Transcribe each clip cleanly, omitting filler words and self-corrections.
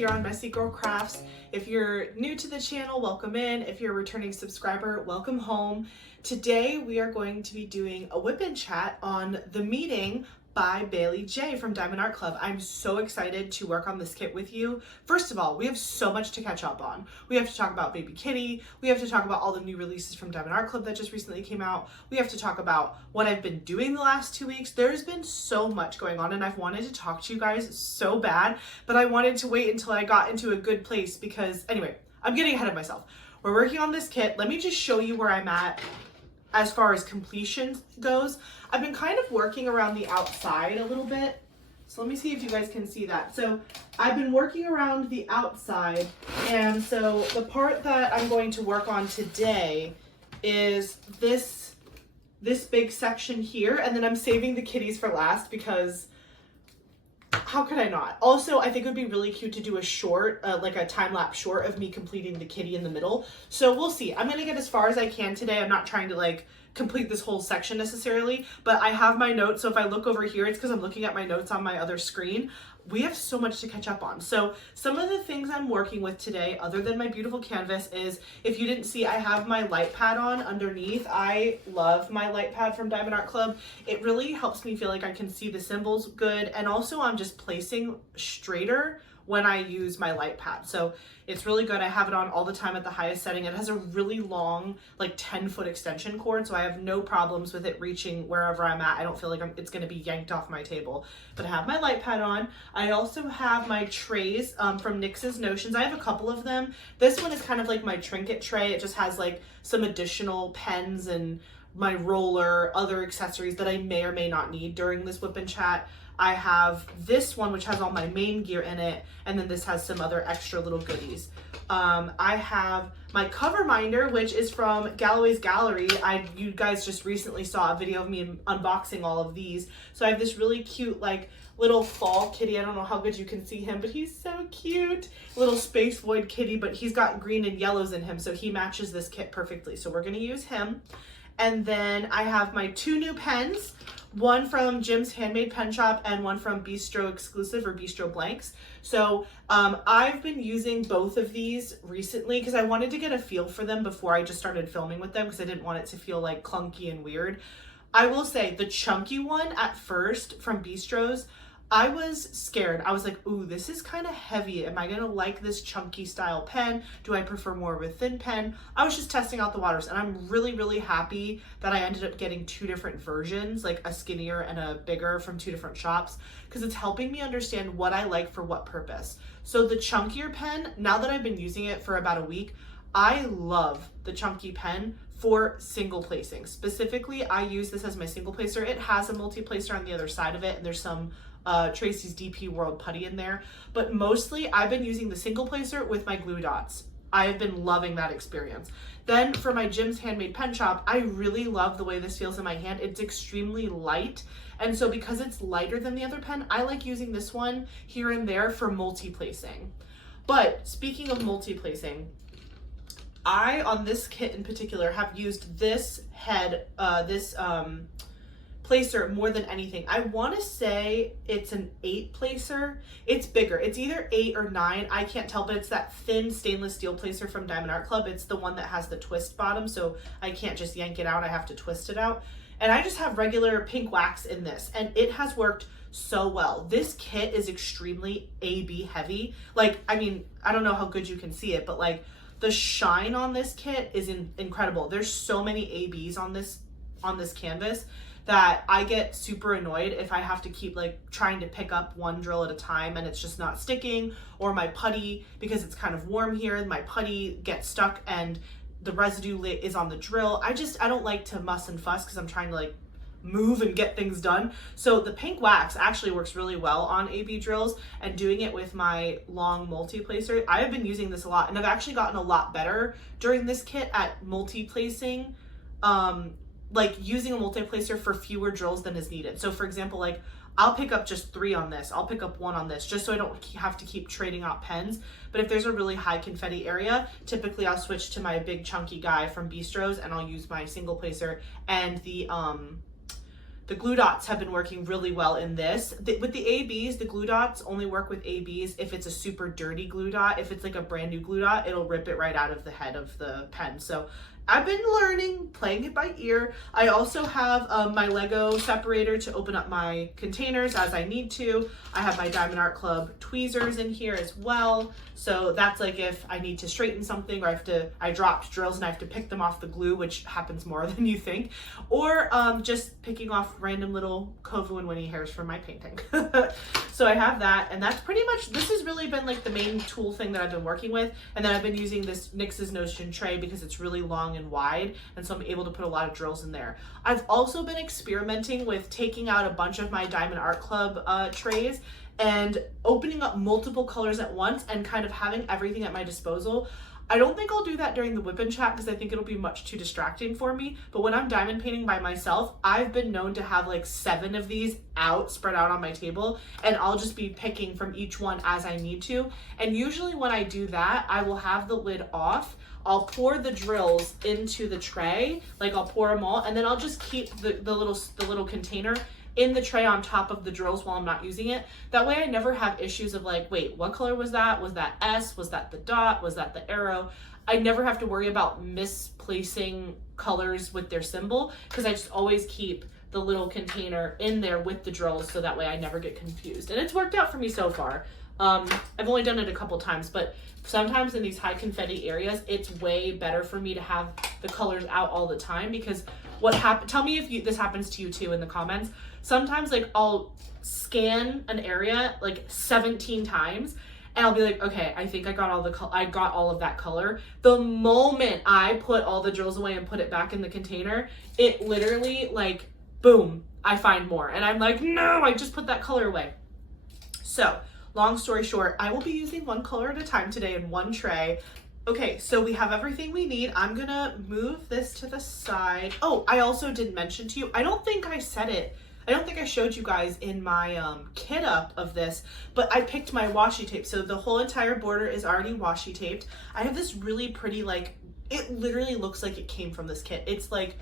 here on Messy Girl Crafts. If you're new to the channel, welcome in. If you're a returning subscriber, welcome home. Today we are going to be doing a whip-in chat on The Meeting by Baylee Jae from Diamond Art Club. I'm so excited to work on this kit with you. First of all, we have so much to catch up on. We have to talk about Baby Kitty. We have to talk about all the new releases from Diamond Art Club that just recently came out. We have to talk about what I've been doing the last 2 weeks. There's been so much going on and I've wanted to talk to you guys so bad, but I wanted to wait until I got into a good place because, anyway, I'm getting ahead of myself. We're working on this kit. Let me just show you where I'm at as far as completion goes. I've been kind of working around the outside a little bit. So let me see if you guys can see that. So I've been working around the outside. And so the part that I'm going to work on today is this big section here. And then I'm saving the kitties for last because how could I not? Also, I think it would be really cute to do a short, like a time-lapse short of me completing the kitty in the middle. So we'll see. I'm going to get as far as I can today. I'm not trying to like complete this whole section necessarily, but I have my notes. So if I look over here, it's because I'm looking at my notes on my other screen. We have so much to catch up on. So some of the things I'm working with today, other than my beautiful canvas, is, if you didn't see, I have my light pad on underneath. I love my light pad from Diamond Art Club. It really helps me feel like I can see the symbols good. And also I'm just placing straighter when I use my light pad. So it's really good. I have it on all the time at the highest setting. It has a really long, like 10-foot extension cord, so I have no problems with it reaching wherever I'm at. I don't feel like it's gonna be yanked off my table. But I have my light pad on. I also have my trays from NYX's Notions. I have a couple of them. This one is kind of like my trinket tray. It just has like some additional pens and my roller, other accessories that I may or may not need during this whip and chat. I have this one, which has all my main gear in it, and then this has some other extra little goodies. I have my cover minder, which is from Galloway's Gallery. You guys just recently saw a video of me unboxing all of these. So I have this really cute, like, little fall kitty. I don't know how good you can see him, but he's so cute. Little Space Void kitty, but he's got green and yellows in him, so he matches this kit perfectly. So we're gonna use him. And then I have my two new pens, one from Jim's Handmade Pen Shop and one from Bistro Exclusive or Bistro Blanks. So I've been using both of these recently because I wanted to get a feel for them before I just started filming with them because I didn't want it to feel like clunky and weird. I will say the chunky one at first from Bistro's, I was scared. I was like, ooh, this is kind of heavy. Am I gonna like this chunky style pen? Do I prefer more of a thin pen? I was just testing out the waters, and I'm really, really happy that I ended up getting two different versions, like a skinnier and a bigger from two different shops, because it's helping me understand what I like for what purpose. So the chunkier pen, now that I've been using it for about a week, I love the chunky pen for single placing. Specifically, I use this as my single placer. It has a multi-placer on the other side of it, and there's some Tracy's DP World putty in there, but mostly I've been using the single placer with my glue dots. I have been loving that experience. Then for my Jim's Handmade Pen Shop, I really love the way this feels in my hand. It's extremely light, and so because it's lighter than the other pen, I like using this one here and there for multi-placing. But speaking of multi-placing, I, on this kit in particular, have used this head, placer more than anything. I want to say it's an 8 placer. It's bigger. It's either 8 or 9. I can't tell, but it's that thin stainless steel placer from Diamond Art Club. It's the one that has the twist bottom, so I can't just yank it out. I have to twist it out. And I just have regular pink wax in this, and it has worked so well. This kit is extremely AB heavy. Like, I mean, I don't know how good you can see it, but like the shine on this kit is incredible. There's so many ABs on this canvas that I get super annoyed if I have to keep like trying to pick up one drill at a time and it's just not sticking, or my putty, because it's kind of warm here, and my putty gets stuck and the residue is on the drill. I don't like to muss and fuss because I'm trying to like move and get things done. So the pink wax actually works really well on AB drills, and doing it with my long multi-placer, I have been using this a lot, and I've actually gotten a lot better during this kit at multi-placing, like using a multi-placer for fewer drills than is needed. So for example, like I'll pick up just 3 on this, I'll pick up 1 on this, just so I don't have to keep trading out pens. But if there's a really high confetti area, typically I'll switch to my big chunky guy from Bistro's and I'll use my single placer and the the glue dots have been working really well in this. With the ABs, the glue dots only work with ABs if it's a super dirty glue dot. If it's like a brand new glue dot, it'll rip it right out of the head of the pen. So I've been learning, playing it by ear. I also have my Lego separator to open up my containers as I need to. I have my Diamond Art Club tweezers in here as well. So that's like if I need to straighten something, or I dropped drills and I have to pick them off the glue, which happens more than you think, or just picking off random little Kovu and Winnie hairs from my painting. So I have that, and that's pretty much, this has really been like the main tool thing that I've been working with. And then I've been using this NYX's Notion tray because it's really long and wide, and so I'm able to put a lot of drills in there. I've also been experimenting with taking out a bunch of my Diamond Art Club trays and opening up multiple colors at once and kind of having everything at my disposal. I don't think I'll do that during the whip and chat because I think it'll be much too distracting for me. But when I'm diamond painting by myself, I've been known to have like 7 of these spread out on my table, and I'll just be picking from each one as I need to. And usually when I do that, I will have the lid off. I'll pour the drills into the tray, like I'll pour them all, and then I'll just keep the little container in the tray on top of the drills while I'm not using it. That way I never have issues of like, wait, what color was that? Was that S? Was that the dot? Was that the arrow? I never have to worry about misplacing colors with their symbol, because I just always keep the little container in there with the drills, so that way I never get confused. And it's worked out for me so far. I've only done it a couple times, but sometimes in these high confetti areas, it's way better for me to have the colors out all the time, because what happens, tell me if this happens to you too in the comments. Sometimes like I'll scan an area like 17 times and I'll be like, okay, I think I got all of that color. The moment I put all the drills away and put it back in the container, it literally like, boom, I find more. And I'm like, no, I just put that color away. So long story short, I will be using one color at a time today in one tray. Okay, so we have everything we need. I'm gonna move this to the side. Oh, I also didn't mention to you, I don't think I said it. I don't think I showed you guys in my kit up of this, but I picked my washi tape. So the whole entire border is already washi taped. I have this really pretty, like, it literally looks like it came from this kit. It's like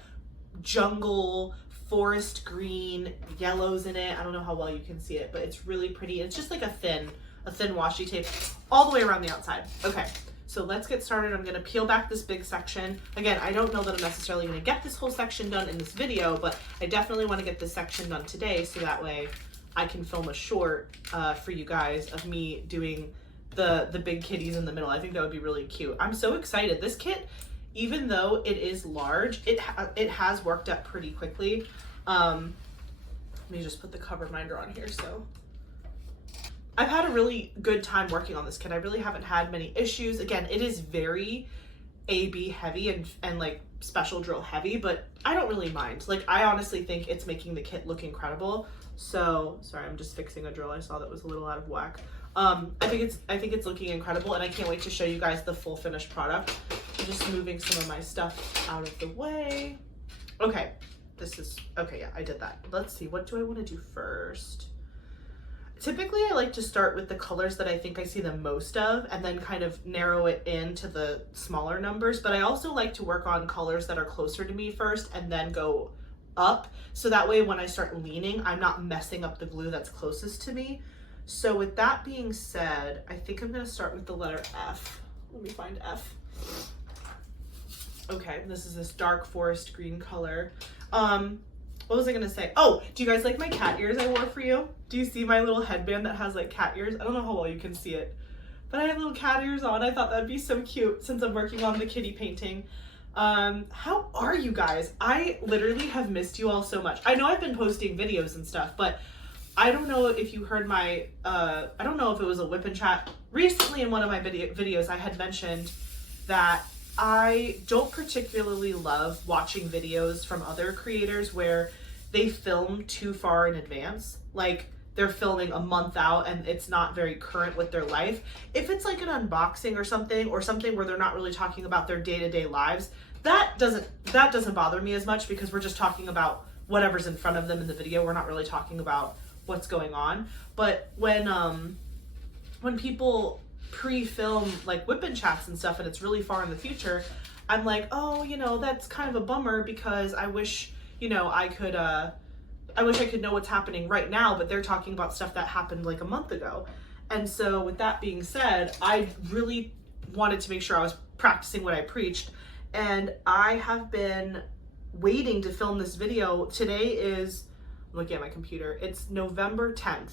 jungle, forest green, yellows in it. I don't know how well you can see it, but it's really pretty. It's just like a thin washi tape all the way around the outside. Okay. So let's get started. I'm gonna peel back this big section. Again, I don't know that I'm necessarily gonna get this whole section done in this video, but I definitely wanna get this section done today, so that way I can film a short for you guys of me doing the big kitties in the middle. I think that would be really cute. I'm so excited. This kit, even though it is large, it has worked up pretty quickly. Let me just put the cover minder on here. So I've had a really good time working on this kit. I really haven't had many issues. Again, it is very AB heavy and like special drill heavy, but I don't really mind. Like, I honestly think it's making the kit look incredible. So, sorry, I'm just fixing a drill I saw that was a little out of whack. I think it's looking incredible, and I can't wait to show you guys the full finished product. I'm just moving some of my stuff out of the way. Okay, okay, yeah, I did that. Let's see, what do I want to do first? Typically, I like to start with the colors that I think I see the most of and then kind of narrow it into the smaller numbers. But I also like to work on colors that are closer to me first and then go up. So that way, when I start leaning, I'm not messing up the glue that's closest to me. So with that being said, I think I'm going to start with the letter F. Let me find F. Okay, this is this dark forest green color. What was I gonna say? Oh, do you guys like my cat ears I wore for you? Do you see my little headband that has like cat ears? I don't know how well you can see it, but I have little cat ears on. I thought that'd be so cute since I'm working on the kitty painting. How are you guys? I literally have missed you all so much. I know I've been posting videos and stuff, but I don't know if you heard my, I don't know if it was a whip and chat. Recently in one of my videos, I had mentioned that I don't particularly love watching videos from other creators where they film too far in advance. Like, they're filming a month out and it's not very current with their life. If it's like an unboxing or something where they're not really talking about their day-to-day lives, that doesn't bother me as much, because we're just talking about whatever's in front of them in the video. We're not really talking about what's going on. But when people pre-film like whip and chats and stuff and it's really far in the future, I'm like, oh, you know, that's kind of a bummer, because I wish, you know, I I wish I could know what's happening right now, but they're talking about stuff that happened like a month ago. And so with that being said, I really wanted to make sure I was practicing what I preached. And I have been waiting to film this video. Today is, I'm looking at my computer, it's November 10th.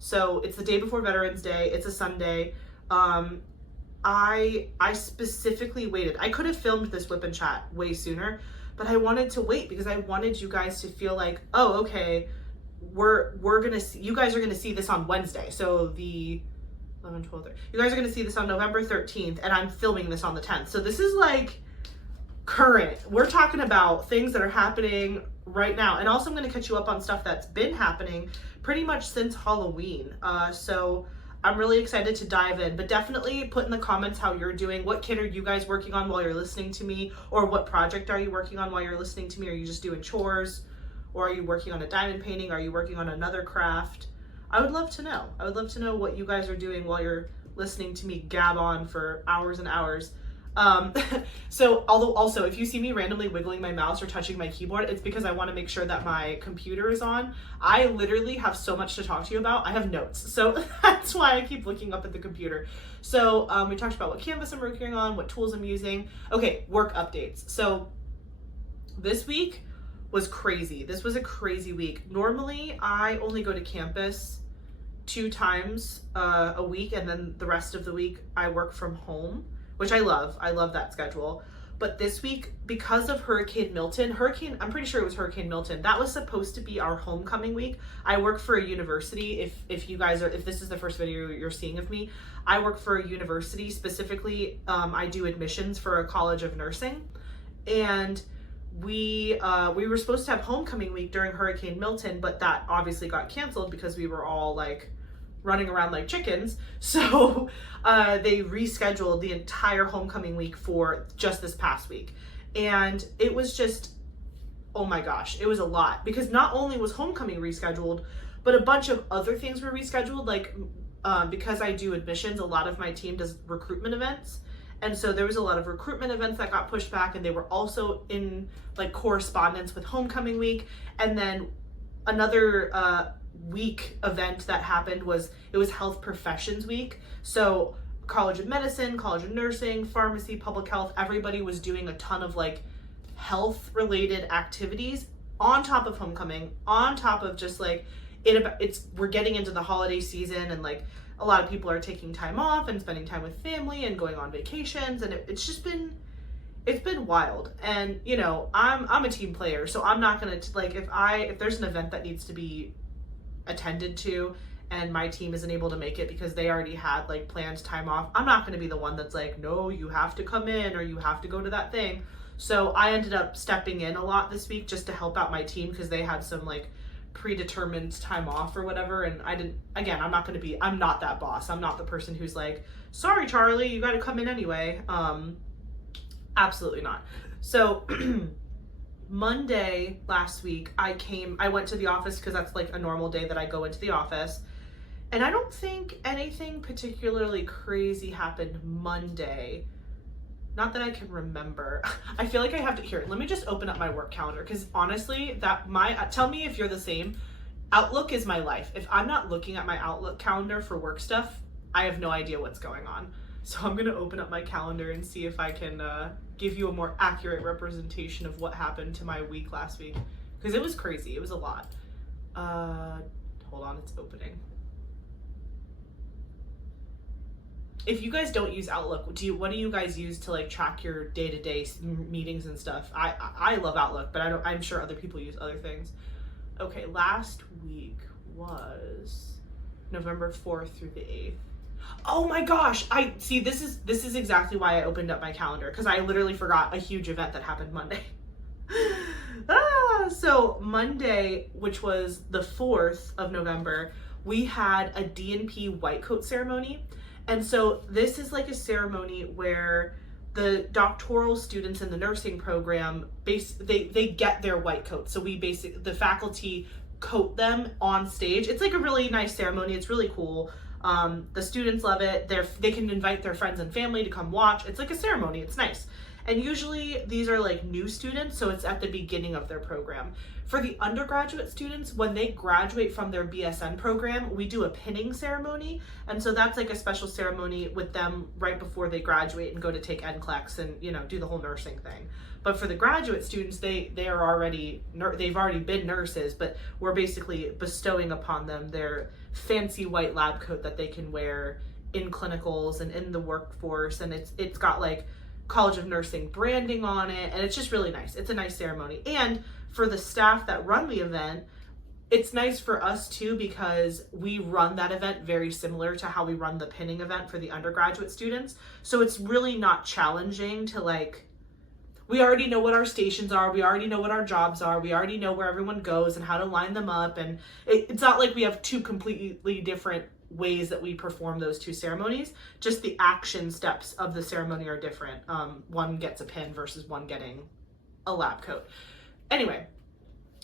So it's the day before Veterans Day. It's a Sunday. I specifically waited. I could have filmed this whip and chat way sooner, but I wanted to wait because I wanted you guys to feel like, oh, okay, we're gonna see, you guys are gonna see this on Wednesday. So the 11, 12, 13. You guys are gonna see this on November 13th, and I'm filming this on the 10th. So this is like current. We're talking about things that are happening right now. And also I'm gonna catch you up on stuff that's been happening pretty much since Halloween. So I'm really excited to dive in, but definitely put in the comments how you're doing. What kid are you guys working on while you're listening to me? Or what project are you working on while you're listening to me? Are you just doing chores? Or are you working on a diamond painting? Are you working on another craft? I would love to know. I would love to know what you guys are doing while you're listening to me gab on for hours and hours. So although also if you see me randomly wiggling my mouse or touching my keyboard, it's because I want to make sure that my computer is on. I literally have so much to talk to you about. I have notes, so that's why I keep looking up at the computer. So we talked about what canvas I'm working on, what tools I'm using. Okay, work updates. So this week was crazy. This was a crazy week. Normally I only go to campus 2 times a week, and then the rest of the week I work from home, which I love. I love that schedule. But this week, because of Hurricane Milton, I'm pretty sure it was Hurricane Milton, that was supposed to be our homecoming week. I work for a university. If this is the first video you're seeing of me, I work for a university. Specifically, I do admissions for a college of nursing. And we were supposed to have homecoming week during Hurricane Milton, but that obviously got canceled because we were all like running around like chickens. So they rescheduled the entire homecoming week for just this past week. And it was just, oh my gosh, it was a lot, because not only was homecoming rescheduled, but a bunch of other things were rescheduled. Like because I do admissions, a lot of my team does recruitment events. And so there was a lot of recruitment events that got pushed back, and they were also in like correspondence with homecoming week. And then another week event that happened was Health Professions Week. So College of Medicine, College of Nursing, Pharmacy, Public Health, everybody was doing a ton of like health related activities on top of homecoming, on top of just like we're getting into the holiday season, and like a lot of people are taking time off and spending time with family and going on vacations, and it's been wild. And you know, I'm a team player, so I'm not gonna like, if there's an event that needs to be attended to and my team isn't able to make it because they already had like planned time off, I'm not going to be the one that's like, no, you have to come in or you have to go to that thing. So I ended up stepping in a lot this week just to help out my team because they had some like predetermined time off or whatever. And I'm not that boss. I'm not the person who's like, sorry, Charlie, you got to come in anyway. Absolutely not. So Monday last week, I went to the office because that's like a normal day that I go into the office. And I don't think anything particularly crazy happened Monday. Not that I can remember. I feel like I have to, here, let me just open up my work calendar, because honestly, tell me if you're the same. Outlook is my life. If I'm not looking at my Outlook calendar for work stuff, I have no idea what's going on. So I'm gonna open up my calendar and see if I can give you a more accurate representation of what happened to my week last week, because it was crazy. It was a lot. Hold on, it's opening. If you guys don't use Outlook, what do you guys use to like track your day-to-day meetings and stuff? I love Outlook, but I'm sure other people use other things. Okay, last week was November 4th through the 8th. Oh my gosh, this is exactly why I opened up my calendar, because I literally forgot a huge event that happened Monday. So Monday, which was the 4th of November, we had a D&P white coat ceremony. And so this is like a ceremony where the doctoral students in the nursing program, they get their white coats. So the faculty coat them on stage. It's like a really nice ceremony. It's really cool. The students love it. They can invite their friends and family to come watch. It's like a ceremony. It's nice. And usually these are like new students, so it's at the beginning of their program. For the undergraduate students, when they graduate from their BSN program, we do a pinning ceremony. And so that's like a special ceremony with them right before they graduate and go to take NCLEX and, you know, do the whole nursing thing. But for the graduate students, they've already been nurses, but we're basically bestowing upon them their fancy white lab coat that they can wear in clinicals and in the workforce. And it's got like College of Nursing branding on it, and it's just really nice. It's a nice ceremony. And for the staff that run the event, it's nice for us too, because we run that event very similar to how we run the pinning event for the undergraduate students. So it's really not challenging to like, we already know what our stations are, we already know what our jobs are, we already know where everyone goes and how to line them up. And it's not like we have two completely different ways that we perform those two ceremonies. Just the action steps of the ceremony are different. One gets a pin versus one getting a lab coat. Anyway,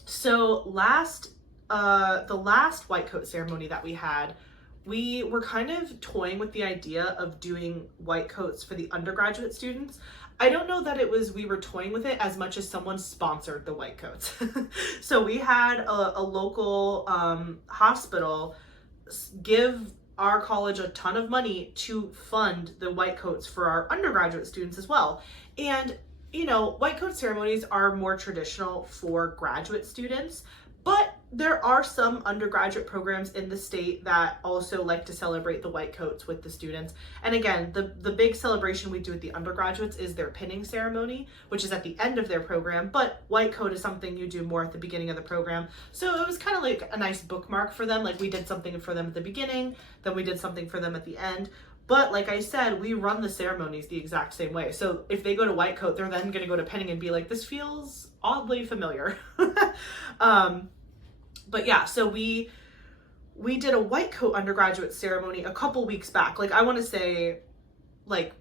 so the last white coat ceremony that we had, we were kind of toying with the idea of doing white coats for the undergraduate students. I don't know that we were toying with it as much as someone sponsored the white coats. So we had a local hospital give our college a ton of money to fund the white coats for our undergraduate students as well. And, you know, white coat ceremonies are more traditional for graduate students, but there are some undergraduate programs in the state that also like to celebrate the white coats with the students. And again, the big celebration we do with the undergraduates is their pinning ceremony, which is at the end of their program, but white coat is something you do more at the beginning of the program. So it was kind of like a nice bookmark for them. Like we did something for them at the beginning, then we did something for them at the end. But like I said, we run the ceremonies the exact same way. So if they go to white coat, they're then going to go to pinning and be like, this feels oddly familiar. But yeah, so we did a white coat undergraduate ceremony a couple weeks back. Like I want to say like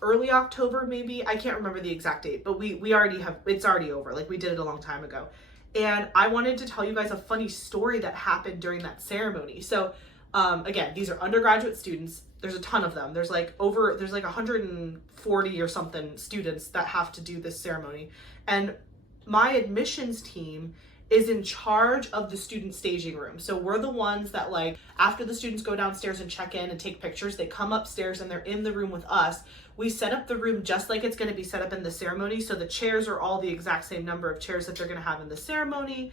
early October, maybe. I can't remember the exact date, but we already have, it's already over. Like we did it a long time ago. And I wanted to tell you guys a funny story that happened during that ceremony. So again, these are undergraduate students. There's a ton of them. There's like 140 or something students that have to do this ceremony. And my admissions team is in charge of the student staging room. So we're the ones that like, after the students go downstairs and check in and take pictures, they come upstairs and they're in the room with us. We set up the room just like it's going to be set up in the ceremony. So the chairs are all the exact same number of chairs that they're going to have in the ceremony.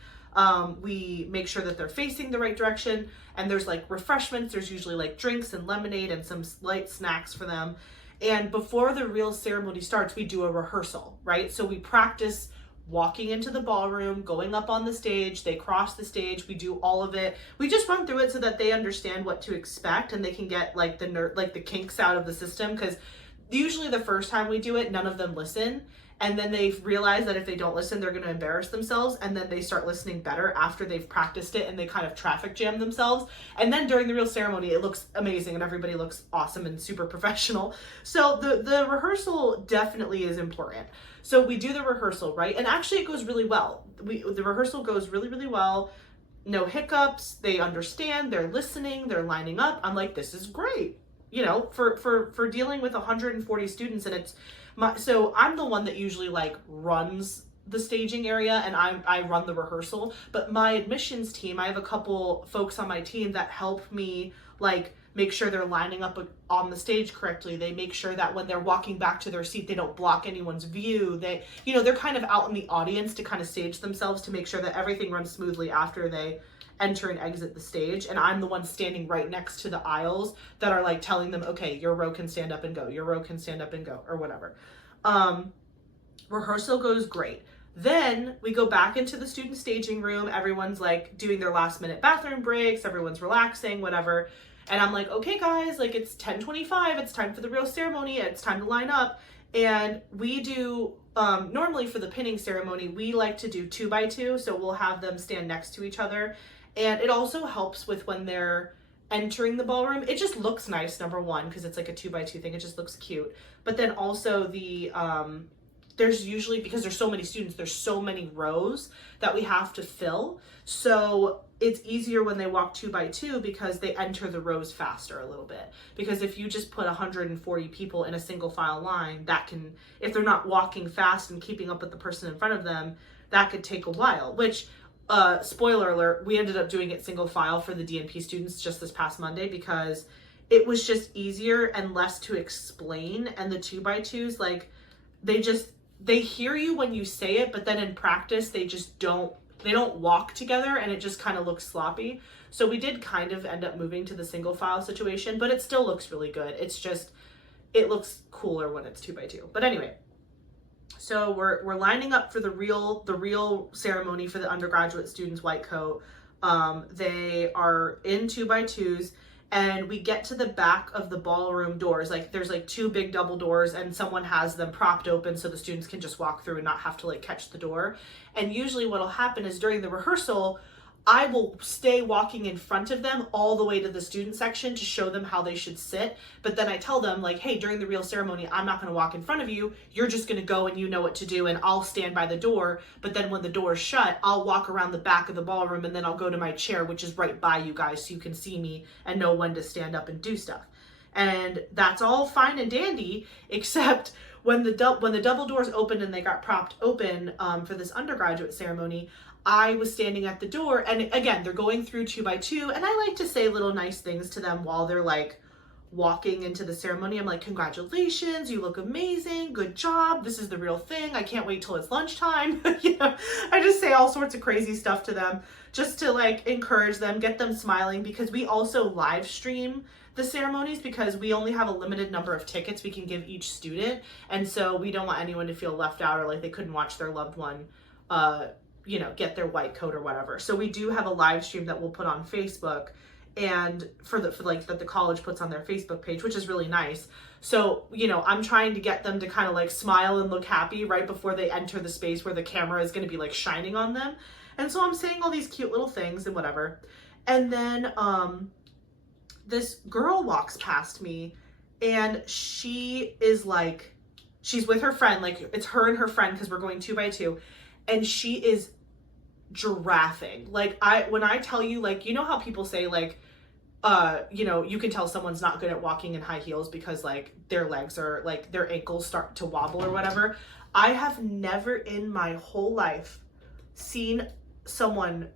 We make sure that they're facing the right direction, and there's like refreshments. There's usually like drinks and lemonade and some light snacks for them. And before the real ceremony starts, we do a rehearsal, right? So we practice walking into the ballroom, going up on the stage, they cross the stage, we do all of it. We just run through it so that they understand what to expect and they can get like the kinks out of the system, because usually the first time we do it, none of them listen. And then they realize that if they don't listen, they're going to embarrass themselves. And then they start listening better after they've practiced it and they kind of traffic jam themselves. And then during the real ceremony, it looks amazing and everybody looks awesome and super professional. So the rehearsal definitely is important. So we do the rehearsal, right? And actually it goes really well. The rehearsal goes really, really well. No hiccups. They understand, they're listening, they're lining up. I'm like, this is great. You know, for dealing with 140 students, and so I'm the one that usually like runs the staging area and I run the rehearsal, but my admissions team, I have a couple folks on my team that help me like make sure they're lining up on the stage correctly. They make sure that when they're walking back to their seat, they don't block anyone's view. They're kind of out in the audience to kind of stage themselves to make sure that everything runs smoothly after they enter and exit the stage. And I'm the one standing right next to the aisles that are like telling them, okay, your row can stand up and go, your row can stand up and go, or whatever. Rehearsal goes great. Then we go back into the student staging room. Everyone's like doing their last minute bathroom breaks. Everyone's relaxing, whatever. And I'm like, okay guys, like it's 10:25. It's time for the real ceremony. It's time to line up. And we do, normally for the pinning ceremony, we like to do 2x2. So we'll have them stand next to each other. And it also helps with when they're entering the ballroom. It just looks nice, number one, because it's like a 2x2 thing. It just looks cute. But then also there's usually, because there's so many students, there's so many rows that we have to fill. So it's easier when they walk 2 by 2 because they enter the rows faster a little bit. Because if you just put 140 people in a single file line, that can, if they're not walking fast and keeping up with the person in front of them, that could take a while, which, spoiler alert, we ended up doing it single file for the DNP students just this past Monday because it was just easier and less to explain. And the 2 by 2s, like, they hear you when you say it, but then in practice, they don't walk together and it just kind of looks sloppy. So we did kind of end up moving to the single file situation, but it still looks really good. It's just, it looks cooler when it's 2 by 2. But anyway, so we're lining up for the real ceremony for the undergraduate students' white coat. They are in 2 by 2s. And we get to the back of the ballroom doors. Like, there's like 2 big double doors and someone has them propped open so the students can just walk through and not have to like catch the door. And usually what'll happen is during the rehearsal, I will stay walking in front of them all the way to the student section to show them how they should sit. But then I tell them, like, hey, during the real ceremony, I'm not going to walk in front of you. You're just going to go and you know what to do, and I'll stand by the door. But then when the door is shut, I'll walk around the back of the ballroom and then I'll go to my chair, which is right by you guys, so you can see me and know when to stand up and do stuff. And that's all fine and dandy, except when the double doors opened and they got propped open for this undergraduate ceremony, I was standing at the door, and again, they're going through 2 by 2, and I like to say little nice things to them while they're like walking into the ceremony. I'm like, congratulations, you look amazing, good job, this is the real thing, I can't wait till it's lunchtime. You know, I just say all sorts of crazy stuff to them just to like encourage them, get them smiling, because we also live stream the ceremonies because we only have a limited number of tickets we can give each student, and so we don't want anyone to feel left out or like they couldn't watch their loved one you know, get their white coat or whatever. So we do have a live stream that we'll put on Facebook, and for like that the college puts on their Facebook page, which is really nice. So, you know, I'm trying to get them to kind of like smile and look happy right before they enter the space where the camera is going to be like shining on them. And so I'm saying all these cute little things and whatever. And then this girl walks past me, and she is like, she's with her friend, like it's her and her friend because we're going 2 by 2. And she is giraffing. Like, when I tell you, like, you know how people say, like, you know, you can tell someone's not good at walking in high heels because, like, their legs are, like, their ankles start to wobble or whatever. I have never in my whole life seen someone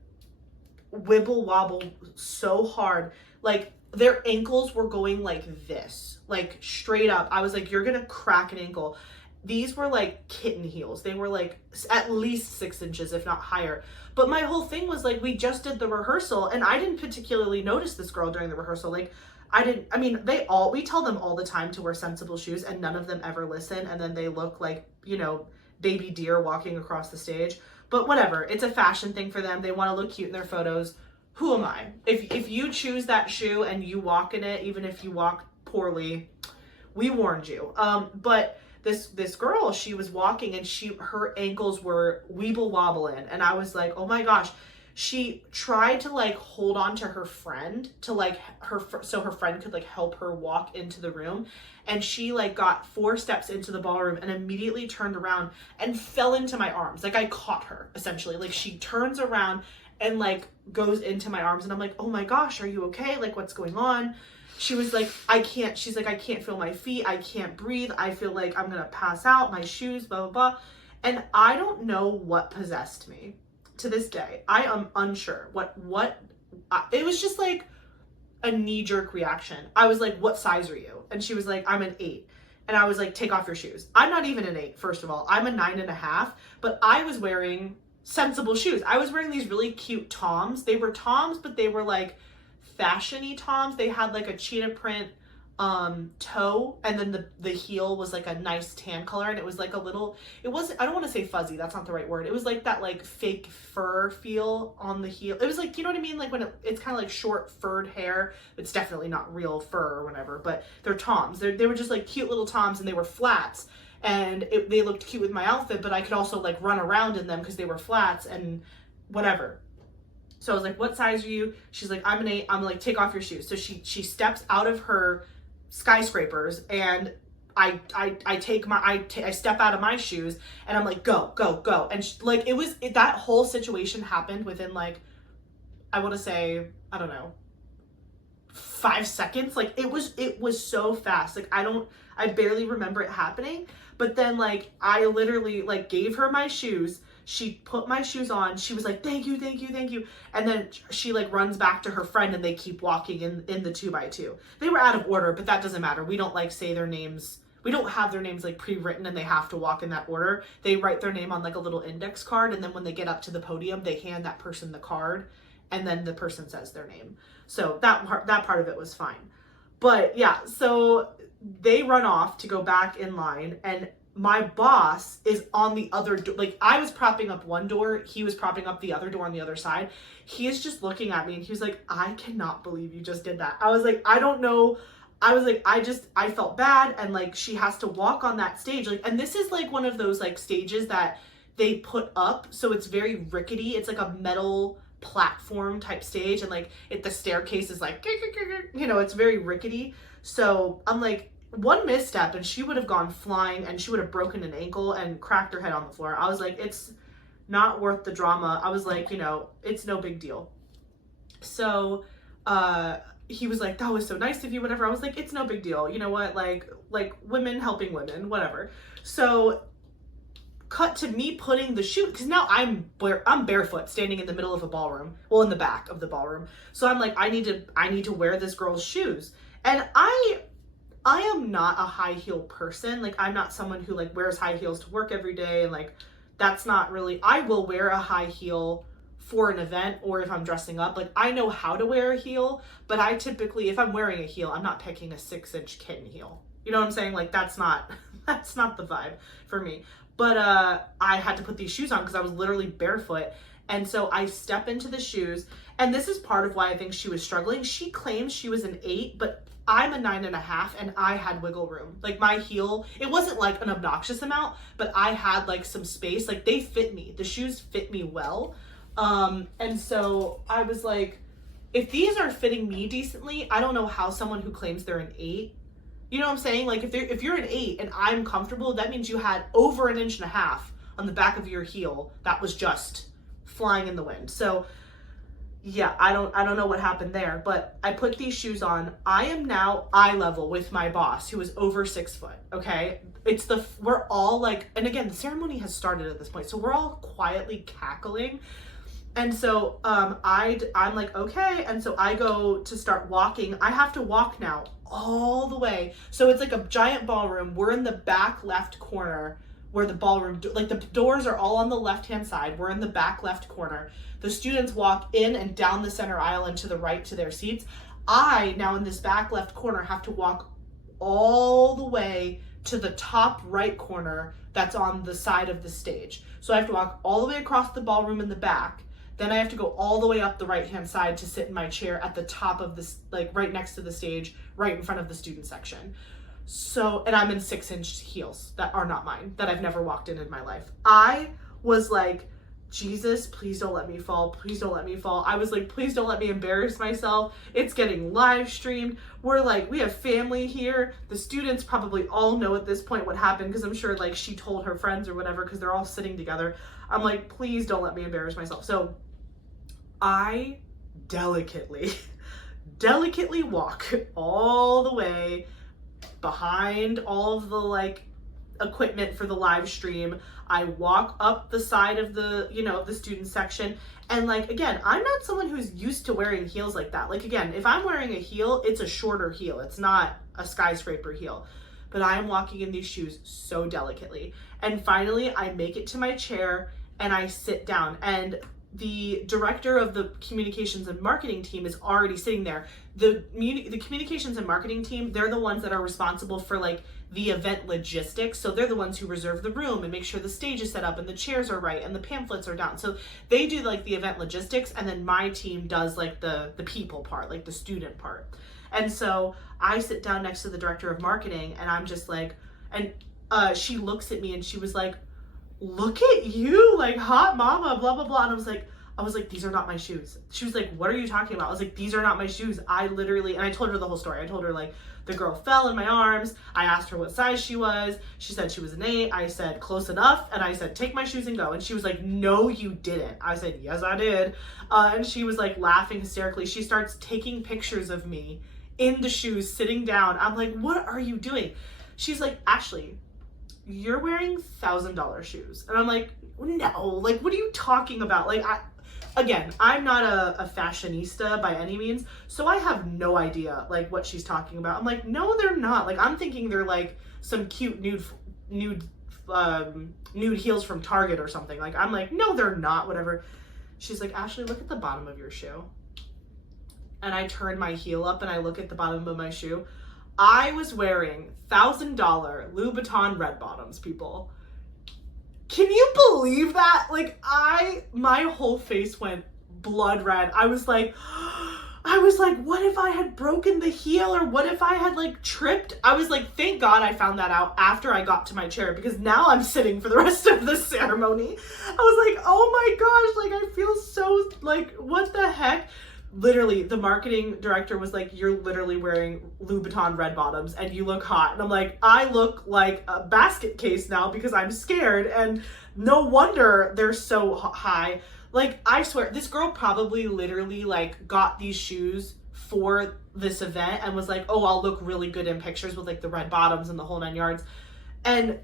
wibble wobble so hard. Like, their ankles were going like this, like, straight up. I was like, you're gonna crack an ankle. These were like kitten heels. They were like at least 6 inches, if not higher. But my whole thing was like, we just did the rehearsal and I didn't particularly notice this girl during the rehearsal. Like, we tell them all the time to wear sensible shoes and none of them ever listen. And then they look like, you know, baby deer walking across the stage. But whatever, it's a fashion thing for them. They want to look cute in their photos. Who am I? If you choose that shoe and you walk in it, even if you walk poorly, we warned you. But this girl, she was walking and her ankles were weeble wobbling, and I was like, oh my gosh. She tried to like hold on to her friend to like so her friend could like help her walk into the room, and she like got 4 steps into the ballroom and immediately turned around and fell into my arms. Like, I caught her essentially. Like, she turns around and like goes into my arms, and I'm like, oh my gosh, are you okay? Like, what's going on? She was like, she's like, I can't feel my feet. I can't breathe. I feel like I'm going to pass out, my shoes, blah, blah, blah. And I don't know what possessed me to this day. I am unsure it was just like a knee-jerk reaction. I was like, what size are you? And she was like, I'm an 8. And I was like, take off your shoes. I'm not even an 8, first of all. I'm a 9.5, but I was wearing sensible shoes. I was wearing these really cute Toms. They were Toms, but they were like fashion-y Toms. They had like a cheetah print toe, and then the heel was like a nice tan color, and it was like a little, I don't want to say fuzzy, that's not the right word. It was like that like fake fur feel on the heel. It was like, you know what I mean? Like when it's kind of like short furred hair. It's definitely not real fur or whatever, but they're Toms. They were just like cute little Toms, and they were flats, and they looked cute with my outfit, but I could also like run around in them because they were flats and whatever. So I was like, what size are you? She's like, I'm an 8. I'm like, take off your shoes. So she steps out of her skyscrapers and I step out of my shoes and I'm like, go, go, go. And like, that whole situation happened within like, I want to say, I don't know, 5 seconds. Like it was so fast. Like I barely remember it happening. But then like, I literally like gave her my shoes. She put my shoes on. She was like, thank you, thank you, thank you. And then she like runs back to her friend and they keep walking in the 2x2. They were out of order, but that doesn't matter. We don't like say their names. We don't have their names like pre-written and they have to walk in that order. They write their name on like a little index card. And then when they get up to the podium, they hand that person the card and then the person says their name. So that part of it was fine. But yeah, so they run off to go back in line and my boss is on the other door. Like I was propping up one door. He was propping up the other door on the other side. He is just looking at me and he was like, I cannot believe you just did that. I was like, I don't know. I was like, I felt bad. And like, she has to walk on that stage. Like, and this is like one of those like stages that they put up. So it's very rickety. It's like a metal platform type stage. And like the staircase is like, you know, it's very rickety. So I'm like, one misstep and she would have gone flying and she would have broken an ankle and cracked her head on the floor. I was like, it's not worth the drama. I was like, you know, it's no big deal. So, he was like, that was so nice of you, whatever. I was like, it's no big deal. You know what? Like women helping women, whatever. So cut to me putting the shoe, because now I'm barefoot standing in the middle of a ballroom, well, in the back of the ballroom. So I'm like, I need to wear this girl's shoes. And I am not a high heel person. Like I'm not someone who like wears high heels to work every day. And like, that's not really, I will wear a high heel for an event or if I'm dressing up. Like I know how to wear a heel, but I typically, if I'm wearing a heel, I'm not picking a 6-inch kitten heel. You know what I'm saying? Like that's not the vibe for me. But I had to put these shoes on because I was literally barefoot. And so I step into the shoes, and this is part of why I think she was struggling. She claims she was an 8, but I'm a 9.5 and I had wiggle room. Like my heel, it wasn't like an obnoxious amount, but I had like some space. Like they fit me. The shoes fit me well. And so I was like, if these are fitting me decently, I don't know how someone who claims they're an 8, you know what I'm saying? Like if you're an 8 and I'm comfortable, that means you had over 1.5 inches on the back of your heel that was just flying in the wind. So yeah, I don't know what happened there, but I put these shoes on. I am now eye level with my boss who is over 6 foot. Okay. We're all like, and again, the ceremony has started at this point. So we're all quietly cackling. And so, I'm like, okay. And so I go to start walking. I have to walk now all the way. So it's like a giant ballroom. We're in the back left corner where the ballroom, like the doors are all on the left-hand side. We're in the back left corner. The students walk in and down the center aisle and to the right to their seats. I, now in this back left corner, have to walk all the way to the top right corner that's on the side of the stage. So I have to walk all the way across the ballroom in the back. Then I have to go all the way up the right-hand side to sit in my chair at the top of this, like right next to the stage, right in front of the student section. So, and I'm in 6-inch heels that are not mine, that I've never walked in my life. I was like, Jesus, please don't let me fall. Please don't let me fall. I was like, please don't let me embarrass myself. It's getting live streamed. We have family here. The students probably all know at this point what happened because I'm sure like she told her friends or whatever because they're all sitting together. I'm like, please don't let me embarrass myself. So I delicately walk all the way behind all of the like equipment for the live stream. I walk up the side of the, the student section. And like, again, I'm not someone who's used to wearing heels like that. Like, again, if I'm wearing a heel, it's a shorter heel. It's not a skyscraper heel. But I am walking in these shoes so delicately. And finally, I make it to my chair and I sit down. And the director of the communications and marketing team is already sitting there. The communications and marketing team, they're the ones that are responsible for like the event logistics. So they're the ones who reserve the room and make sure the stage is set up and the chairs are right and the pamphlets are down. So they do like the event logistics, and then my team does like the people part, like the student part. And so I sit down next to the director of marketing and I'm just like, and she looks at me and she was like, look at you, like hot mama, blah, blah, blah. And I was like, I was like, these are not my shoes. She was like, what are you talking about? I was like, these are not my shoes. I literally, and I told her the whole story. I told her like, the girl fell in my arms. I asked her what size she was. She said she was an 8. I said, close enough. And I said, take my shoes and go. And she was like, no, you didn't. I said, yes, I did. And she was like laughing hysterically. She starts taking pictures of me in the shoes, sitting down. I'm like, what are you doing? She's like, Ashley, you're wearing $1,000 shoes. And I'm like, no, like, what are you talking about? Like, again, I'm not a fashionista by any means, so I have no idea like what she's talking about. I'm like, no, they're not. Like, I'm thinking they're like some cute nude heels from Target or something. Like, I'm like, no, they're not, whatever. She's like, Ashley, look at the bottom of your shoe. And I turn my heel up and I look at the bottom of my shoe. I was wearing $1,000 Louis Vuitton red bottoms, people. Can you believe that? Like, my whole face went blood red. I was like, what if I had broken the heel, or what if I had like tripped? I was like, thank God I found that out after I got to my chair, because now I'm sitting for the rest of the ceremony. I was like, oh my gosh, like I feel so like, what the heck? Literally, the marketing director was like, you're literally wearing Louis Vuitton red bottoms and you look hot. And I'm like, I look like a basket case now because I'm scared, and no wonder they're so high. Like, I swear, this girl probably literally like got these shoes for this event and was like, oh, I'll look really good in pictures with like the red bottoms and the whole 9 yards. And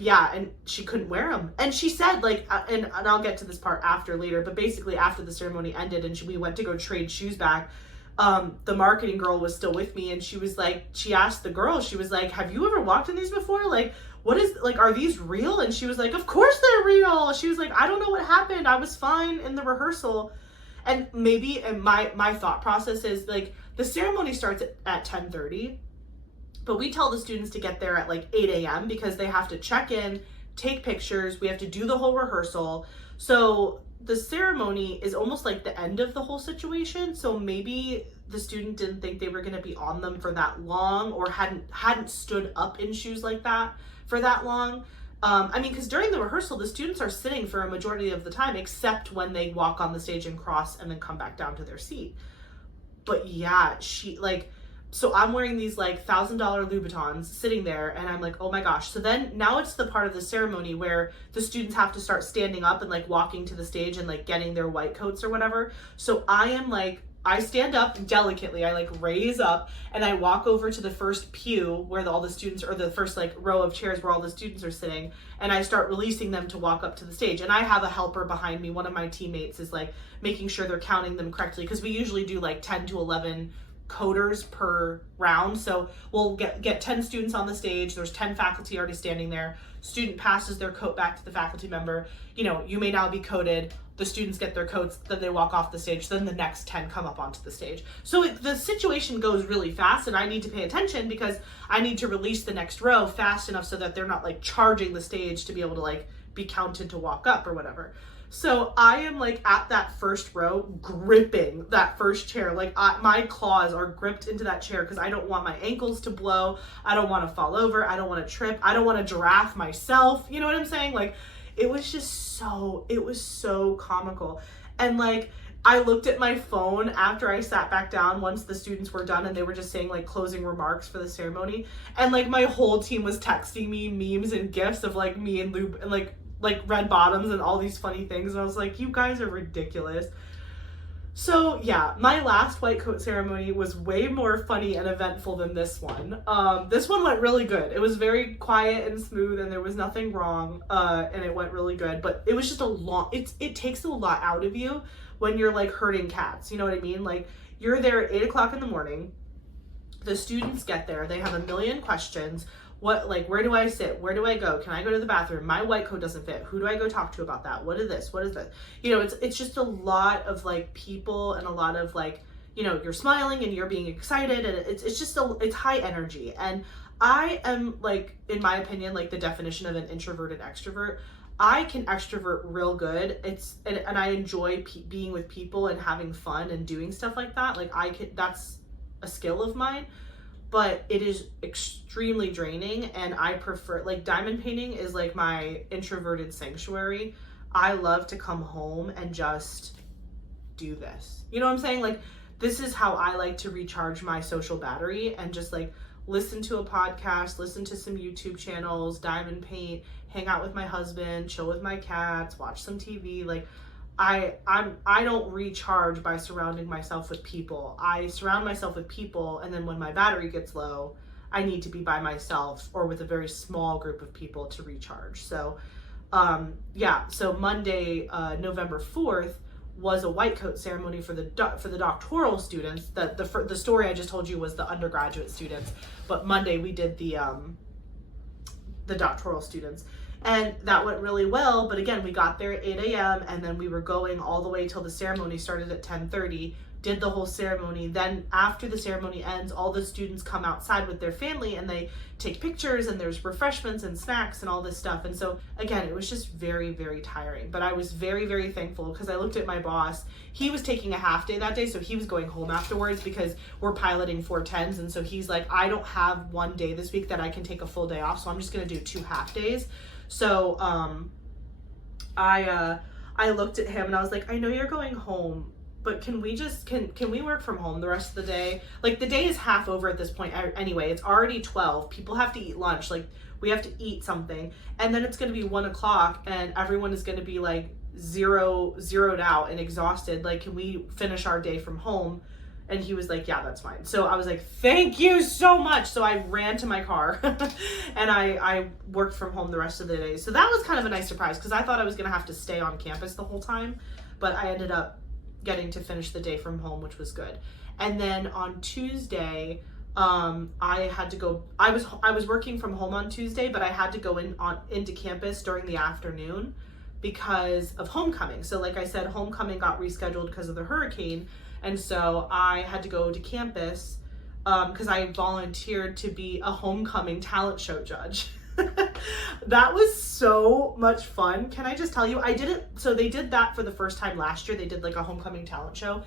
yeah, and she couldn't wear them. And she said like, and I'll get to this part later, but basically after the ceremony ended and we went to go trade shoes back, the marketing girl was still with me, and she was like, she asked the girl, she was like, have you ever walked in these before? Like, what is, like, are these real? And she was like, of course they're real. She was like, I don't know what happened. I was fine in the rehearsal. And maybe, and my thought process is like, the ceremony starts at 10:30. But we tell the students to get there at like 8 a.m. because they have to check in, take pictures. We have to do the whole rehearsal. So the ceremony is almost like the end of the whole situation. So maybe the student didn't think they were going to be on them for that long, or hadn't stood up in shoes like that for that long. I mean, because during the rehearsal, the students are sitting for a majority of the time, except when they walk on the stage and cross and then come back down to their seat. But yeah, so I'm wearing these like $1,000 Louis Vuittons sitting there, and I'm like, oh my gosh. So then now it's the part of the ceremony where the students have to start standing up and like walking to the stage and like getting their white coats or whatever. So I am like, I stand up delicately, I like raise up and I walk over to the first pew where all the students, or the first like row of chairs where all the students are sitting, and I start releasing them to walk up to the stage. And I have a helper behind me. One of my teammates is like making sure they're counting them correctly, because we usually do like 10 to 11 coders per round. So we'll get 10 students on the stage. There's 10 faculty already standing there. Student passes their coat back to the faculty member. You know, you may now be coded. The students get their coats, then they walk off the stage. Then the next 10 come up onto the stage. So the situation goes really fast, and I need to pay attention because I need to release the next row fast enough so that they're not like charging the stage to be able to like be counted to walk up or whatever. So I am like at that first row, gripping that first chair. Like my claws are gripped into that chair because I don't want my ankles to blow. I don't want to fall over. I don't want to trip. I don't want to giraffe myself. You know what I'm saying? Like, it was so comical. And like, I looked at my phone after I sat back down once the students were done and they were just saying like closing remarks for the ceremony. And like my whole team was texting me memes and gifs of like me and Lube and like red bottoms and all these funny things. And I was like, you guys are ridiculous. So yeah, my last white coat ceremony was way more funny and eventful than this one. This one went really good. It was very quiet and smooth, and there was nothing wrong, and it went really good. But it was just it takes a lot out of you when you're like herding cats. You know what I mean? Like, you're there at 8 o'clock in the morning. The students get there. They have a million questions. Where do I sit? Where do I go? Can I go to the bathroom? My white coat doesn't fit. Who do I go talk to about that? What is this? What is that? You know, it's just a lot of like people, and a lot of like, you know, you're smiling and you're being excited, and it's high energy. And I am like, in my opinion, like the definition of an introverted extrovert. I can extrovert real good. And I enjoy being with people and having fun and doing stuff like that. Like that's a skill of mine. But it is extremely draining, and I prefer, like, diamond painting is like my introverted sanctuary. I love to come home and just do this. You know what I'm saying? Like, this is how I like to recharge my social battery, and just like listen to a podcast, listen to some YouTube channels, dive and paint, hang out with my husband, chill with my cats, watch some TV. Like, I don't recharge by surrounding myself with people. I surround myself with people, and then when my battery gets low, I need to be by myself or with a very small group of people to recharge. So so Monday, November 4th, was a white coat ceremony for the doctoral students. The story I just told you was the undergraduate students, but Monday we did the doctoral students, and that went really well. But again, we got there at 8 a.m. and then we were going all the way till the ceremony started at 10:30. Did the whole ceremony. Then after the ceremony ends, all the students come outside with their family and they take pictures, and there's refreshments and snacks and all this stuff. And so again, it was just very, very tiring, but I was very, very thankful because I looked at my boss. He was taking a half day that day, so he was going home afterwards because we're piloting 410s. And so he's like, I don't have one day this week that I can take a full day off, so I'm just going to do 2 half days. So I looked at him and I was like, I know you're going home, but can we work from home the rest of the day? Like, the day is half over at this point anyway. It's already 12. People have to eat lunch. Like, we have to eat something. And then it's going to be 1 o'clock and everyone is going to be like zeroed out and exhausted. Like, can we finish our day from home? And he was like, yeah, that's fine. So I was like, thank you so much. So I ran to my car and I worked from home the rest of the day. So that was kind of a nice surprise because I thought I was going to have to stay on campus the whole time, but I ended up getting to finish the day from home, which was good. And then on Tuesday, I had to go. I was working from home on Tuesday, but I had to go into campus during the afternoon because of homecoming. So like I said, homecoming got rescheduled because of the hurricane, and so I had to go to campus because I volunteered to be a homecoming talent show judge. That was so much fun. Can I just tell you, so they did that for the first time last year. They did like a homecoming talent show,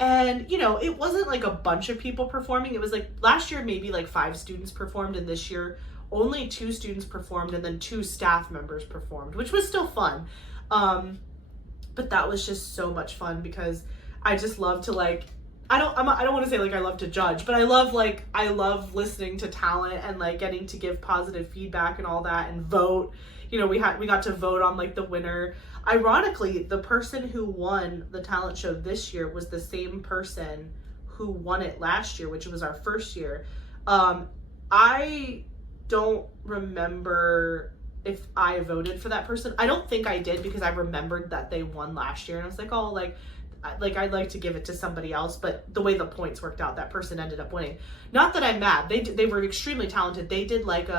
and it wasn't like a bunch of people performing. It was like last year maybe like 5 students performed, and this year only 2 students performed, and then 2 staff members performed, which was still fun. But that was just so much fun because I just love to like, I don't want to say like I love to judge, but I love listening to talent and like getting to give positive feedback and all that and vote. We got to vote on like the winner. Ironically, the person who won the talent show this year was the same person who won it last year, which was our first year. I don't remember if I voted for that person. I don't think I did because I remembered that they won last year and I was like, oh, like I'd like to give it to somebody else, but the way the points worked out, that person ended up winning. Not that I'm mad. They were extremely talented. They did like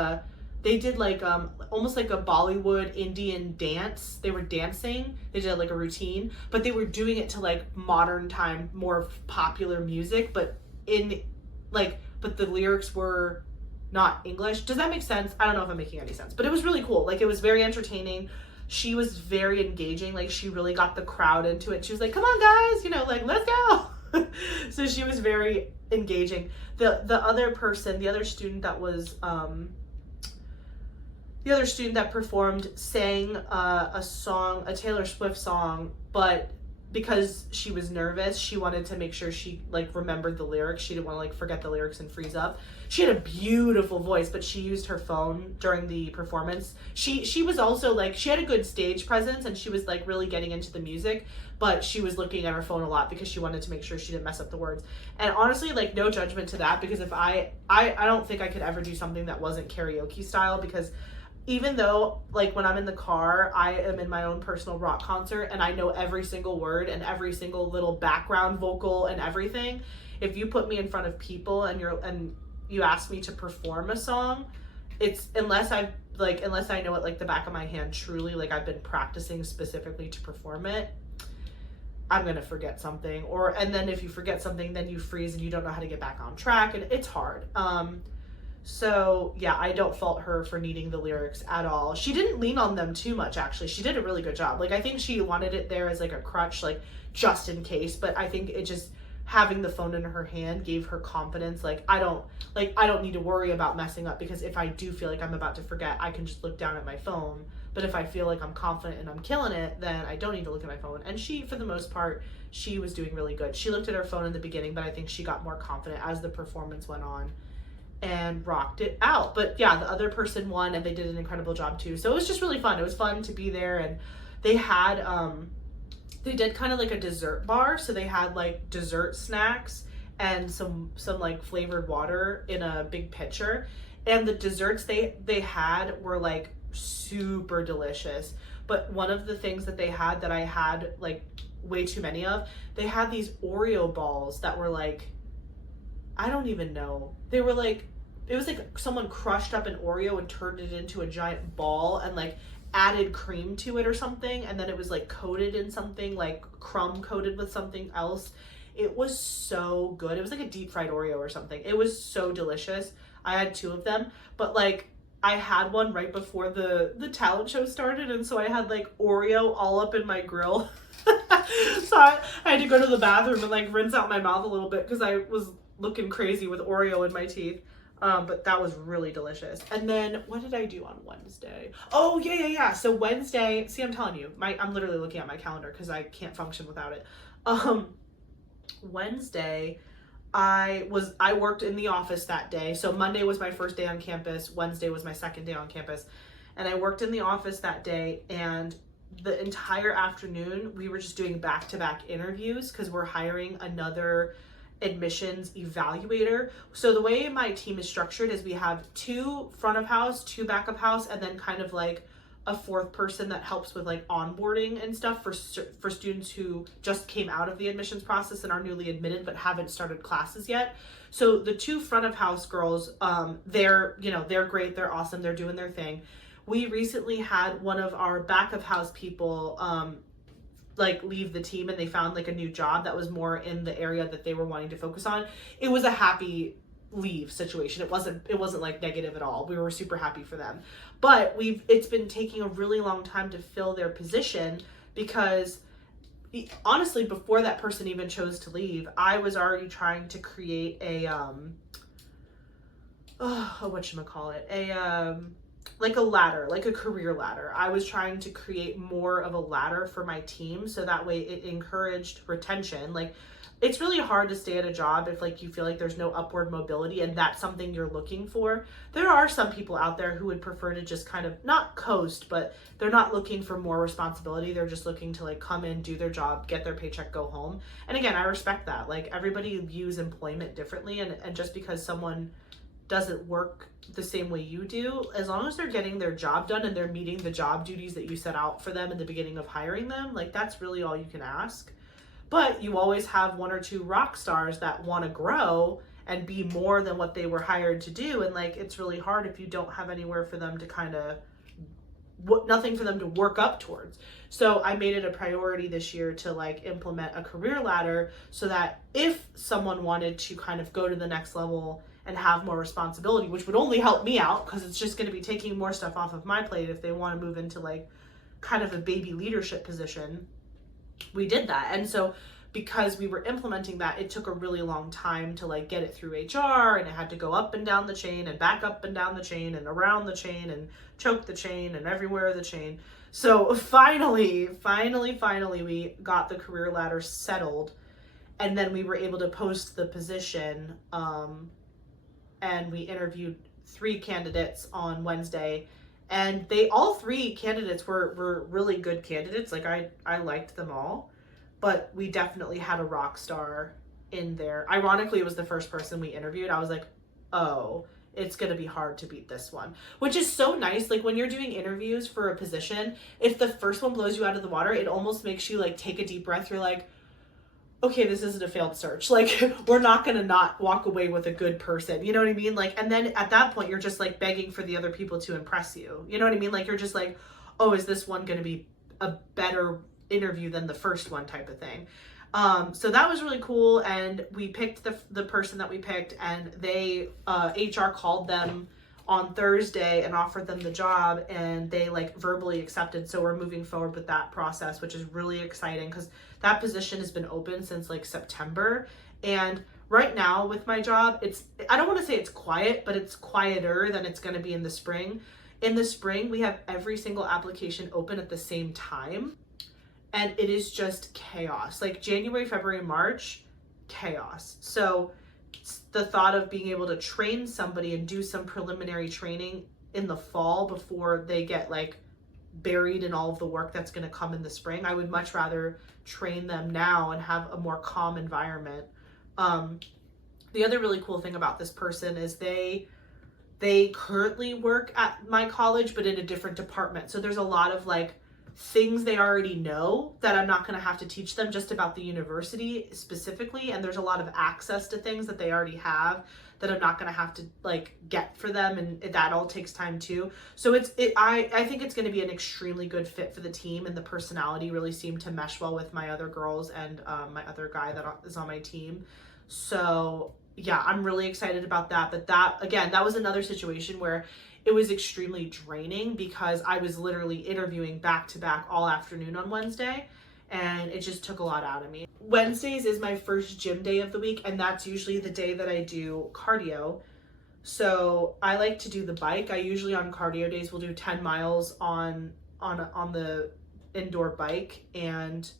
almost like a Bollywood Indian dance. They were dancing. They did like a routine, but they were doing it to like modern time, more popular music, but but the lyrics were not English. Does that make sense? I don't know if I'm making any sense, but it was really cool. Like, it was very entertaining. She was very engaging. Like, she really got the crowd into it. She was like, come on guys, like, let's go. So she was very engaging. The other student that performed sang a Taylor Swift song, but because she was nervous, she wanted to make sure she like remembered the lyrics. She didn't want to like forget the lyrics and freeze up. She had a beautiful voice, but she used her phone during the performance. She was also like, she had a good stage presence and she was like really getting into the music, but she was looking at her phone a lot because she wanted to make sure she didn't mess up the words. And honestly, like, no judgment to that, because if I don't think I could ever do something that wasn't karaoke style, because even though like when I'm in the car, I am in my own personal rock concert and I know every single word and every single little background vocal and everything, if you put me in front of people and you ask me to perform a song, it's unless I know it like the back of my hand, truly, like I've been practicing specifically to perform it, I'm gonna forget something. And then if you forget something, then you freeze and you don't know how to get back on track, and it's hard. So yeah, I don't fault her for needing the lyrics at all. She didn't lean on them too much, actually. She did a really good job. Like, I think she wanted it there as like a crutch, like just in case, but I think it just, having the phone in her hand gave her confidence. Like, I don't need to worry about messing up, because if I do feel like I'm about to forget, I can just look down at my phone, But if I feel like I'm confident and I'm killing it, then I don't need to look at my phone. And she, for the most part, she was doing really good. She looked at her phone in the beginning, but I think she got more confident as the performance went on and rocked it out. But yeah, the other person won and they did an incredible job too. So it was just really fun. It was fun to be there. And they had, they did kind of like a dessert bar. So they had like dessert snacks and some like flavored water in a big pitcher. And the desserts they had were like super delicious. But one of the things that they had that I had like way too many of, they had these Oreo balls that were like, I don't even know. They were like, it was like someone crushed up an Oreo and turned it into a giant ball and like added cream to it or something. And then it was like coated in something, like crumb coated with something else. It was so good. It was like a deep fried Oreo or something. It was so delicious. I had 2 of them, but like I had one right before the talent show started. And so I had like Oreo all up in my grill. So I had to go to the bathroom and like rinse out my mouth a little bit because I was looking crazy with Oreo in my teeth. But that was really delicious. And then what did I do on Wednesday? Oh, yeah. So Wednesday, see, I'm telling you, I'm literally looking at my calendar because I can't function without it. Wednesday, I worked in the office that day. So Monday was my first day on campus. Wednesday was my second day on campus. And I worked in the office that day, and the entire afternoon we were just doing back-to-back interviews because we're hiring another admissions evaluator. So the way my team is structured is we have 2 front of house, 2 back of house, and then kind of like a 4th person that helps with like onboarding and stuff for students who just came out of the admissions process and are newly admitted but haven't started classes yet. So the 2 front of house girls, they're great, they're awesome, they're doing their thing. We recently had one of our back of house people like leave the team, and they found like a new job that was more in the area that they were wanting to focus on. It was a happy leave situation. It wasn't like negative at all. We were super happy for them. But it's been taking a really long time to fill their position because honestly, before that person even chose to leave, I was already trying to create a like a ladder, like a career ladder. I was trying to create more of a ladder for my team so that way it encouraged retention. Like, it's really hard to stay at a job if like you feel like there's no upward mobility and that's something you're looking for. There are some people out there who would prefer to just kind of not coast, but they're not looking for more responsibility. They're just looking to like come in, do their job, get their paycheck, go home. And again, I respect that. Like, everybody views employment differently, and just because someone doesn't work the same way you do, as long as they're getting their job done and they're meeting the job duties that you set out for them in the beginning of hiring them, like that's really all you can ask. But you always have 1 or 2 rock stars that want to grow and be more than what they were hired to do. And like, it's really hard if you don't have anywhere for them to kind of, nothing for them to work up towards. So I made it a priority this year to like implement a career ladder so that if someone wanted to kind of go to the next level and have more responsibility, which would only help me out because it's just going to be taking more stuff off of my plate if they want to move into like kind of a baby leadership position, we did that. And so because we were implementing that, it took a really long time to like get it through HR, and it had to go up and down the chain and back up and down the chain and around the chain and choke the chain and everywhere the chain. So finally, we got the career ladder settled, and then we were able to post the position. And we interviewed 3 candidates on Wednesday, and all 3 candidates were really good candidates. Like I liked them all, but we definitely had a rock star in there. Ironically, it was the first person we interviewed. I was like, oh, it's going to be hard to beat this one, which is so nice. Like, when you're doing interviews for a position, if the first one blows you out of the water, it almost makes you like take a deep breath. You're like, okay, this isn't a failed search. Like, we're not going to not walk away with a good person. You know what I mean? Like, and then at that point, you're just like begging for the other people to impress you. You know what I mean? Like, you're just like, oh, is this one going to be a better interview than the first one type of thing? So that was really cool. And we picked the person that we picked, and they, HR called them on Thursday and offered them the job, and they like verbally accepted. So we're moving forward with that process, which is really exciting because that position has been open since like September. And right now with my job, I don't want to say it's quiet, but it's quieter than it's going to be in the spring. In the spring, we have every single application open at the same time, and it is just chaos. Like January, February, March, chaos. So the thought of being able to train somebody and do some preliminary training in the fall before they get like buried in all of the work that's going to come in the spring, I would much rather train them now and have a more calm environment. The other really cool thing about this person is they currently work at my college, but in a different department. So there's a lot of like things they already know that I'm not going to have to teach them just about the university specifically. And there's a lot of access to things that they already have that I'm not going to have to like get for them. And that all takes time too. So I think it's going to be an extremely good fit for the team, and the personality really seemed to mesh well with my other girls and my other guy that is on my team. So yeah, I'm really excited about that. But that was another situation where it was extremely draining because I was literally interviewing back to back all afternoon on Wednesday, and it just took a lot out of me. Wednesdays is my first gym day of the week, and that's usually the day that I do cardio. So I like to do the bike. I usually on cardio days will do 10 miles on the indoor bike, and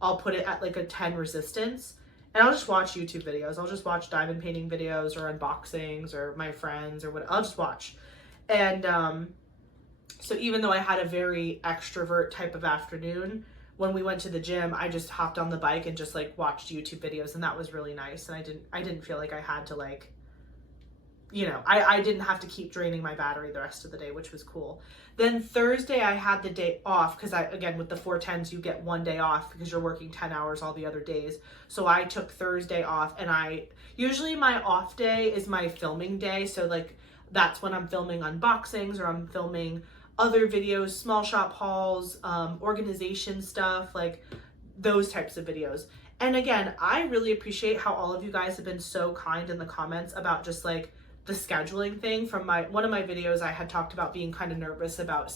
I'll put it at like a 10 resistance. And I'll just watch YouTube videos. I'll just watch diamond painting videos or unboxings or my friends or what. I'll just watch. And so even though I had a very extrovert type of afternoon, when we went to the gym, I just hopped on the bike and just like watched YouTube videos, and that was really nice. And I didn't feel like I had to like, you know, I didn't have to keep draining my battery the rest of the day, which was cool. Then Thursday I had the day off because again, with the 410s, you get one day off because you're working 10 hours all the other days. So I took Thursday off, and usually my off day is my filming day. So like, that's when I'm filming unboxings or I'm filming other videos, small shop hauls, organization stuff, like those types of videos. And again, I really appreciate how all of you guys have been so kind in the comments about just like the scheduling thing. From one of my videos, I had talked about being kind of nervous about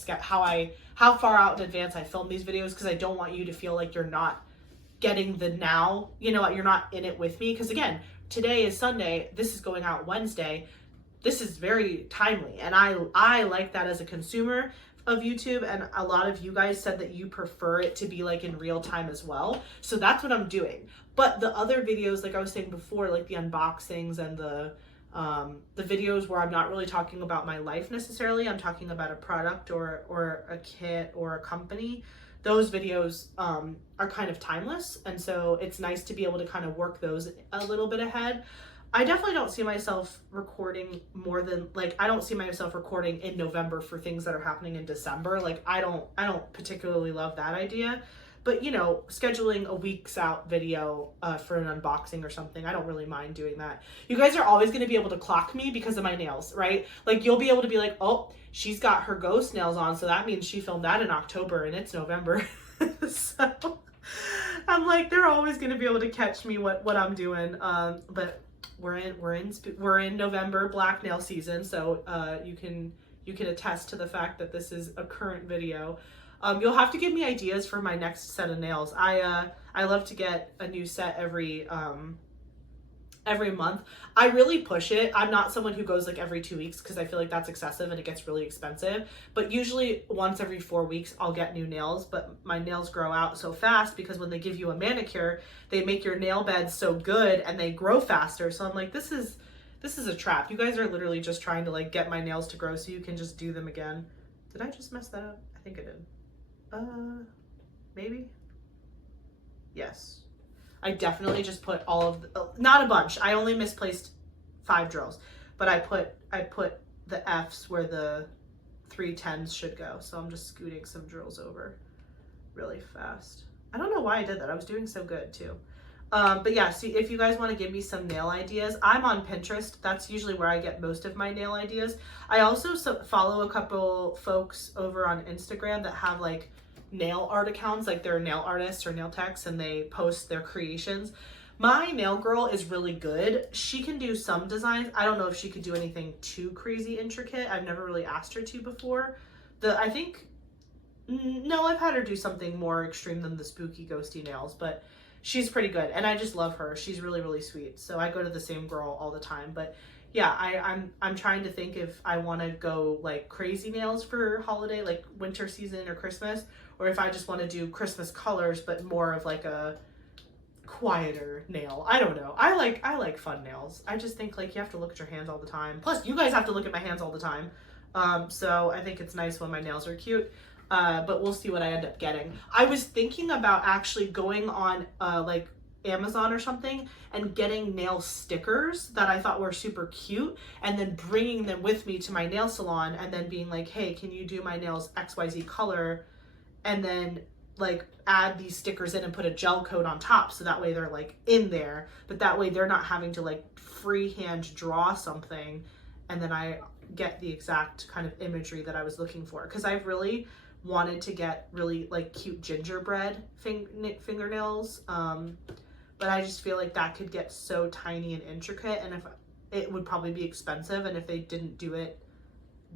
how far out in advance I film these videos, because I don't want you to feel like you're not getting the now, you know, you're not in it with me. Because again, today is Sunday, this is going out Wednesday. This is very timely, and I like that as a consumer of YouTube, and a lot of you guys said that you prefer it to be like in real time as well. So that's what I'm doing. But the other videos, like I was saying before, like the unboxings and the videos where I'm not really talking about my life necessarily, I'm talking about a product or a kit or a company, those videos are kind of timeless. And so it's nice to be able to kind of work those a little bit ahead. I definitely don't see myself recording more than, like, I don't see myself recording in November for things that are happening in December. Like, I don't particularly love that idea. But, you know, scheduling a week's out video for an unboxing or something, I don't really mind doing that. You guys are always going to be able to clock me because of my nails, right? Like, you'll be able to be like, oh, she's got her ghost nails on, so that means she filmed that in October and it's November. So I'm like, they're always going to be able to catch me what I'm doing. But we're in November, black nail season, so you can attest to the fact that this is a current video. You'll have to give me ideas for my next set of nails. I love to get a new set every month. I really push it. I'm not someone who goes like every 2 weeks because I feel like that's excessive and it gets really expensive. But usually once every 4 weeks, I'll get new nails. But my nails grow out so fast because when they give you a manicure, they make your nail beds so good and they grow faster. So I'm like, this is a trap. You guys are literally just trying to like get my nails to grow so you can just do them again. Did I just mess that up? I think I did. Maybe? Yes. I definitely just put all of not a bunch. I only misplaced 5 drills, but I put the F's where the 3 10s should go. So I'm just scooting some drills over really fast. I don't know why I did that. I was doing so good too. But yeah, see, if you guys want to give me some nail ideas, I'm on Pinterest. That's usually where I get most of my nail ideas. I also follow a couple folks over on Instagram that have like nail art accounts, like they're nail artists or nail techs, and they post their creations. My nail girl is really good. She can do some designs. I don't know if she could do anything too crazy intricate. I've never really asked her to before. No, I've had her do something more extreme than the spooky ghosty nails, but she's pretty good, and I just love her. She's really, really sweet. So I go to the same girl all the time. But yeah, I'm trying to think if I want to go like crazy nails for holiday, like winter season or Christmas, or if I just want to do Christmas colors, but more of like a quieter nail. I don't know. I like fun nails. I just think like you have to look at your hands all the time. Plus, you guys have to look at my hands all the time. So I think it's nice when my nails are cute. But we'll see what I end up getting. I was thinking about actually going on like Amazon or something and getting nail stickers that I thought were super cute and then bringing them with me to my nail salon and then being like, hey, can you do my nails XYZ color? And then like add these stickers in and put a gel coat on top so that way they're like in there, but that way they're not having to like freehand draw something and then I get the exact kind of imagery that I was looking for, because I've really wanted to get really like cute gingerbread fingernails, but I just feel like that could get so tiny and intricate, and if it would probably be expensive, and if they didn't do it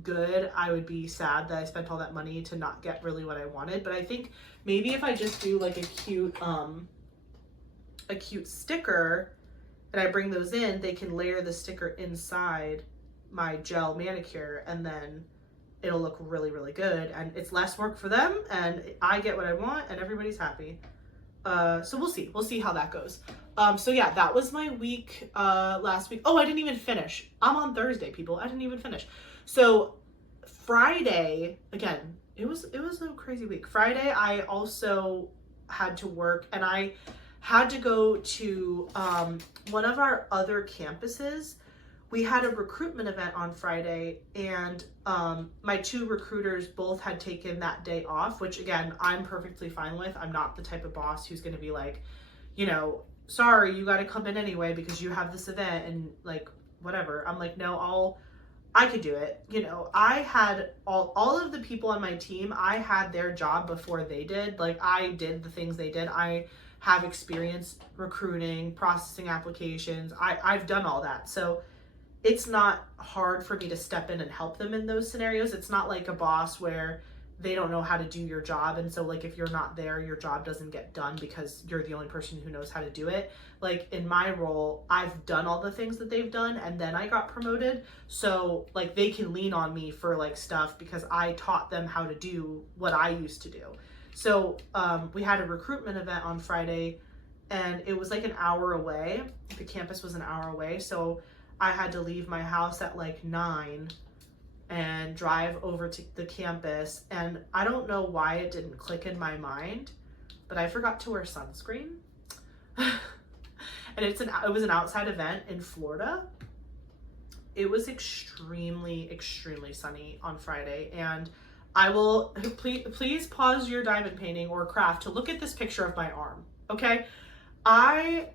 good, I would be sad that I spent all that money to not get really what I wanted. But I think maybe if I just do like a cute sticker and I bring those in, they can layer the sticker inside my gel manicure and then it'll look really, really good, and it's less work for them and I get what I want and everybody's happy. So we'll see how that goes. So yeah, that was my week last week. Oh, I didn't even finish. I'm on Thursday, people. I didn't even finish. So Friday, again, it was a crazy week. Friday, I also had to work and I had to go to one of our other campuses. We had a recruitment event on Friday and my two recruiters both had taken that day off, which again, I'm perfectly fine with. I'm not the type of boss who's going to be like, you know, sorry, you got to come in anyway because you have this event and like whatever. I'm like, no, I could do it. You know, I had all of the people on my team, I had their job before they did. Like I did the things they did. I have experience recruiting, processing applications. I've done all that. So it's not hard for me to step in and help them in those scenarios. It's not like a boss where they don't know how to do your job. And so like, if you're not there, your job doesn't get done because you're the only person who knows how to do it. Like in my role, I've done all the things that they've done and then I got promoted. So like they can lean on me for like stuff because I taught them how to do what I used to do. So we had a recruitment event on Friday and it was like an hour away. The campus was an hour away. So I had to leave my house at like 9 and drive over to the campus. And I don't know why it didn't click in my mind, but I forgot to wear sunscreen. And it was an outside event in Florida. It was extremely, extremely sunny on Friday. And I will, please pause your diamond painting or craft to look at this picture of my arm, okay? I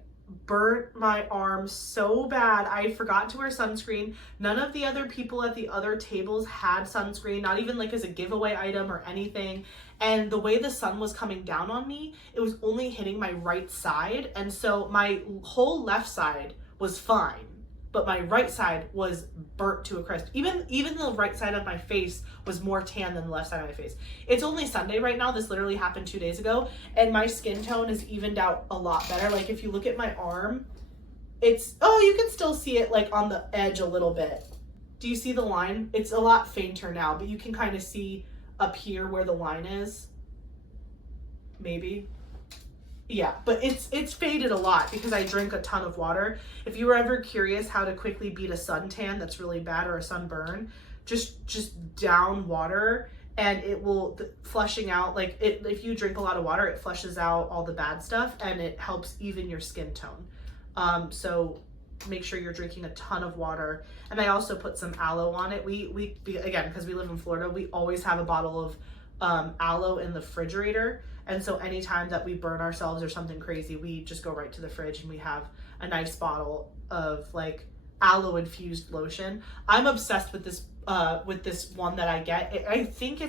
burnt my arm so bad. I forgot to wear sunscreen. None of the other people at the other tables had sunscreen, not even like as a giveaway item or anything. And the way the sun was coming down on me, it was only hitting my right side. And so my whole left side was fine, but my right side was burnt to a crisp. Even the right side of my face was more tan than the left side of my face. It's only Sunday right now. This literally happened 2 days ago. And my skin tone is evened out a lot better. Like if you look at my arm, you can still see it like on the edge a little bit. Do you see the line? It's a lot fainter now, but you can kind of see up here where the line is. Maybe. Yeah, but it's faded a lot because I drink a ton of water. If you were ever curious how to quickly beat a suntan that's really bad or a sunburn, just down water and it will flushing out if you drink a lot of water, it flushes out all the bad stuff and it helps even your skin tone. So make sure you're drinking a ton of water. And I also put some aloe on it. We again, because we live in Florida, we always have a bottle of aloe in the refrigerator. And so anytime that we burn ourselves or something crazy, we just go right to the fridge and we have a nice bottle of like aloe infused lotion. I'm obsessed with this one that I get. I think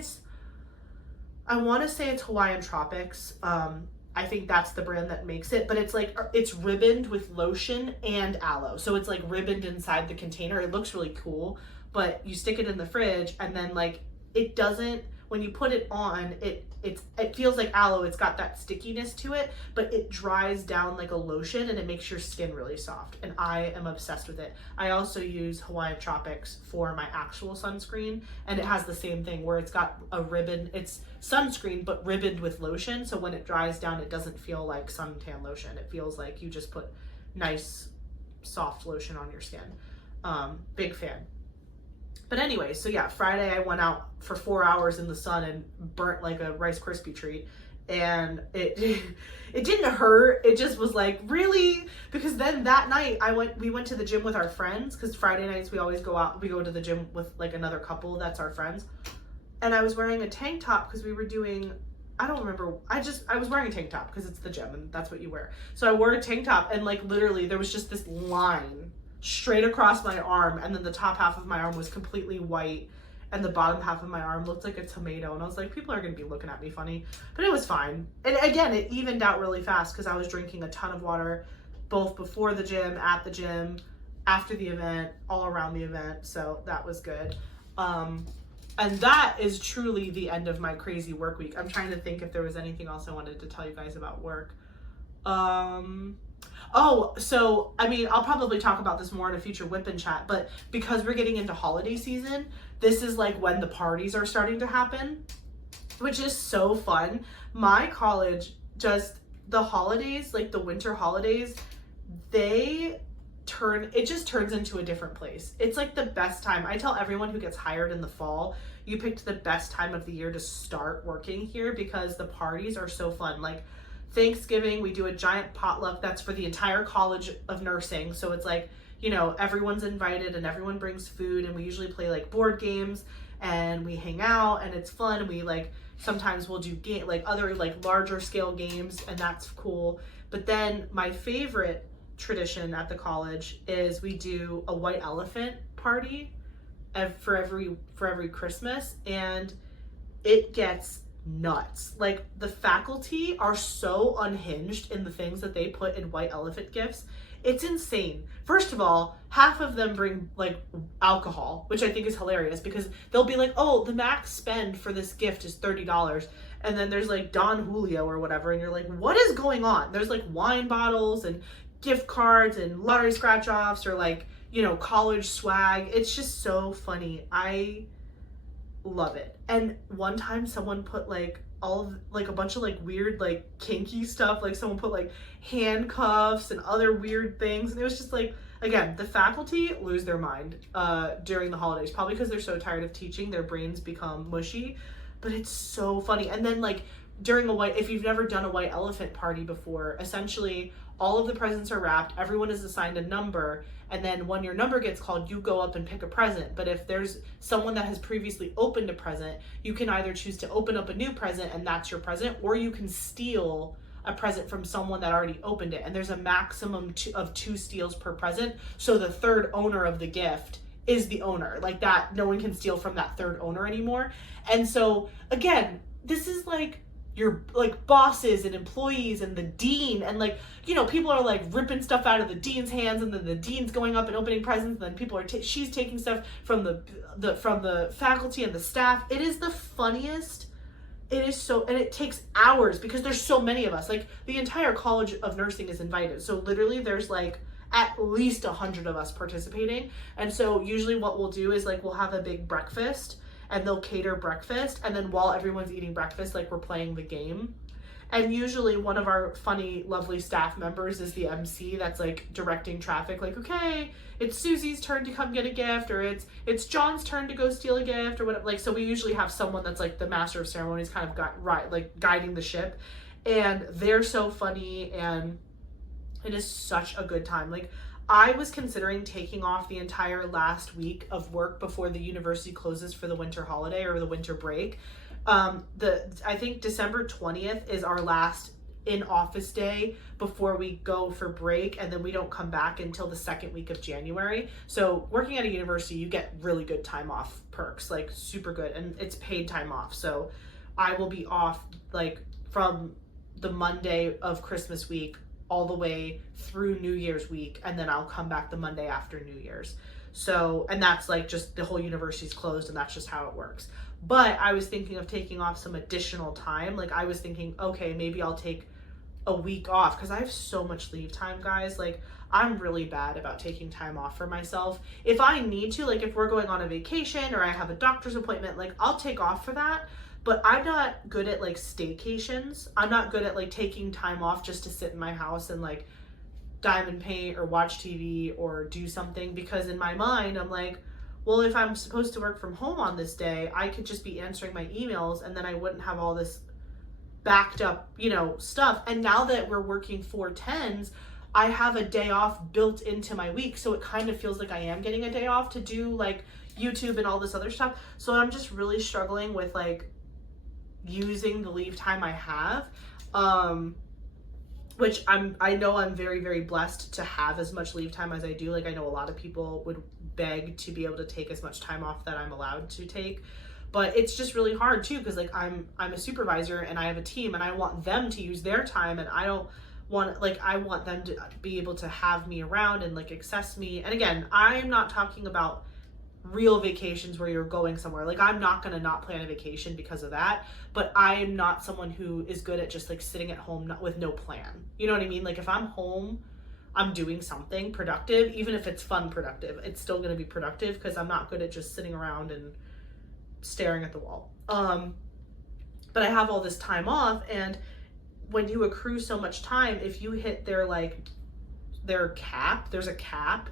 I want to say it's Hawaiian Tropics. I think that's the brand that makes it, but it's ribboned with lotion and aloe. So it's like ribboned inside the container. It looks really cool, but you stick it in the fridge and then like it doesn't, when you put it on, it feels like aloe. It's got that stickiness to it, but it dries down like a lotion and it makes your skin really soft. And I am obsessed with it. I also use Hawaiian Tropics for my actual sunscreen, and it has the same thing where it's got a ribbon. It's sunscreen, but ribboned with lotion. So when it dries down, it doesn't feel like suntan lotion. It feels like you just put nice, soft lotion on your skin. Big fan. But anyway, so yeah, Friday I went out for 4 hours in the sun and burnt like a Rice Krispie treat. And it didn't hurt. It just was like, really? Because then that night we went to the gym with our friends, because Friday nights we always go out, we go to the gym with like another couple that's our friends. And I was wearing a tank top because we were doing, I don't remember. I was wearing a tank top because it's the gym and that's what you wear. So I wore a tank top and like literally there was just this line straight across my arm, and then the top half of my arm was completely white and the bottom half of my arm looked like a tomato, and I was like, people are gonna be looking at me funny, but it was fine. And again, it evened out really fast because I was drinking a ton of water both before the gym, at the gym, after the event, all around the event, so that was good. And that is truly the end of my crazy work week. I'm trying to think if there was anything else I wanted to tell you guys about work. Oh, so, I mean, I'll probably talk about this more in a future Whip and Chat, but because we're getting into holiday season, this is like when the parties are starting to happen, which is so fun. My college, just the holidays, like the winter holidays, it just turns into a different place. It's like the best time. I tell everyone who gets hired in the fall, you picked the best time of the year to start working here because the parties are so fun. Like, Thanksgiving, we do a giant potluck that's for the entire College of Nursing. So it's like, you know, everyone's invited and everyone brings food, and we usually play like board games and we hang out and it's fun. We like, sometimes we'll do other like larger scale games, and that's cool. But then my favorite tradition at the college is we do a white elephant party for every Christmas, and it gets nuts. Like, the faculty are so unhinged in the things that they put in white elephant gifts. It's insane. First of all, half of them bring like alcohol, which I think is hilarious because they'll be like, oh, the max spend for this gift is $30. And then there's like Don Julio or whatever. And you're like, what is going on? There's like wine bottles and gift cards and lottery scratch offs or like, you know, college swag. It's just so funny. I love it. And one time someone put like a bunch of like weird like kinky stuff, like someone put like handcuffs and other weird things, and it was just like, again, the faculty lose their mind during the holidays, probably because they're so tired of teaching, their brains become mushy, but it's so funny. And then like during if you've never done a white elephant party before, essentially all of the presents are wrapped, everyone is assigned a number, and then when your number gets called, you go up and pick a present. But if there's someone that has previously opened a present, you can either choose to open up a new present and that's your present, or you can steal a present from someone that already opened it. And there's a maximum of 2 steals per present. So the third owner of the gift is the owner. Like that, no one can steal from that third owner anymore. And so again, this is like your like bosses and employees and the dean, and like, you know, people are like ripping stuff out of the dean's hands, and then the dean's going up and opening presents, and then people are she's taking stuff from the faculty and the staff. It is the funniest. It is so, and it takes hours because there's so many of us. Like the entire College of Nursing is invited, so literally there's like at least 100 of us participating. And so usually what we'll do is like we'll have a big breakfast, and they'll cater breakfast, and then while everyone's eating breakfast, like we're playing the game. And usually one of our funny, lovely staff members is the MC that's like directing traffic, like, okay, it's Susie's turn to come get a gift, or it's John's turn to go steal a gift, or whatever. Like, so we usually have someone that's like the master of ceremonies, kind of like guiding the ship, and they're so funny, and it is such a good time. Like, I was considering taking off the entire last week of work before the university closes for the winter holiday or the winter break. I think December 20th is our last in-office day before we go for break, and then we don't come back until the second week of January. So working at a university, you get really good time off perks, like super good, and it's paid time off. So I will be off like from the Monday of Christmas week all the way through New Year's week, and then I'll come back the Monday after New Year's. So, and that's like just the whole university's closed, and that's just how it works. but I was thinking of taking off some additional time. Like I was thinking, okay, maybe I'll take a week off because I have so much leave time, guys. Like I'm really bad about taking time off for myself. If I need to, like if we're going on a vacation or I have a doctor's appointment, like I'll take off for that. But I'm not good at like staycations. I'm not good at like taking time off just to sit in my house and like diamond paint or watch TV or do something, because in my mind I'm like, well, if I'm supposed to work from home on this day, I could just be answering my emails and then I wouldn't have all this backed up, stuff. And now that we're working 4/10s, I have a day off built into my week. So it kind of feels like I am getting a day off to do like YouTube and all this other stuff. So I'm just really struggling with like using the leave time I have. Which I know I'm very, very blessed to have as much leave time as I do. Like I know a lot of people would beg to be able to take as much time off that I'm allowed to take. But it's just really hard too, because like I'm a supervisor and I have a team and I want them to use their time, and I don't want, like, I want them to be able to have me around and like access me. And again, I'm not talking about real vacations where you're going somewhere. Like I'm not gonna not plan a vacation because of that, but I'm not someone who is good at just like sitting at home with no plan. You know what I mean? Like if I'm home, I'm doing something productive, even if it's fun productive, it's still gonna be productive because I'm not good at just sitting around and staring at the wall. But I have all this time off, and when you accrue so much time, if you hit their cap, there's a cap.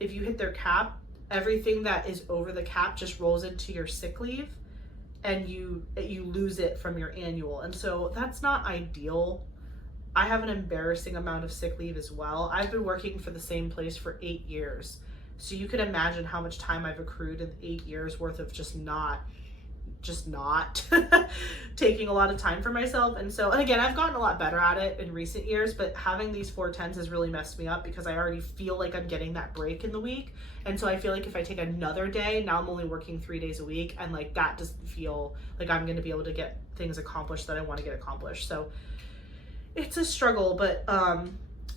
If you hit their cap, everything that is over the cap just rolls into your sick leave, and you lose it from your annual. And so that's not ideal. I have an embarrassing amount of sick leave as well. I've been working for the same place for 8 years. So you can imagine how much time I've accrued in 8 years worth of just not taking a lot of time for myself. And again, I've gotten a lot better at it in recent years, but having these 4/10s has really messed me up because I already feel like I'm getting that break in the week. And so I feel like if I take another day, now I'm only working 3 days a week, and like that doesn't feel like I'm going to be able to get things accomplished that I want to get accomplished. So it's a struggle, but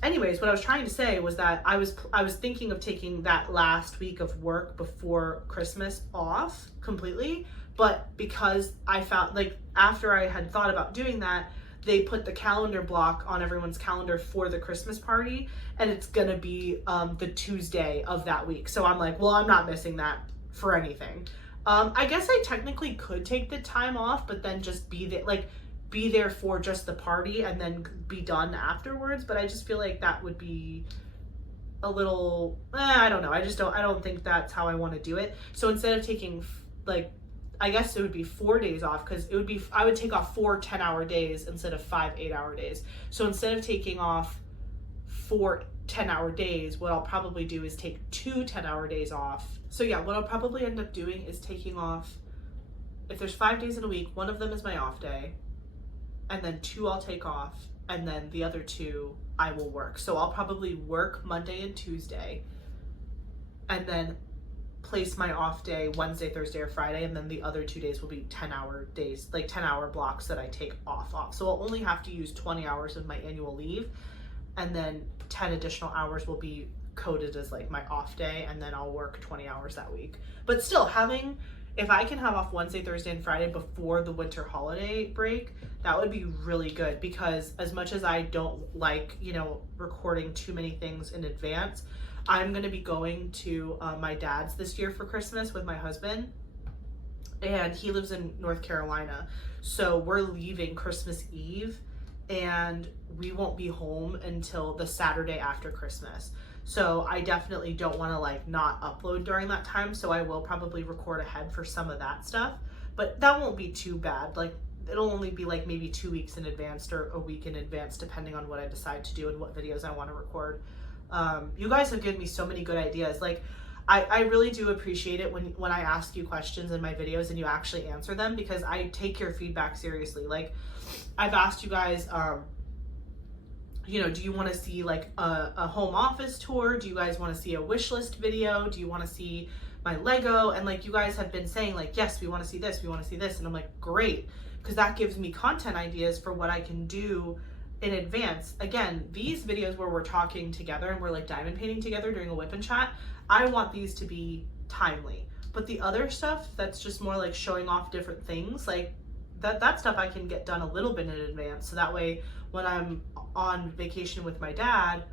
anyways, what I was trying to say was that I was thinking of taking that last week of work before Christmas off completely. But because I found, like, after I had thought about doing that, they put the calendar block on everyone's calendar for the Christmas party, and it's gonna be the Tuesday of that week. So I'm like, well, I'm not missing that for anything. I guess I technically could take the time off, but then just be there for just the party and then be done afterwards. But I just feel like that would be a little, I don't know. I don't think that's how I want to do it. So instead of taking I guess it would be 4 days off, because I would take off 4 10-hour days instead of 5 8-hour days. So instead of taking off 4 10-hour days, what I'll probably do is take 2 10-hour days off. So yeah, what I'll probably end up doing is taking off, if there's 5 days in a week, one of them is my off day, and then 2 I'll take off, and then the other 2 I will work. So I'll probably work Monday and Tuesday, and then place my off day Wednesday, Thursday, or Friday, and then the other 2 days will be 10-hour days, like 10-hour blocks that I take off. So I'll only have to use 20 hours of my annual leave, and then 10 additional hours will be coded as like my off day, and then I'll work 20 hours that week. But still, if I can have off Wednesday, Thursday, and Friday before the winter holiday break, that would be really good, because as much as I don't like, recording too many things in advance, I'm going to be going to my dad's this year for Christmas with my husband, and he lives in North Carolina. So we're leaving Christmas Eve, and we won't be home until the Saturday after Christmas. So I definitely don't want to not upload during that time. So I will probably record ahead for some of that stuff, but that won't be too bad. It'll only be maybe 2 weeks in advance or a week in advance, depending on what I decide to do and what videos I want to record. You guys have given me so many good ideas. I really do appreciate it when I ask you questions in my videos and you actually answer them, because I take your feedback seriously. I've asked you guys, do you want to see a home office tour? Do you guys want to see a wish list video? Do you want to see my Lego? And you guys have been saying yes, we want to see this, we want to see this. And I'm like, great, because that gives me content ideas for what I can do in advance. Again, these videos where we're talking together and we're diamond painting together during a whip and chat, I want these to be timely. But the other stuff that's just more like showing off different things, like that stuff I can get done a little bit in advance. So that way when I'm on vacation with my dad,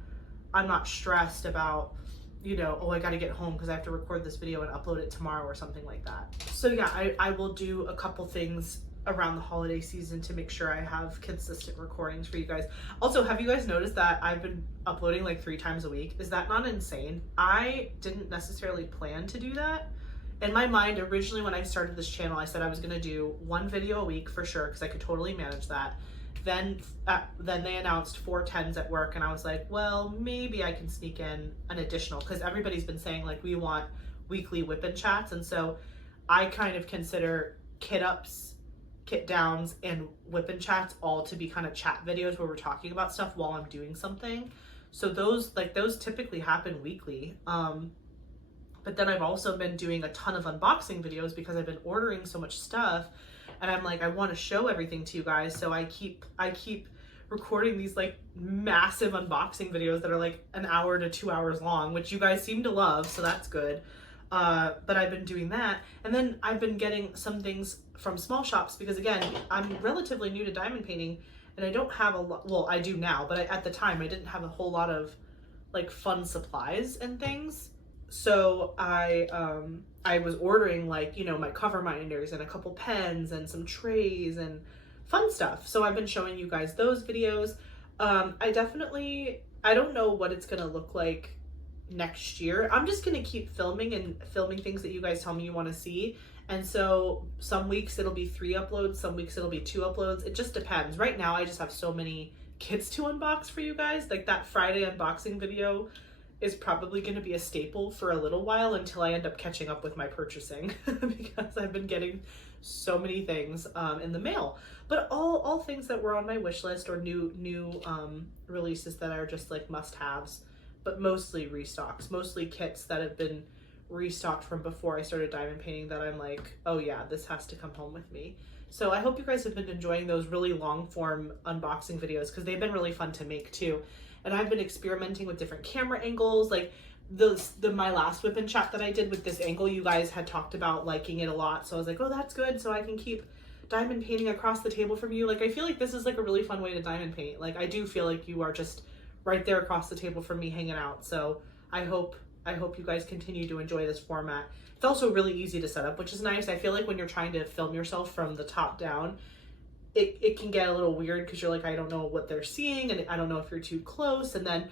I'm not stressed about, you know, oh, I got to get home because I have to record this video and upload it tomorrow or something like that. So yeah, I will do a couple things around the holiday season to make sure I have consistent recordings for you guys. Also, have you guys noticed that I've been uploading like 3 times a week? Is that not insane? I didn't necessarily plan to do that. In my mind, originally when I started this channel, I said I was gonna do 1 video a week for sure, because I could totally manage that. Then they announced 4 10s at work, and I was like, well, maybe I can sneak in an additional, because everybody's been saying like we want weekly whip-in chats, and so I kind of consider kit ups, kit downs, and whip-in chats all to be kind of chat videos where we're talking about stuff while I'm doing something. So those typically happen weekly. But then I've also been doing a ton of unboxing videos because I've been ordering so much stuff, and I'm like, I want to show everything to you guys. So I keep recording these like massive unboxing videos that are like 1 hour to 2 hours long, which you guys seem to love, so that's good. But I've been doing that, and then I've been getting some things from small shops because, again, I'm relatively new to diamond painting, and I don't have a lot. Well, I do now, but at the time I didn't have a whole lot of like fun supplies and things. So I was ordering, like, you know, my cover minders and a couple pens and some trays and fun stuff. So I've been showing you guys those videos. I don't know what it's gonna look like next year. I'm just gonna keep filming things that you guys tell me you want to see. And so some weeks it'll be 3 uploads, some weeks it'll be 2 uploads. It just depends. Right now I just have so many kits to unbox for you guys. Like that Friday unboxing video is probably going to be a staple for a little while until I end up catching up with my purchasing because I've been getting so many things in the mail. But all things that were on my wish list, or new releases that are just like must-haves, but mostly restocks, mostly kits that have been restocked from before I started diamond painting that I'm like, oh yeah, this has to come home with me. So I hope you guys have been enjoying those really long form unboxing videos because they've been really fun to make too. And I've been experimenting with different camera angles. Like my last whip and chat that I did with this angle, you guys had talked about liking it a lot. So I was like, oh, that's good. So I can keep diamond painting across the table from you. Like, I feel like this is like a really fun way to diamond paint. Like, I do feel like you are just right there across the table from me hanging out. So I hope you guys continue to enjoy this format. It's also really easy to set up, which is nice. I feel like when you're trying to film yourself from the top down, it can get a little weird because you're like, I don't know what they're seeing, and I don't know if you're too close. And then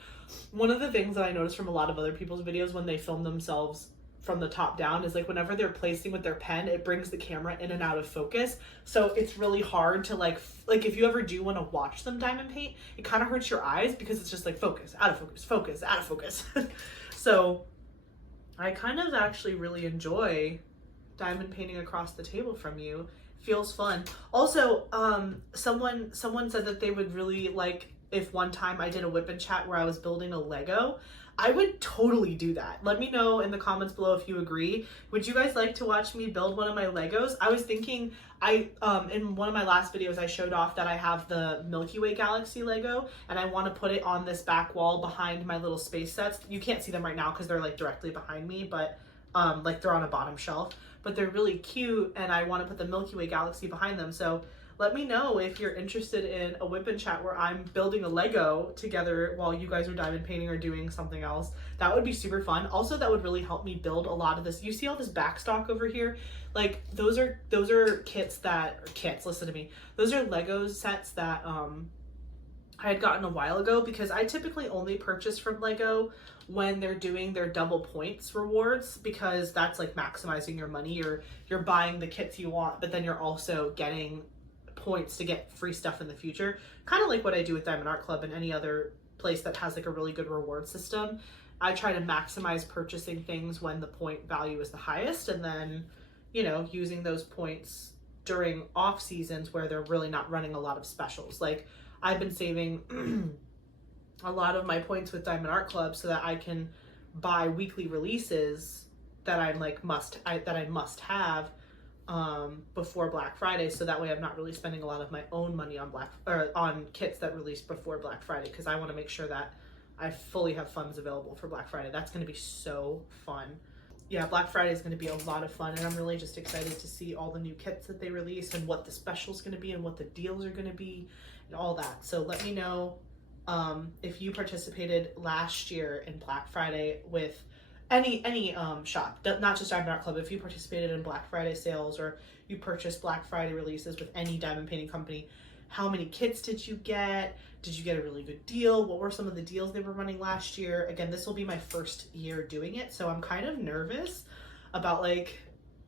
one of the things that I noticed from a lot of other people's videos when they film themselves from the top down is like whenever they're placing with their pen, it brings the camera in and out of focus. So it's really hard to like if you ever do want to watch them diamond paint, it kind of hurts your eyes because it's just like focus, out of focus, focus, out of focus. So I kind of actually really enjoy diamond painting across the table from you. Feels fun. Also, someone said that they would really like if one time I did a whip and chat where I was building a Lego. I would totally do that. Let me know in the comments below if you agree. Would you guys like to watch me build one of my Legos? I was thinking, in one of my last videos I showed off that I have the Milky Way galaxy Lego, and I want to put it on this back wall behind my little space sets. You can't see them right now because they're like directly behind me, but like they're on a bottom shelf. But they're really cute, and I want to put the Milky Way galaxy behind them. So let me know if you're interested in a whip and chat where I'm building a Lego together while you guys are diamond painting or doing something else. That would be super fun. Also, that would really help me build a lot of this. You see all this backstock over here? Like those are kits, listen to me. Those are Lego sets that I had gotten a while ago because I typically only purchase from Lego when they're doing their double points rewards, because that's like maximizing your money. You're buying the kits you want, but then you're also getting points to get free stuff in the future. Kind of like what I do with Diamond Art Club and any other place that has like a really good reward system. I try to maximize purchasing things when the point value is the highest, and then, you know, using those points during off seasons where they're really not running a lot of specials. Like I've been saving a lot of my points with Diamond Art Club so that I can buy weekly releases that I must have before Black Friday, so that way I'm not really spending a lot of my own money on kits that release before Black Friday, because I want to make sure that I fully have funds available for Black Friday. That's going to be so fun. yeah, Black Friday is going to be a lot of fun, and I'm really just excited to see all the new kits that they release and what the special's going to be and what the deals are going to be and all that. So let me know if you participated last year in Black Friday with any shop, not just Diamond Art Club. If you participated in Black Friday sales or you purchased Black Friday releases with any diamond painting company, how many kits did you get? Did you get a really good deal? What were some of the deals they were running last year? Again, this will be my first year doing it, so I'm kind of nervous about, like,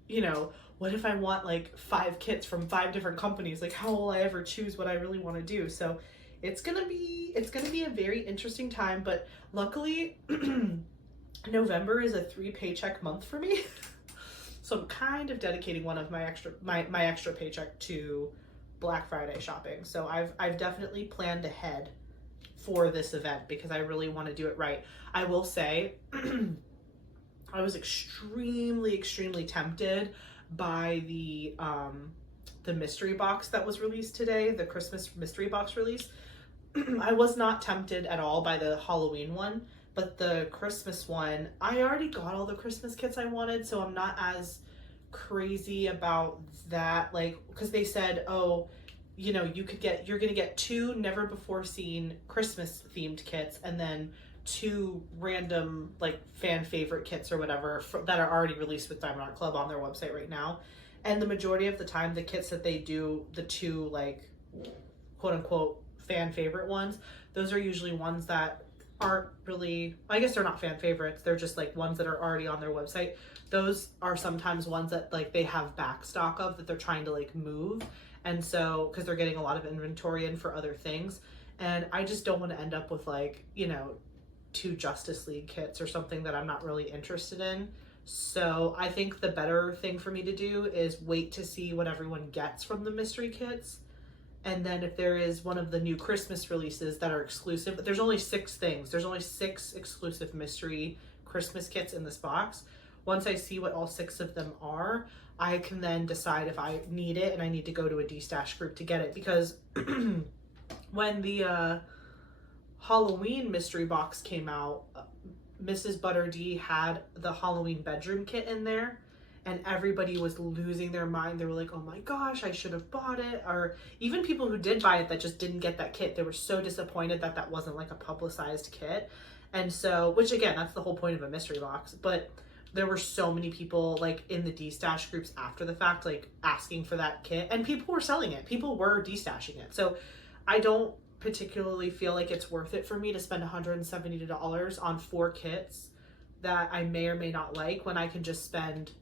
you know, what if I want like 5 kits from 5 different companies? Like, how will I ever choose what I really want to do? So it's gonna be a very interesting time, but luckily November is a 3 paycheck month for me. So I'm kind of dedicating one of my extra paycheck to Black Friday shopping. So I've definitely planned ahead for this event because I really want to do it right. I will say I was extremely tempted by the mystery box that was released today, the Christmas mystery box release. I was not tempted at all by the Halloween one, but the Christmas one, I already got all the Christmas kits I wanted, so I'm not as crazy about that, like, because they said, oh, you know, you're gonna get 2 never before seen Christmas themed kits and then 2 random like fan favorite kits or whatever that are already released with Diamond Art Club on their website right now. And the majority of the time, the kits that they do, the 2 like quote unquote fan favorite ones, those are usually ones that aren't really, I guess they're not fan favorites, they're just like ones that are already on their website. Those are sometimes ones that like they have back stock of that they're trying to like move, and so because they're getting a lot of inventory in for other things, and I just don't want to end up with like, you know, 2 Justice League kits or something that I'm not really interested in. So I think the better thing for me to do is wait to see what everyone gets from the mystery kits. And then if there is one of the new Christmas releases that are exclusive, but there's only 6 things. There's only 6 exclusive mystery Christmas kits in this box. Once I see what all 6 of them are, I can then decide if I need it and I need to go to a D-stash group to get it. Because when the Halloween mystery box came out, Mrs. Butter D had the Halloween bedroom kit in there, and everybody was losing their mind. They were like, oh my gosh, I should have bought it. Or even people who did buy it that just didn't get that kit, they were so disappointed that that wasn't like a publicized kit. And so, which again, that's the whole point of a mystery box. But there were so many people like in the D-stash groups after the fact, like asking for that kit, and people were selling it. People were D-stashing it. So I don't particularly feel like it's worth it for me to spend $170 on 4 kits that I may or may not like, when I can just spend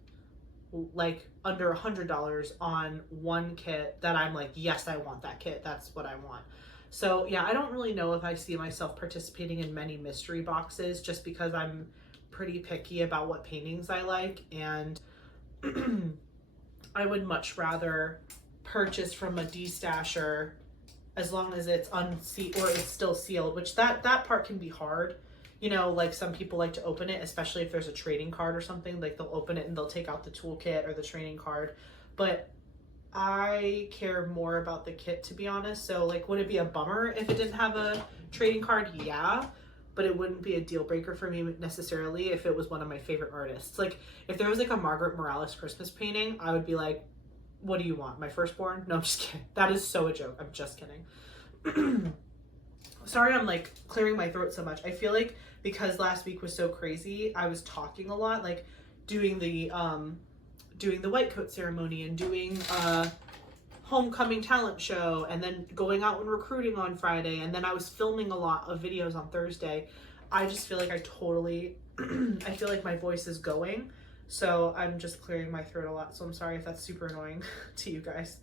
like under $100 on 1 kit that I'm like, yes, I want that kit. That's what I want. So yeah, I don't really know if I see myself participating in many mystery boxes, just because I'm pretty picky about what paintings I like, and I would much rather purchase from a D-stasher as long as it's unsealed or it's still sealed, which that part can be hard. You know, like some people like to open it, especially if there's a trading card or something, like they'll open it and they'll take out the toolkit or the trading card. But I care more about the kit, to be honest. So like, would it be a bummer if it didn't have a trading card? Yeah, but it wouldn't be a deal breaker for me necessarily if it was one of my favorite artists. Like if there was like a Margaret Morales Christmas painting, I would be like, what do you want? My firstborn? No, I'm just kidding. That is so a joke. I'm just kidding. Sorry, I'm like clearing my throat so much. I feel like because last week was so crazy, I was talking a lot, like doing the white coat ceremony and doing homecoming talent show, and then going out and recruiting on Friday, and then I was filming a lot of videos on Thursday. I just feel like I feel like my voice is going, so I'm just clearing my throat a lot, so I'm sorry if that's super annoying to you guys.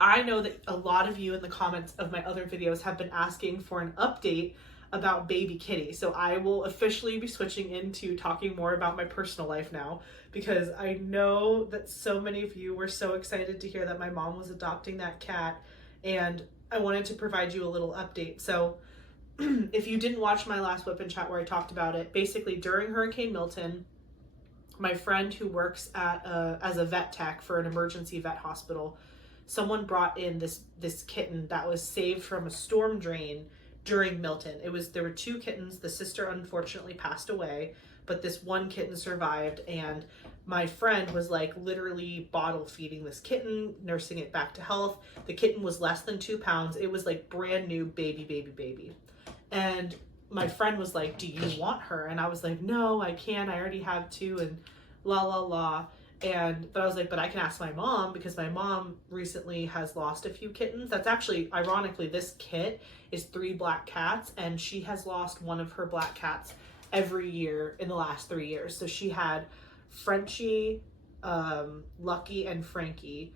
I know that a lot of you in the comments of my other videos have been asking for an update about baby Kitty, so I will officially be switching into talking more about my personal life now, because I know that so many of you were so excited to hear that my mom was adopting that cat, and I wanted to provide you a little update. So if you didn't watch my last Whip and Chat where I talked about it, basically during Hurricane Milton, my friend who works at as a vet tech for an emergency vet hospital, someone brought in this kitten that was saved from a storm drain during Milton. There were 2 kittens. The sister unfortunately passed away, but this one kitten survived, and my friend was like literally bottle feeding this kitten, nursing it back to health. The kitten was less than 2 pounds. It was like brand new baby. And my friend was like, do you want her? And I was like, no, I can't. I already have 2 and la la la. But I was like, but I can ask my mom, because my mom recently has lost a few kittens. That's actually, ironically, this kit is 3 black cats, and she has lost one of her black cats every year in the last 3 years. So she had Frenchie, Lucky, and Frankie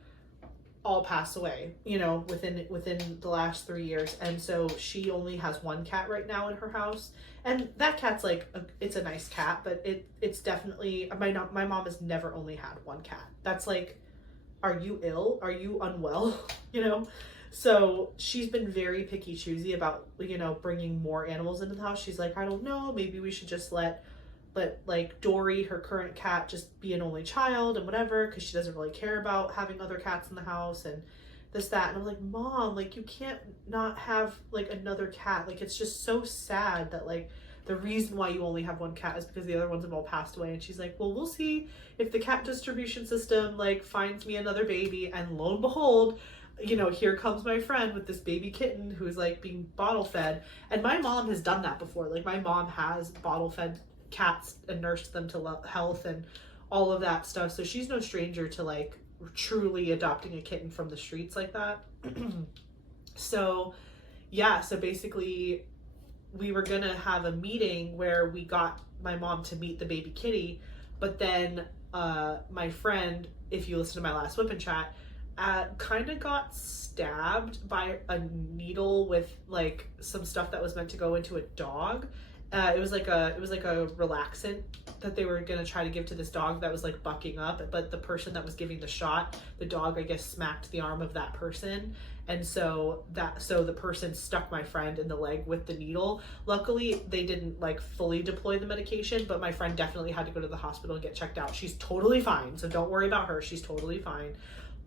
all pass away, you know, within the last 3 years. And so she only has 1 cat right now in her house. And that cat's like, it's a nice cat, but it's definitely, my mom has never only had 1 cat. That's like, are you ill? Are you unwell? You know? So she's been very picky choosy about, you know, bringing more animals into the house. She's like, I don't know, maybe we should just let like Dory, her current cat, just be an only child and whatever, because she doesn't really care about having other cats in the house and this, that. And I'm like, Mom, like, you can't not have like another cat. Like, it's just so sad that like the reason why you only have 1 cat is because the other ones have all passed away. And she's like, well, we'll see if the cat distribution system like finds me another baby. And lo and behold, you know, here comes my friend with this baby kitten who's like being bottle fed. And my mom has done that before. Like, my mom has bottle fed cats and nursed them to health and all of that stuff. So she's no stranger to like truly adopting a kitten from the streets like that. So yeah, so basically we were gonna have a meeting where we got my mom to meet the baby kitty, but then my friend, if you listen to my last Whip and Chat, kind of got stabbed by a needle with like some stuff that was meant to go into a dog. It was like a relaxant that they were gonna try to give to this dog that was like bucking up, but the person that was giving the shot, the dog, I guess, smacked the arm of that person, and so the person stuck my friend in the leg with the needle. Luckily, they didn't like fully deploy the medication, but my friend definitely had to go to the hospital and get checked out. She's totally fine, so don't worry about her. She's totally fine.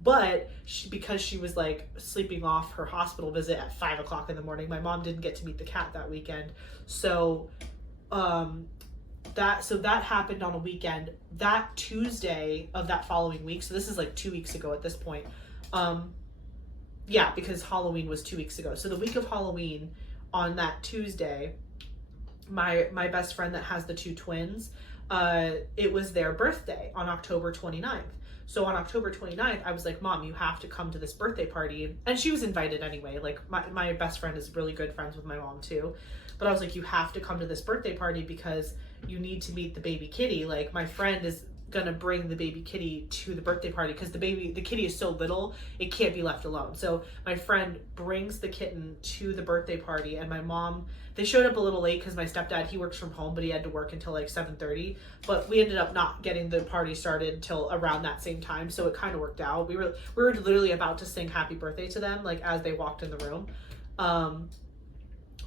But because she was like sleeping off her hospital visit at 5 o'clock in the morning, my mom didn't get to meet the cat that weekend. So that happened on a weekend. That Tuesday of that following week, so this is like 2 weeks ago at this point. Yeah, because Halloween was 2 weeks ago. So the week of Halloween, on that Tuesday, my best friend that has the 2 twins, it was their birthday on October 29th. So on October 29th, I was like, Mom, you have to come to this birthday party. And she was invited anyway. Like, my best friend is really good friends with my mom too. But I was like, you have to come to this birthday party because you need to meet the baby kitty. Like, my friend is gonna bring the baby kitty to the birthday party because the kitty is so little, it can't be left alone. So my friend brings the kitten to the birthday party, and my mom, they showed up a little late because my stepdad, he works from home, but he had to work until like 7:30. But we ended up not getting the party started till around that same time, so it kind of worked out. We were literally about to sing happy birthday to them like as they walked in the room.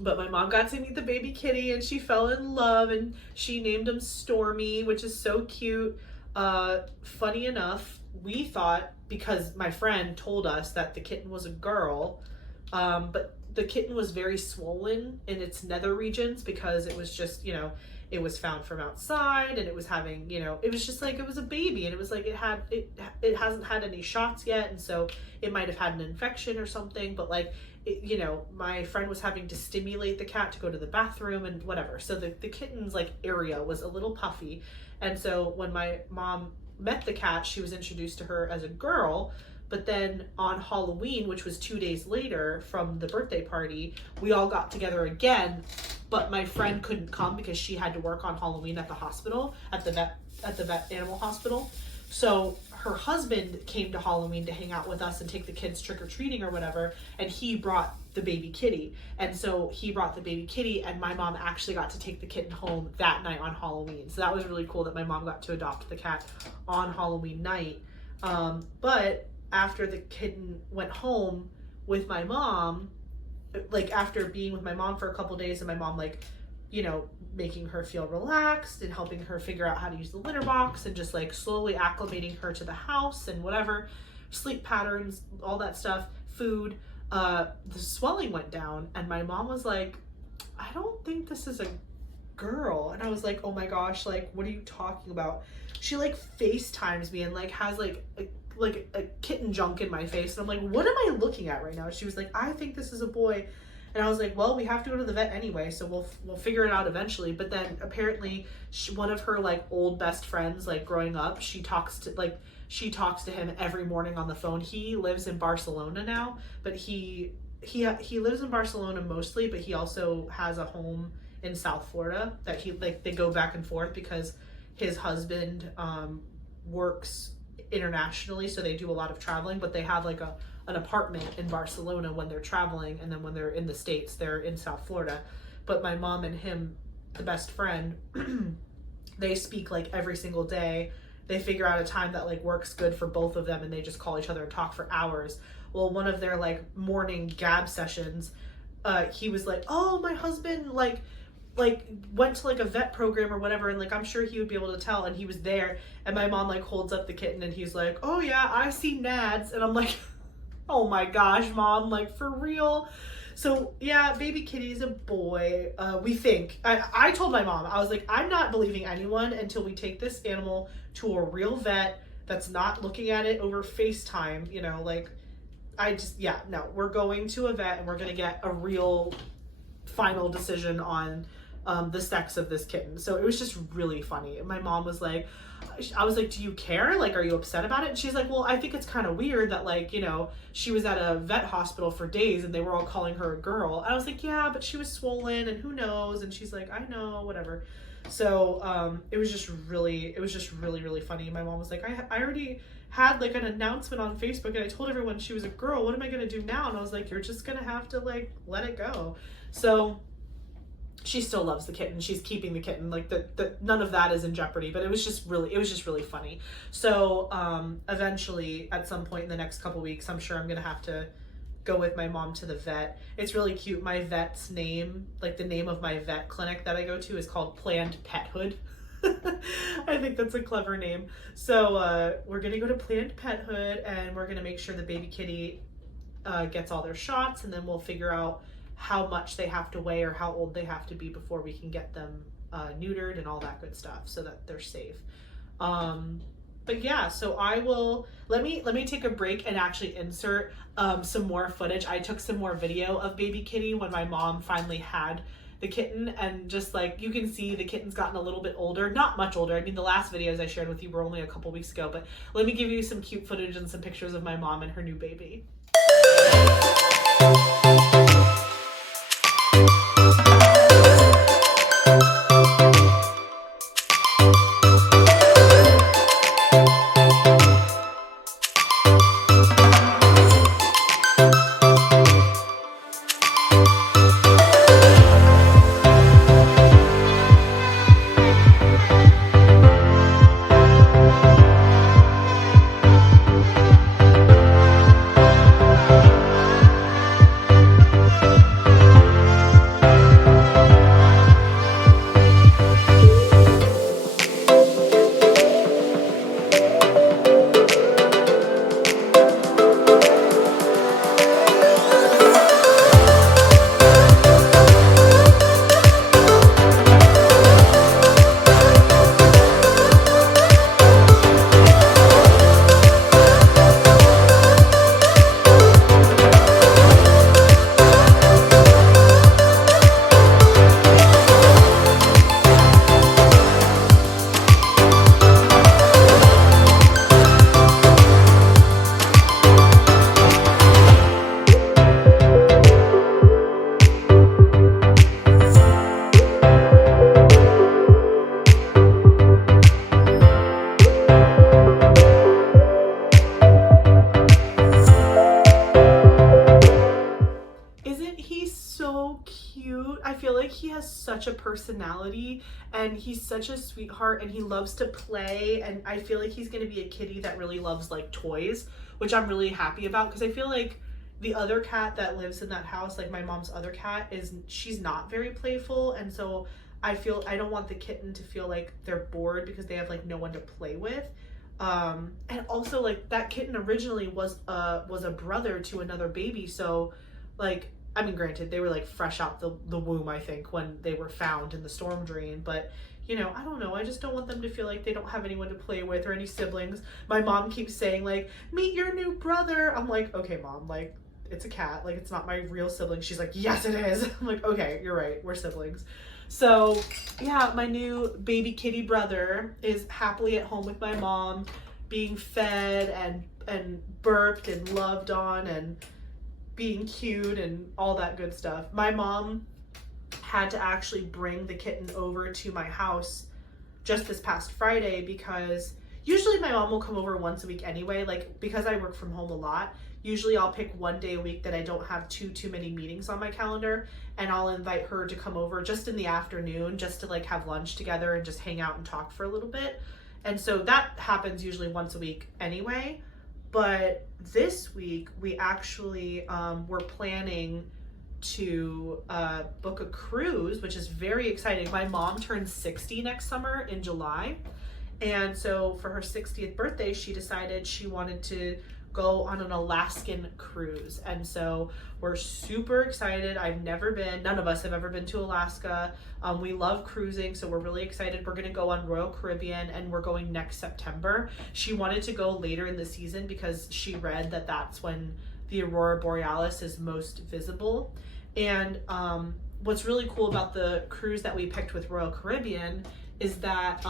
But my mom got to meet the baby kitty, and she fell in love, and she named him Stormy, which is so cute. Funny enough, we thought, because my friend told us that the kitten was a girl, but the kitten was very swollen in its nether regions because it was just, you know, it was found from outside, and it was having, you know, it was just like, it was a baby, and it was like, it hasn't had any shots yet, and so it might have had an infection or something, but like, you know, my friend was having to stimulate the cat to go to the bathroom and whatever. So the kitten's like area was a little puffy. And so when my mom met the cat, she was introduced to her as a girl. But then on Halloween, which was 2 days later from the birthday party, we all got together again. But my friend couldn't come because she had to work on Halloween at the hospital, at the vet animal hospital. So her husband came to Halloween to hang out with us and take the kids trick-or-treating or whatever, and he brought the baby kitty. And so he brought the baby kitty, and my mom actually got to take the kitten home that night on Halloween. So that was really cool that my mom got to adopt the cat on Halloween night. But after the kitten went home with my mom, like after being with my mom for a couple days, and my mom, like, you know, making her feel relaxed and helping her figure out how to use the litter box and just like slowly acclimating her to the house and whatever, sleep patterns, all that stuff, food, the swelling went down, and my mom was like, I don't think this is a girl. And I was like, oh my gosh, like, what are you talking about? She like FaceTimes me and like has like a kitten junk in my face. And I'm like, what am I looking at right now? She was like, I think this is a boy. And I was like, well, we have to go to the vet anyway, so we'll figure it out eventually. But then apparently one of her like old best friends, like growing up, she talks to him every morning on the phone. He lives in Barcelona now, but he lives in Barcelona mostly, but he also has a home in South Florida that they go back and forth because his husband works internationally, so they do a lot of traveling, but they have like an apartment in Barcelona when they're traveling, and then when they're in the States, they're in South Florida. But my mom and him, the best friend, they speak like every single day. They figure out a time that like works good for both of them, and they just call each other and talk for hours. Well, one of their like morning gab sessions, he was like, oh, my husband like went to like a vet program or whatever, and like I'm sure he would be able to tell, and he was there. And my mom like holds up the kitten and he's like, oh yeah, I see nads. And I'm like, oh my gosh, Mom, like for real? So yeah, baby kitty's a boy. We think. I told my mom, I was like, I'm not believing anyone until we take this animal to a real vet that's not looking at it over FaceTime, you know, like no, we're going to a vet and we're gonna get a real final decision on the sex of this kitten. So it was just really funny. My mom was like, I was like, do you care? Like, are you upset about it? And she's like, well, I think it's kind of weird that like, you know, she was at a vet hospital for days and they were all calling her a girl. I was like, yeah, but she was swollen and who knows? And she's like, I know, whatever. So it was just really, really funny. My mom was like, I already had like an announcement on Facebook and I told everyone she was a girl. What am I going to do now? And I was like, you're just going to have to like let it go. So she still loves the kitten. She's keeping the kitten. Like none of that is in jeopardy, but it was just really funny. So eventually at some point in the next couple weeks, I'm sure I'm going to have to go with my mom to the vet. It's really cute. My vet's name, like the name of my vet clinic that I go to, is called Planned Pethood. I think that's a clever name. So we're going to go to Planned Pethood and we're going to make sure the baby kitty gets all their shots, and then we'll figure out how much they have to weigh or how old they have to be before we can get them neutered and all that good stuff so that they're safe. But yeah, so I will, let me take a break and actually insert some more footage. I took some more video of baby kitty when my mom finally had the kitten, and just like you can see the kitten's gotten a little bit older, not much older. I mean, the last videos I shared with you were only a couple weeks ago, but let me give you some cute footage and some pictures of my mom and her new baby. He has such a personality and he's such a sweetheart and he loves to play, and I feel like he's going to be a kitty that really loves like toys, which I'm really happy about, because I feel like the other cat that lives in that house, like my mom's other cat, she's not very playful, and so I don't want the kitten to feel like they're bored because they have like no one to play with. And also like that kitten originally was a brother to another baby, so like I mean, granted, they were like fresh out the womb, I think, when they were found in the storm drain, but you know, I don't know. I just don't want them to feel like they don't have anyone to play with or any siblings. My mom keeps saying like, meet your new brother. I'm like, okay, mom, like it's a cat. Like it's not my real sibling. She's like, yes, it is. I'm like, okay, you're right. We're siblings. So yeah, my new baby kitty brother is happily at home with my mom, being fed and burped and loved on and being cute and all that good stuff. My mom had to actually bring the kitten over to my house just this past Friday because usually my mom will come over once a week anyway. Like because I work from home a lot, usually I'll pick one day a week that I don't have too many meetings on my calendar, and I'll invite her to come over just in the afternoon just to like have lunch together and just hang out and talk for a little bit. And so that happens usually once a week anyway. But this week we actually were planning to book a cruise, which is very exciting. My mom turns 60 next summer in July. And so for her 60th birthday, she decided she wanted to go on an Alaskan cruise. And so we're super excited. I've never been, none of us have ever been to Alaska. We love cruising, so we're really excited. We're gonna go on Royal Caribbean and we're going next September. She wanted to go later in the season because she read that that's when the Aurora Borealis is most visible. And what's really cool about the cruise that we picked with Royal Caribbean is that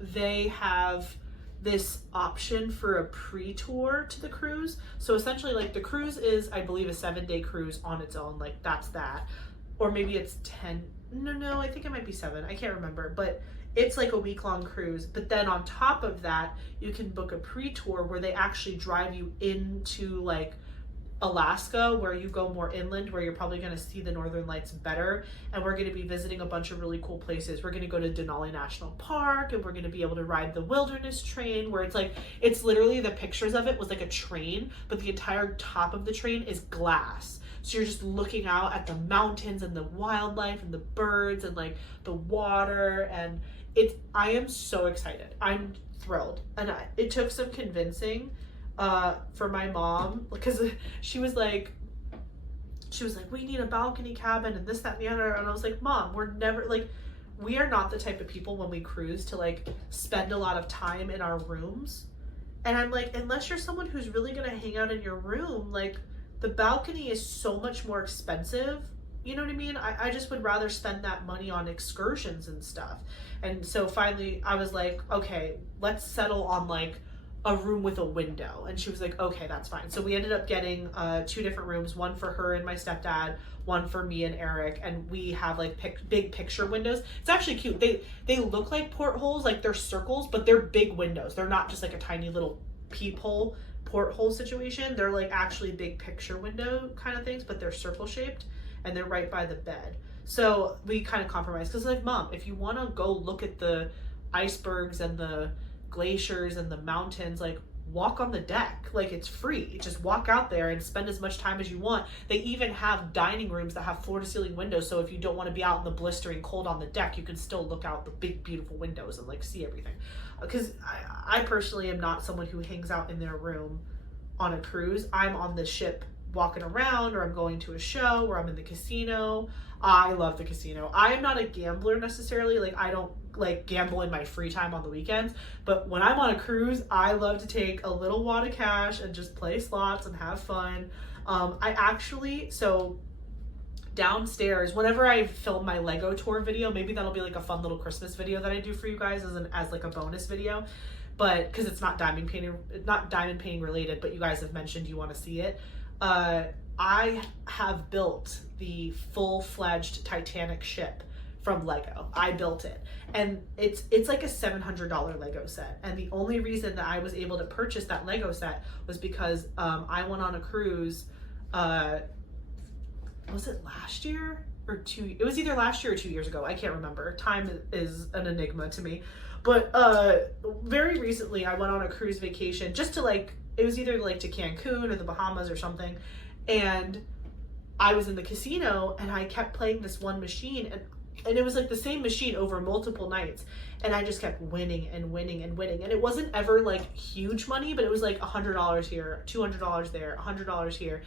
they have this option for a pre-tour to the cruise. So essentially like the cruise is, I believe, a 7-day cruise on its own. Like that's that. Or maybe it's 10. No, I think it might be 7. I can't remember, but it's like a week-long cruise. But then on top of that, you can book a pre-tour where they actually drive you into like Alaska, where you go more inland, where you're probably going to see the northern lights better. And we're going to be visiting a bunch of really cool places. We're going to go to Denali National Park, and we're going to be able to ride the wilderness train, where it's like, it's literally, the pictures of it was like a train, but the entire top of the train is glass. So you're just looking out at the mountains and the wildlife and the birds and like the water. And I am so excited. I'm thrilled. And it took some convincing for my mom, because she was like, we need a balcony cabin and this, that, and the other. And I was like, Mom, we're never like, we are not the type of people when we cruise to like spend a lot of time in our rooms. And I'm like, unless you're someone who's really gonna hang out in your room, like the balcony is so much more expensive. You know what I mean? I just would rather spend that money on excursions and stuff. And so finally I was like, okay, let's settle on like a room with a window. And she was like, okay, that's fine. So we ended up getting 2 different rooms, one for her and my stepdad, one for me and Eric. And we have like big picture windows. It's actually cute. They look like portholes, like they're circles, but they're big windows. They're not just like a tiny little peephole porthole situation. They're like actually big picture window kind of things, but they're circle shaped and they're right by the bed. So we kind of compromised because like, Mom, if you want to go look at the icebergs and the glaciers and the mountains, like walk on the deck, like it's free. Just walk out there and spend as much time as you want. They even have dining rooms that have floor to ceiling windows, so if you don't want to be out in the blistering cold on the deck, you can still look out the big beautiful windows and like see everything. Because I personally am not someone who hangs out in their room on a cruise. I'm on the ship walking around, or I'm going to a show, or I'm in the casino. I love the casino. I am not a gambler necessarily. Like I don't like gamble in my free time on the weekends, but when I'm on a cruise, I love to take a little wad of cash and just play slots and have fun. So downstairs, whenever I film my Lego tour video, maybe that'll be like a fun little Christmas video that I do for you guys as like a bonus video. But because it's not diamond painting related, but you guys have mentioned you want to see it. I have built the full-fledged Titanic ship from Lego. I built it, and it's like a $700 Lego set. And the only reason that I was able to purchase that Lego set was because I went on a cruise. Was it last year or two? It was either last year or 2 years ago. I can't remember. Time is an enigma to me. But very recently, I went on a cruise vacation just to like, it was either like to Cancun or the Bahamas or something. And I was in the casino and I kept playing this one machine, and it was like the same machine over multiple nights. And I just kept winning and winning and winning. And it wasn't ever like huge money, but it was like $100 here, $200 there, $100 here.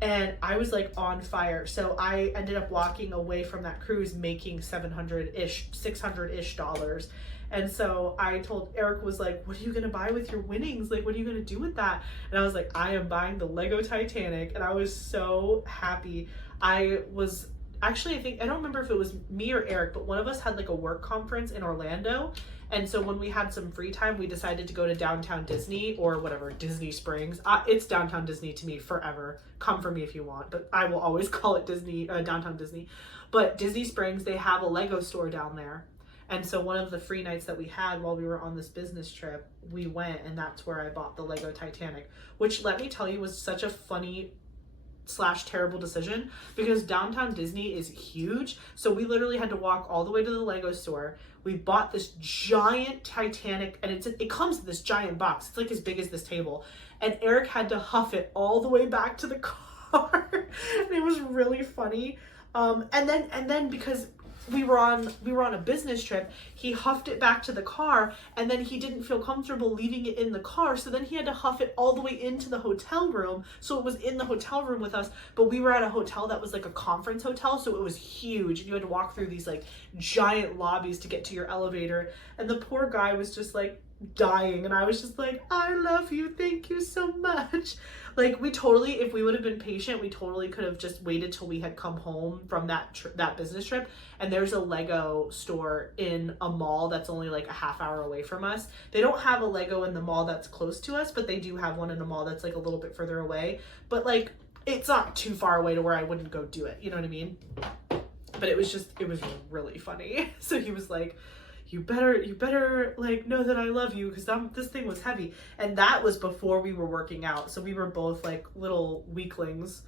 and I was like on fire. So I ended up walking away from that cruise making 700-ish, 600-ish dollars. And so I told Eric, was like, what are you gonna buy with your winnings? Like, what are you gonna do with that? And I was like, I am buying the Lego Titanic. And I was so happy. I was actually, I don't remember if it was me or Eric, but one of us had like a work conference in Orlando. And so when we had some free time, we decided to go to downtown Disney, or whatever, Disney Springs. It's downtown Disney to me forever. Come for me if you want, but I will always call it Disney, downtown Disney. But Disney Springs, they have a Lego store down there. And so one of the free nights that we had while we were on this business trip, we went, and that's where I bought the Lego Titanic, which, let me tell you, was such a funny / terrible decision, because downtown Disney is huge. So we literally had to walk all the way to the Lego store. We bought this giant Titanic, and it comes in this giant box. It's like as big as this table. And Eric had to huff it all the way back to the car. And it was really funny. And then because we were on a business trip, he huffed it back to the car, and then he didn't feel comfortable leaving it in the car, so then he had to huff it all the way into the hotel room. So it was in the hotel room with us, but we were at a hotel that was like a conference hotel, so it was huge, and you had to walk through these like giant lobbies to get to your elevator, and the poor guy was just like dying, and I was just like, I love you, thank you so much. Like, we totally, if we would have been patient, we totally could have just waited till we had come home from that business trip. And there's a Lego store in a mall that's only like a half hour away from us. They don't have a Lego in the mall that's close to us, but they do have one in a mall that's like a little bit further away. But like, it's not too far away to where I wouldn't go do it, you know what I mean? But it was really funny. So he was like, you better like know that I love you, because this thing was heavy. And that was before we were working out, so we were both like little weaklings.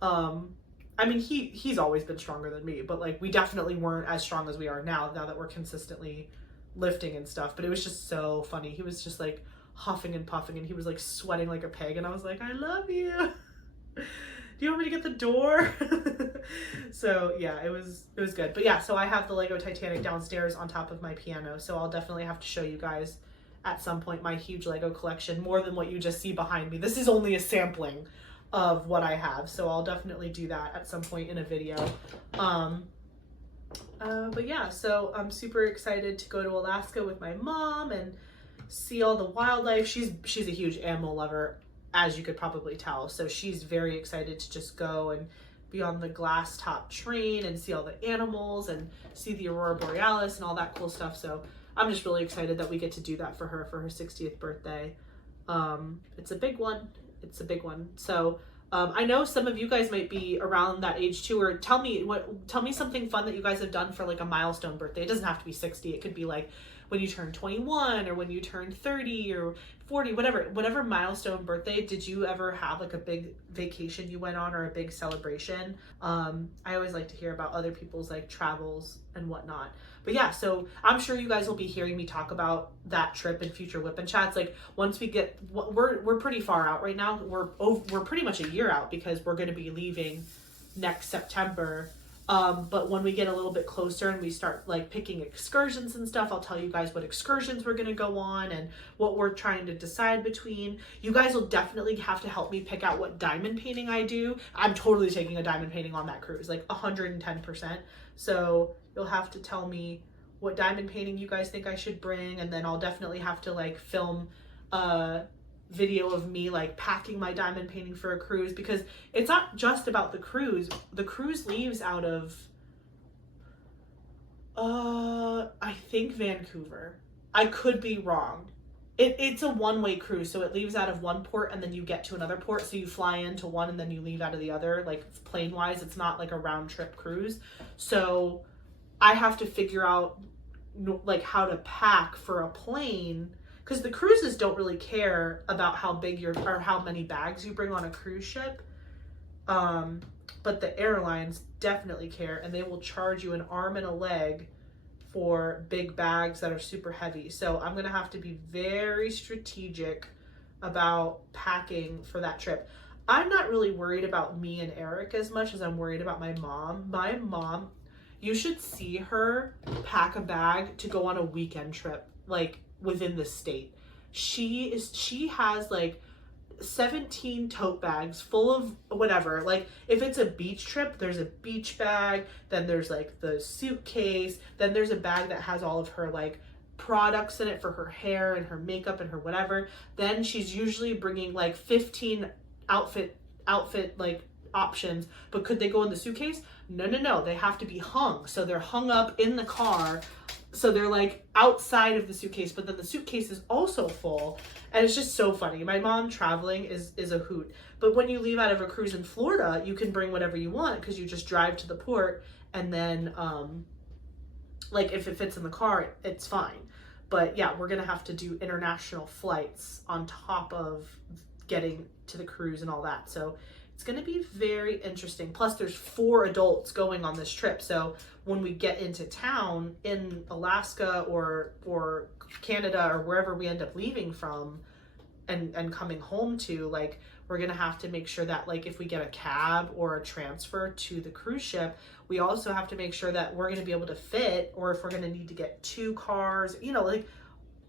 I mean, he's always been stronger than me, but like we definitely weren't as strong as we are now that we're consistently lifting and stuff. But it was just so funny. He was just like huffing and puffing, and he was like sweating like a pig, and I was like, I love you. Do you want me to get the door? So yeah, it was good. But yeah, so I have the Lego Titanic downstairs on top of my piano, so I'll definitely have to show you guys at some point my huge Lego collection, more than what you just see behind me. This is only a sampling of what I have, so I'll definitely do that at some point in a video. But yeah, so I'm super excited to go to Alaska with my mom and see all the wildlife. She's a huge animal lover, as you could probably tell. So she's very excited to just go and be on the glass top train and see all the animals and see the Aurora Borealis and all that cool stuff. So I'm just really excited that we get to do that for her 60th birthday. It's a big one. It's a big one. So I know some of you guys might be around that age too, or tell me something fun that you guys have done for like a milestone birthday. It doesn't have to be 60. It could be like when you turn 21 or when you turn 30 or 40, whatever milestone birthday. Did you ever have like a big vacation you went on, or a big celebration? I always like to hear about other people's like travels and whatnot. But yeah, so I'm sure you guys will be hearing me talk about that trip in future Whippin' Chats. Like once we get, we're pretty far out right now. We're pretty much a year out, because we're going to be leaving next September. But when we get a little bit closer and we start like picking excursions and stuff, I'll tell you guys what excursions we're going to go on and what we're trying to decide between. You guys will definitely have to help me pick out what diamond painting I do. I'm totally taking a diamond painting on that cruise, like 110%. So you'll have to tell me what diamond painting you guys think I should bring. And then I'll definitely have to like film video of me like packing my diamond painting for a cruise, because it's not just about the cruise. The cruise leaves out of I think Vancouver. I could be wrong. It's a one-way cruise, so it leaves out of one port and then you get to another port, so you fly into one and then you leave out of the other, like plane wise. It's not like a round trip cruise. So I have to figure out like how to pack for a plane, because the cruises don't really care about how big or how many bags you bring on a cruise ship. But the airlines definitely care, and they will charge you an arm and a leg for big bags that are super heavy. So I'm gonna have to be very strategic about packing for that trip. I'm not really worried about me and Eric as much as I'm worried about my mom. My mom, you should see her pack a bag to go on a weekend trip, like within the state. She has like 17 tote bags full of whatever. Like if it's a beach trip, there's a beach bag, then there's like the suitcase, then there's a bag that has all of her like products in it for her hair and her makeup and her whatever. Then she's usually bringing like 15 outfit like options, but could they go in the suitcase? No, they have to be hung. So they're hung up in the car, so they're like outside of the suitcase, but then the suitcase is also full. And it's just so funny. My mom traveling is a hoot. But when you leave out of a cruise in Florida, you can bring whatever you want because you just drive to the port, and then like if it fits in the car, it's fine. But yeah, we're gonna have to do international flights on top of getting to the cruise and all that. So it's gonna be very interesting. Plus there's 4 adults going on this trip. So when we get into town in Alaska or Canada or wherever we end up leaving from and coming home to, like, we're gonna have to make sure that, like, if we get a cab or a transfer to the cruise ship, we also have to make sure that we're gonna be able to fit, or if we're gonna need to get 2 cars, you know, like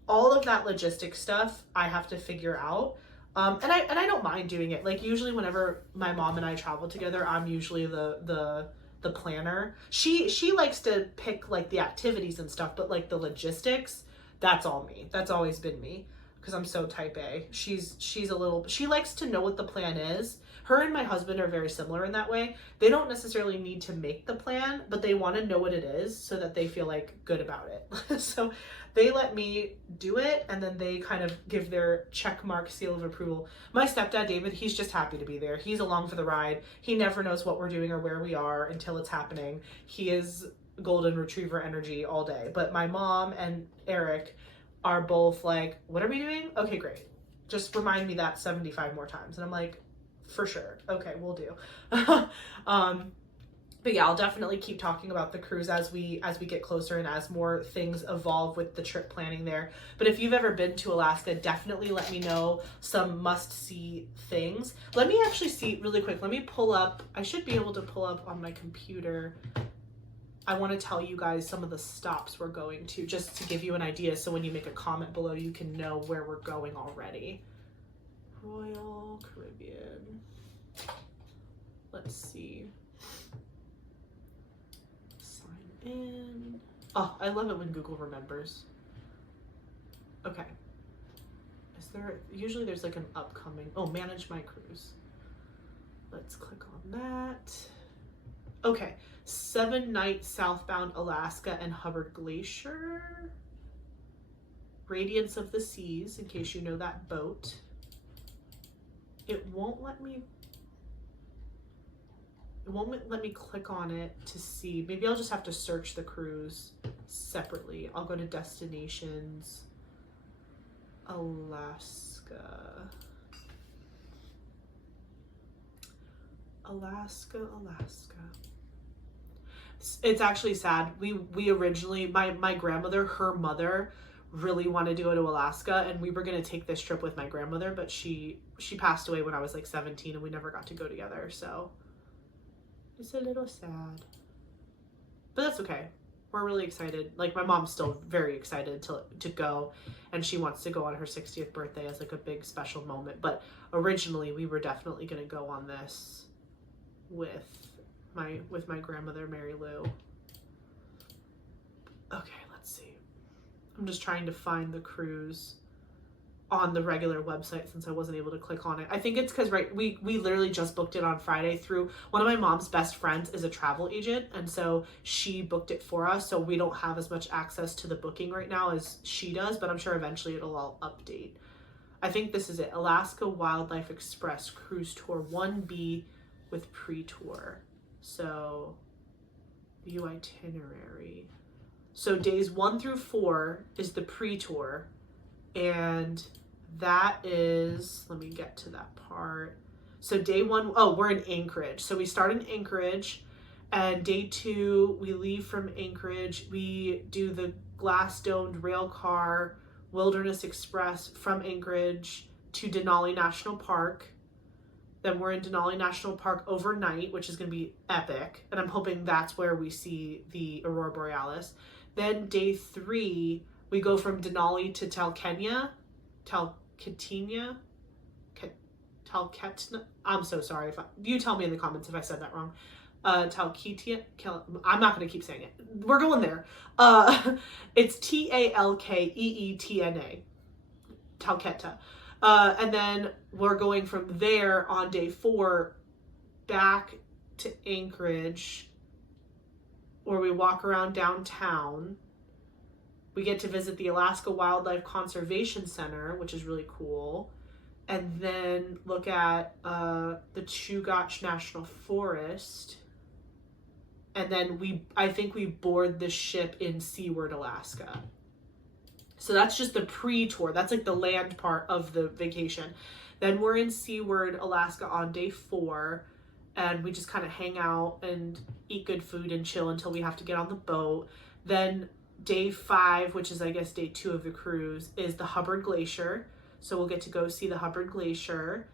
all of that logistic stuff I have to figure out. And I don't mind doing it. Like usually whenever my mom and I travel together, I'm usually the planner. She likes to pick like the activities and stuff, but like the logistics, that's all me. That's always been me because I'm so type A. She's a little, she likes to know what the plan is. Her and my husband are very similar in that way. They don't necessarily need to make the plan, but they want to know what it is so that they feel like good about it. So they let me do it, and then they kind of give their check mark seal of approval. My stepdad, David, he's just happy to be there. He's along for the ride. He never knows what we're doing or where we are until it's happening. He is golden retriever energy all day. But my mom and Eric are both like, what are we doing? Okay, great. Just remind me that 75 more times. And I'm like, for sure. Okay, we'll do. But yeah, I'll definitely keep talking about the cruise as we get closer and as more things evolve with the trip planning there. But if you've ever been to Alaska, definitely let me know some must-see things. Let me actually see really quick. Let me pull up. I should be able to pull up on my computer. I want to tell you guys some of the stops we're going to, just to give you an idea, so when you make a comment below, you can know where we're going already. Royal Caribbean. Let's see. In. Oh, I love it when Google remembers. Okay. Is there, usually there's like an upcoming, oh, manage my cruise. Let's click on that. Okay, 7-night southbound Alaska and Hubbard Glacier. Radiance of the Seas, in case you know that boat. It won't let me click on it to see. Maybe I'll just have to search the cruise separately. I'll go to destinations, Alaska. It's actually sad. We originally, my grandmother, her mother really wanted to go to Alaska, and we were going to take this trip with my grandmother, but she passed away when I was like 17 and we never got to go together. So it's a little sad, but that's okay. We're really excited. Like my mom's still very excited to go, and she wants to go on her 60th birthday as like a big special moment. But originally we were definitely going to go on this with my grandmother, Mary Lou. Okay, let's see. I'm just trying to find the cruise on the regular website since I wasn't able to click on it. I think it's because, right, we literally just booked it on Friday through one of my mom's best friends is a travel agent, and so she booked it for us, so we don't have as much access to the booking right now as she does, but I'm sure eventually it'll all update. I think this is it. Alaska Wildlife Express Cruise Tour 1B with pre-tour. So view itinerary. So days 1 through 4 is the pre-tour, and that is, let me get to that part. So day 1, oh, we're in Anchorage. So we start in Anchorage, and day 2, we leave from Anchorage. We do the glass-domed rail car Wilderness Express from Anchorage to Denali National Park. Then we're in Denali National Park overnight, which is going to be epic. And I'm hoping that's where we see the Aurora Borealis. Then day 3, we go from Denali to Talkeetna. Talkeetna. I'm so sorry if you tell me in the comments if I said that wrong. Talkeetna. I'm not going to keep saying it. We're going there. It's Talkeetna. Talkeetna. And then we're going from there on day 4 back to Anchorage, where we walk around downtown. We get to visit the Alaska Wildlife Conservation Center, which is really cool. And then look at the Chugach National Forest. And then I think we board the ship in Seward, Alaska. So that's just the pre-tour. That's like the land part of the vacation. Then we're in Seward, Alaska on day 4. And we just kind of hang out and eat good food and chill until we have to get on the boat. Then day 5, which is I guess day 2 of the cruise, is the Hubbard Glacier. So we'll get to go see the Hubbard Glacier.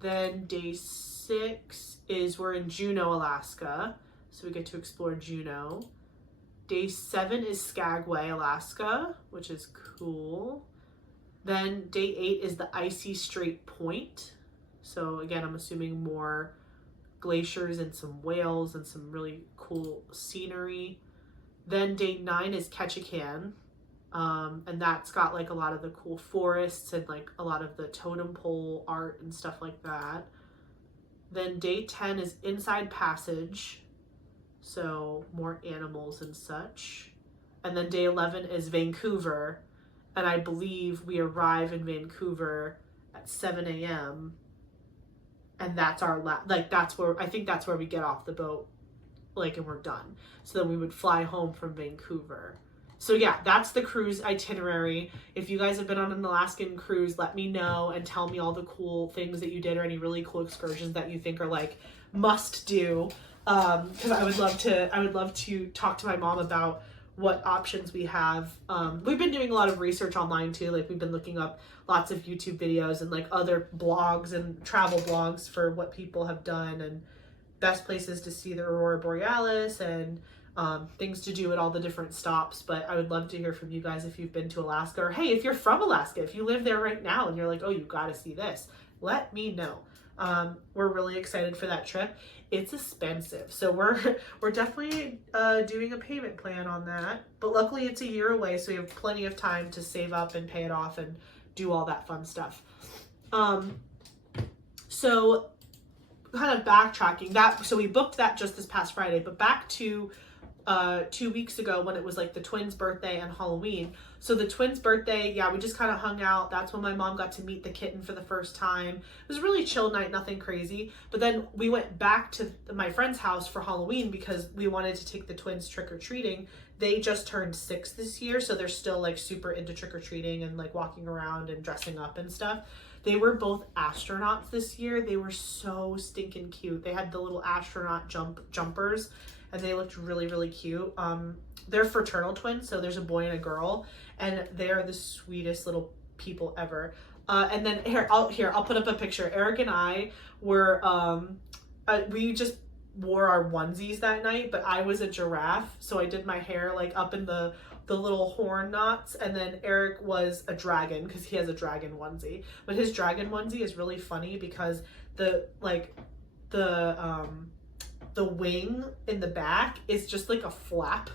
Then day 6 is we're in Juneau, Alaska. So we get to explore Juneau. Day 7 is Skagway, Alaska, which is cool. Then day 8 is the Icy Strait Point. So again, I'm assuming more glaciers and some whales and some really cool scenery. Then day 9 is Ketchikan. And that's got like a lot of the cool forests and like a lot of the totem pole art and stuff like that. Then day 10 is Inside Passage. So more animals and such. And then day 11 is Vancouver. And I believe we arrive in Vancouver at 7 a.m. And that's our that's where, I think that's where we get off the boat, like, and we're done. So then we would fly home from Vancouver. So yeah, that's the cruise itinerary. If you guys have been on an Alaskan cruise, let me know and tell me all the cool things that you did or any really cool excursions that you think are like must do. Because I would love to talk to my mom about what options we have. We've been doing a lot of research online too. Like we've been looking up lots of YouTube videos and like other blogs and travel blogs for what people have done and best places to see the Aurora Borealis and things to do at all the different stops. But I would love to hear from you guys if you've been to Alaska, or hey, if you're from Alaska, if you live there right now and you're like, oh, you got to see this, let me know. We're really excited for that trip. It's expensive, so we're definitely doing a payment plan on that, but luckily it's a year away, so we have plenty of time to save up and pay it off and do all that fun stuff. So kind of backtracking that, so we booked that just this past Friday, but back to 2 weeks ago when it was like the twins' birthday and Halloween. So the twins' birthday, yeah, we just kind of hung out. That's when my mom got to meet the kitten for the first time. It was a really chill night, nothing crazy. But then we went back to my friend's house for Halloween because we wanted to take the twins trick-or-treating. They just turned 6 this year, so they're still like super into trick-or-treating and like walking around and dressing up and stuff. They were both astronauts this year. They were so stinking cute. They had the little astronaut jumpers, and they looked really, really cute. They're fraternal twins, so there's a boy and a girl, and they're the sweetest little people ever. And then I'll put up a picture. Eric and I were, we just wore our onesies that night, but I was a giraffe, so I did my hair like up in the little horn knots, and then Eric was a dragon because he has a dragon onesie. But his dragon onesie is really funny because the wing in the back is just like a flap.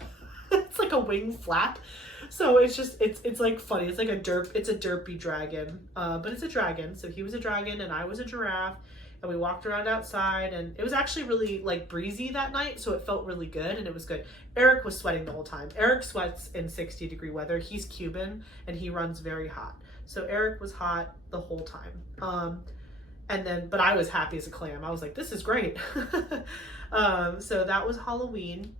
It's like a wing flap. So it's just, it's like funny. It's like it's a derpy dragon, but it's a dragon. So he was a dragon and I was a giraffe, and we walked around outside, and it was actually really like breezy that night. So it felt really good, and it was good. Eric was sweating the whole time. Eric sweats in 60-degree weather. He's Cuban and he runs very hot. So Eric was hot the whole time. But I was happy as a clam. I was like, this is great. So that was Halloween.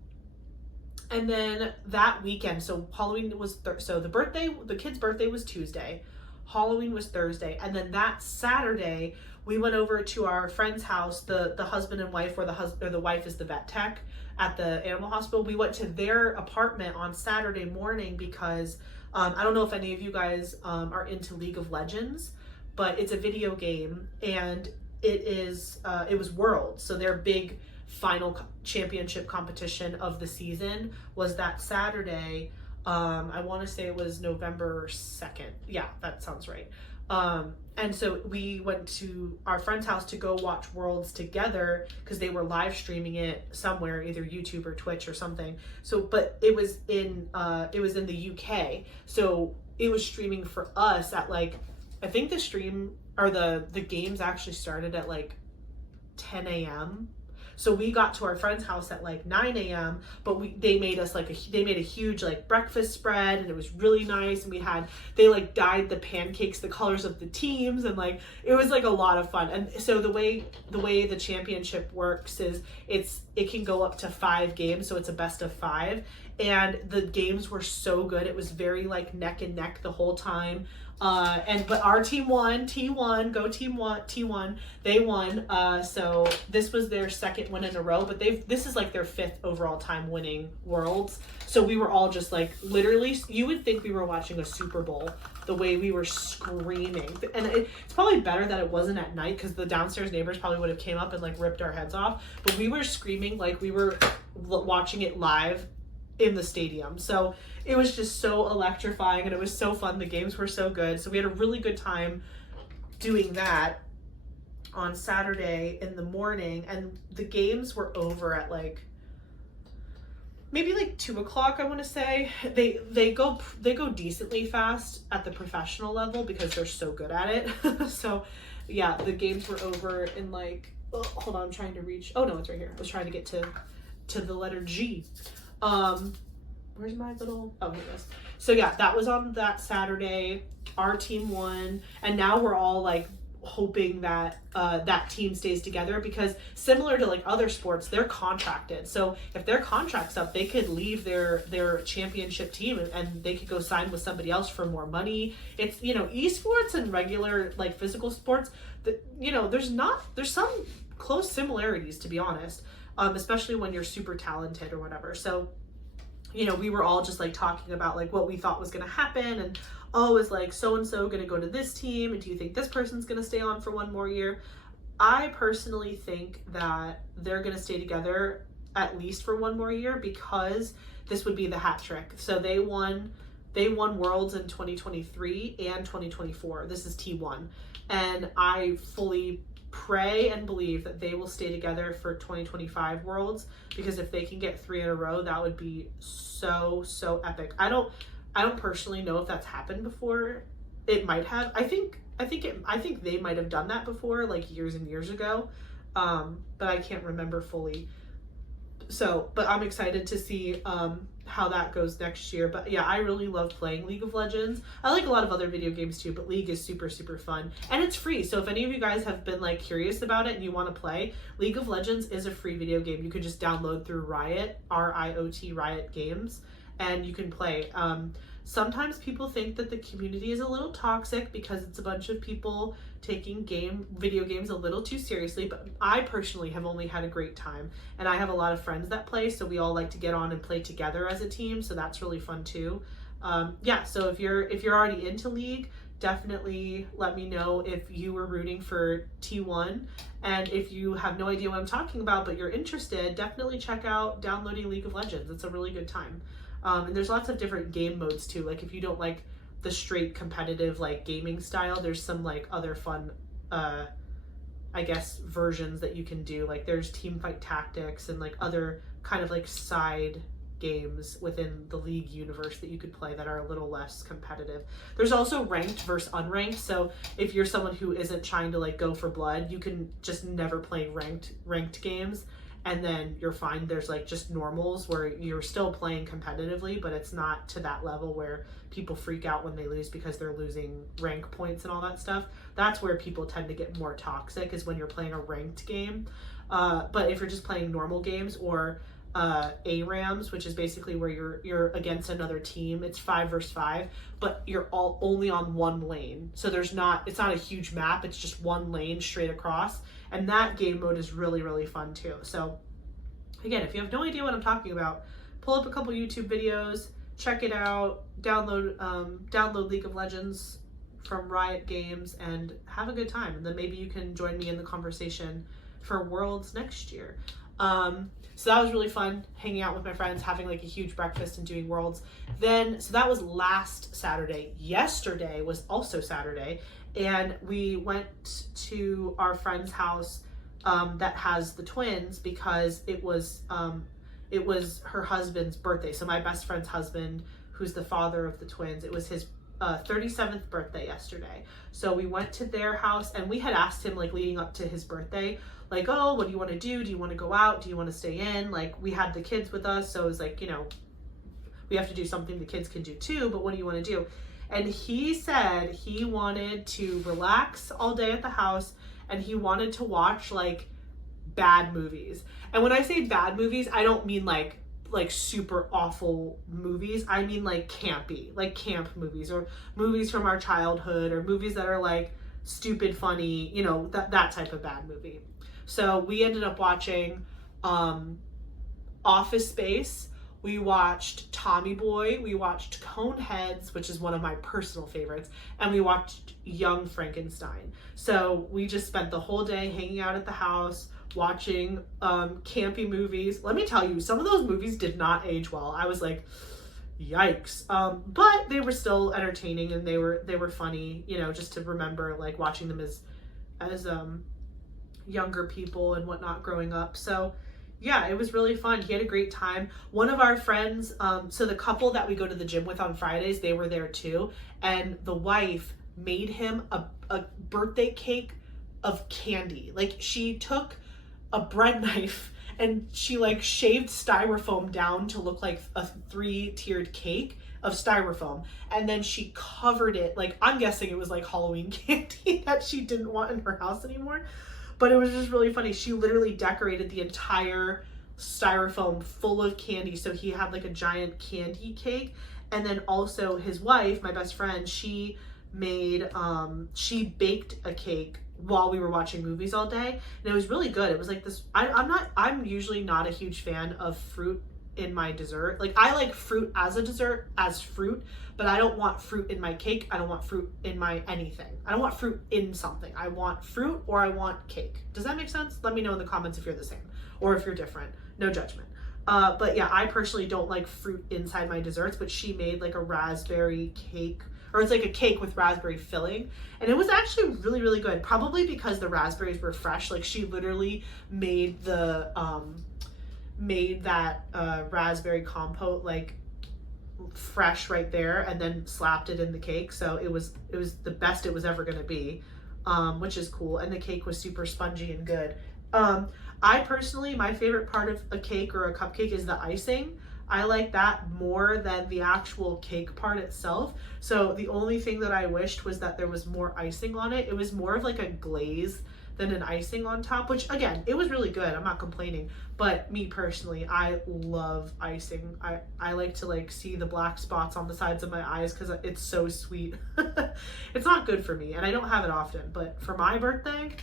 And then that weekend, so Halloween was, the kid's birthday was Tuesday. Halloween was Thursday. And then that Saturday, we went over to our friend's house, the husband and wife, where the wife is the vet tech at the animal hospital. We went to their apartment on Saturday morning because, I don't know if any of you guys are into League of Legends, but it's a video game, and it was Worlds. So their big final championship competition of the season was that Saturday. I want to say it was November 2nd. Yeah, that sounds right. And so we went to our friend's house to go watch Worlds together because they were live streaming it somewhere, either YouTube or Twitch or something. So, but it was in the UK. So it was streaming for us at like, I think the stream or the games actually started at like 10 a.m. So we got to our friend's house at like 9 a.m. But they made us they made a huge like breakfast spread, and it was really nice. And they like dyed the pancakes the colors of the teams, and like it was like a lot of fun. And so the way the championship works is it can go up to 5 games, so it's a best of 5. And the games were so good. It was very like neck and neck the whole time. But our team won, T1, go team one, T1, they won. So this was their second win in a row, but this is like their 5th overall time winning Worlds. So we were all just like, literally, you would think we were watching a Super Bowl, the way we were screaming. And it's probably better that it wasn't at night, because the downstairs neighbors probably would have came up and like ripped our heads off. But we were screaming like we were watching it live in the stadium. So it was just so electrifying, and it was so fun. The games were so good. So we had a really good time doing that on Saturday in the morning, and the games were over at like maybe like 2 o'clock, I want to say. They go decently fast at the professional level because they're so good at it. So yeah, the games were over in like, oh, hold on, I'm trying to reach, oh no, it's right here. I was trying to get to the letter G. Where's my little, oh, here it is. So yeah, that was on that Saturday. Our team won, and now we're all like hoping that that team stays together, because similar to like other sports, they're contracted. So if their contract's up, they could leave their championship team and they could go sign with somebody else for more money. It's, you know, esports and regular like physical sports, that, you know, there's some close similarities, to be honest, especially when you're super talented or whatever. So, you know, we were all just like talking about like what we thought was going to happen, and oh, is like so-and-so going to go to this team, and do you think this person's going to stay on for one more year? I personally think that they're going to stay together at least for one more year, because this would be the hat trick. So they won Worlds in 2023 and 2024. This is T1. And I fully pray and believe that they will stay together for 2025 Worlds, because if they can get 3 in a row, that would be so epic. I don't personally know if that's happened before. It might have. I think they might have done that before, like years and years ago, but I can't remember fully. So, but I'm excited to see how that goes next year. But yeah, I really love playing League of Legends. I like a lot of other video games too, but League is super fun, and it's free. So if any of you guys have been like curious about it and you want to play, League of Legends is a free video game. You could just download through Riot, RIOT, Riot Games, and you can play. Sometimes people think that the community is a little toxic because it's a bunch of people taking video games a little too seriously, but I personally have only had a great time, and I have a lot of friends that play, so we all like to get on and play together as a team, so that's really fun too. Yeah, so if you're already into League, definitely let me know if you were rooting for T1, and if you have no idea what I'm talking about but you're interested, definitely check out downloading League of Legends. It's a really good time. And there's lots of different game modes too. Like if you don't like the straight competitive like gaming style, there's some like other fun, I guess, versions that you can do. Like there's team fight tactics and like other kind of like side games within the League universe that you could play that are a little less competitive. There's also ranked versus unranked. So if you're someone who isn't trying to like go for blood, you can just never play ranked games, and then you're fine. There's like just normals where you're still playing competitively, but it's not to that level where people freak out when they lose because they're losing rank points and all that stuff. That's where people tend to get more toxic, is when you're playing a ranked game. But if you're just playing normal games, or ARAMs, which is basically where you're against another team, it's 5 versus 5, but you're all only on one lane. So it's not a huge map, it's just one lane straight across. And that game mode is really fun too. So again, if you have no idea what I'm talking about, pull up a couple YouTube videos, check it out, download League of Legends from Riot Games, and have a good time. And then maybe you can join me in the conversation for Worlds next year. So that was really fun, hanging out with my friends, having like a huge breakfast and doing worlds. So that was last Saturday. Yesterday was also Saturday, and we went to our friend's house that has the twins, because it was her husband's birthday. So my best friend's husband, who's the father of the twins, it was his 37th birthday yesterday. So we went to their house, and we had asked him like leading up to his birthday, like, oh, what do you want to do? Do you want to go out? Do you want to stay in? Like, we had the kids with us, so it was like, we have to do something the kids can do too, but what do you want to do? And he said he wanted to relax all day at the house, and he wanted to watch like bad movies. And when I say bad movies, I don't mean like super awful movies. I mean like campy, like camp movies, or movies from our childhood, or movies that are like stupid funny, that type of bad movie. So we ended up watching Office Space. We watched Tommy Boy. We watched Coneheads, which is one of my personal favorites. And we watched Young Frankenstein. So we just spent the whole day hanging out at the house, watching campy movies. Let me tell you, some of those movies did not age well. I was like, yikes. But they were still entertaining, and they were funny, just to remember like watching them as younger people and whatnot growing up. So yeah, it was really fun. He had a great time. One of our friends, so the couple that we go to the gym with on Fridays, they were there too. And the wife made him a birthday cake of candy. Like, she took a bread knife and she like shaved styrofoam down to look like a 3-tiered cake of styrofoam. And then she covered it, like, I'm guessing it was like Halloween candy that she didn't want in her house anymore. But it was just really funny. She literally decorated the entire styrofoam full of candy. So he had like a giant candy cake. And then also his wife, my best friend, she baked a cake while we were watching movies all day. And it was really good. It was like this, I'm usually not a huge fan of fruit in my dessert. Like, I like fruit as a dessert, as fruit, but I don't want fruit in my cake. I don't want fruit in my anything. I don't want fruit in something. I want fruit, or I want cake. Does that make sense? Let me know in the comments if you're the same, or if you're different. No judgment. But yeah, I personally don't like fruit inside my desserts, but she made like a raspberry cake, or it's like a cake with raspberry filling. And it was actually really, really good. Probably because the raspberries were fresh. Like, she literally made that raspberry compote like fresh right there, and then slapped it in the cake. So it was the best it was ever going to be, which is cool. And the cake was super spongy and good. I personally, my favorite part of a cake or a cupcake is the icing. I like that more than the actual cake part itself. So the only thing that I wished was that there was more icing on it. It was more of like a glaze than an icing on top, which again, it was really good. I'm not complaining. But me personally, I love icing. I like to like see the black spots on the sides of my eyes because it's so sweet. It's not good for me, and I don't have it often, but for my birthday,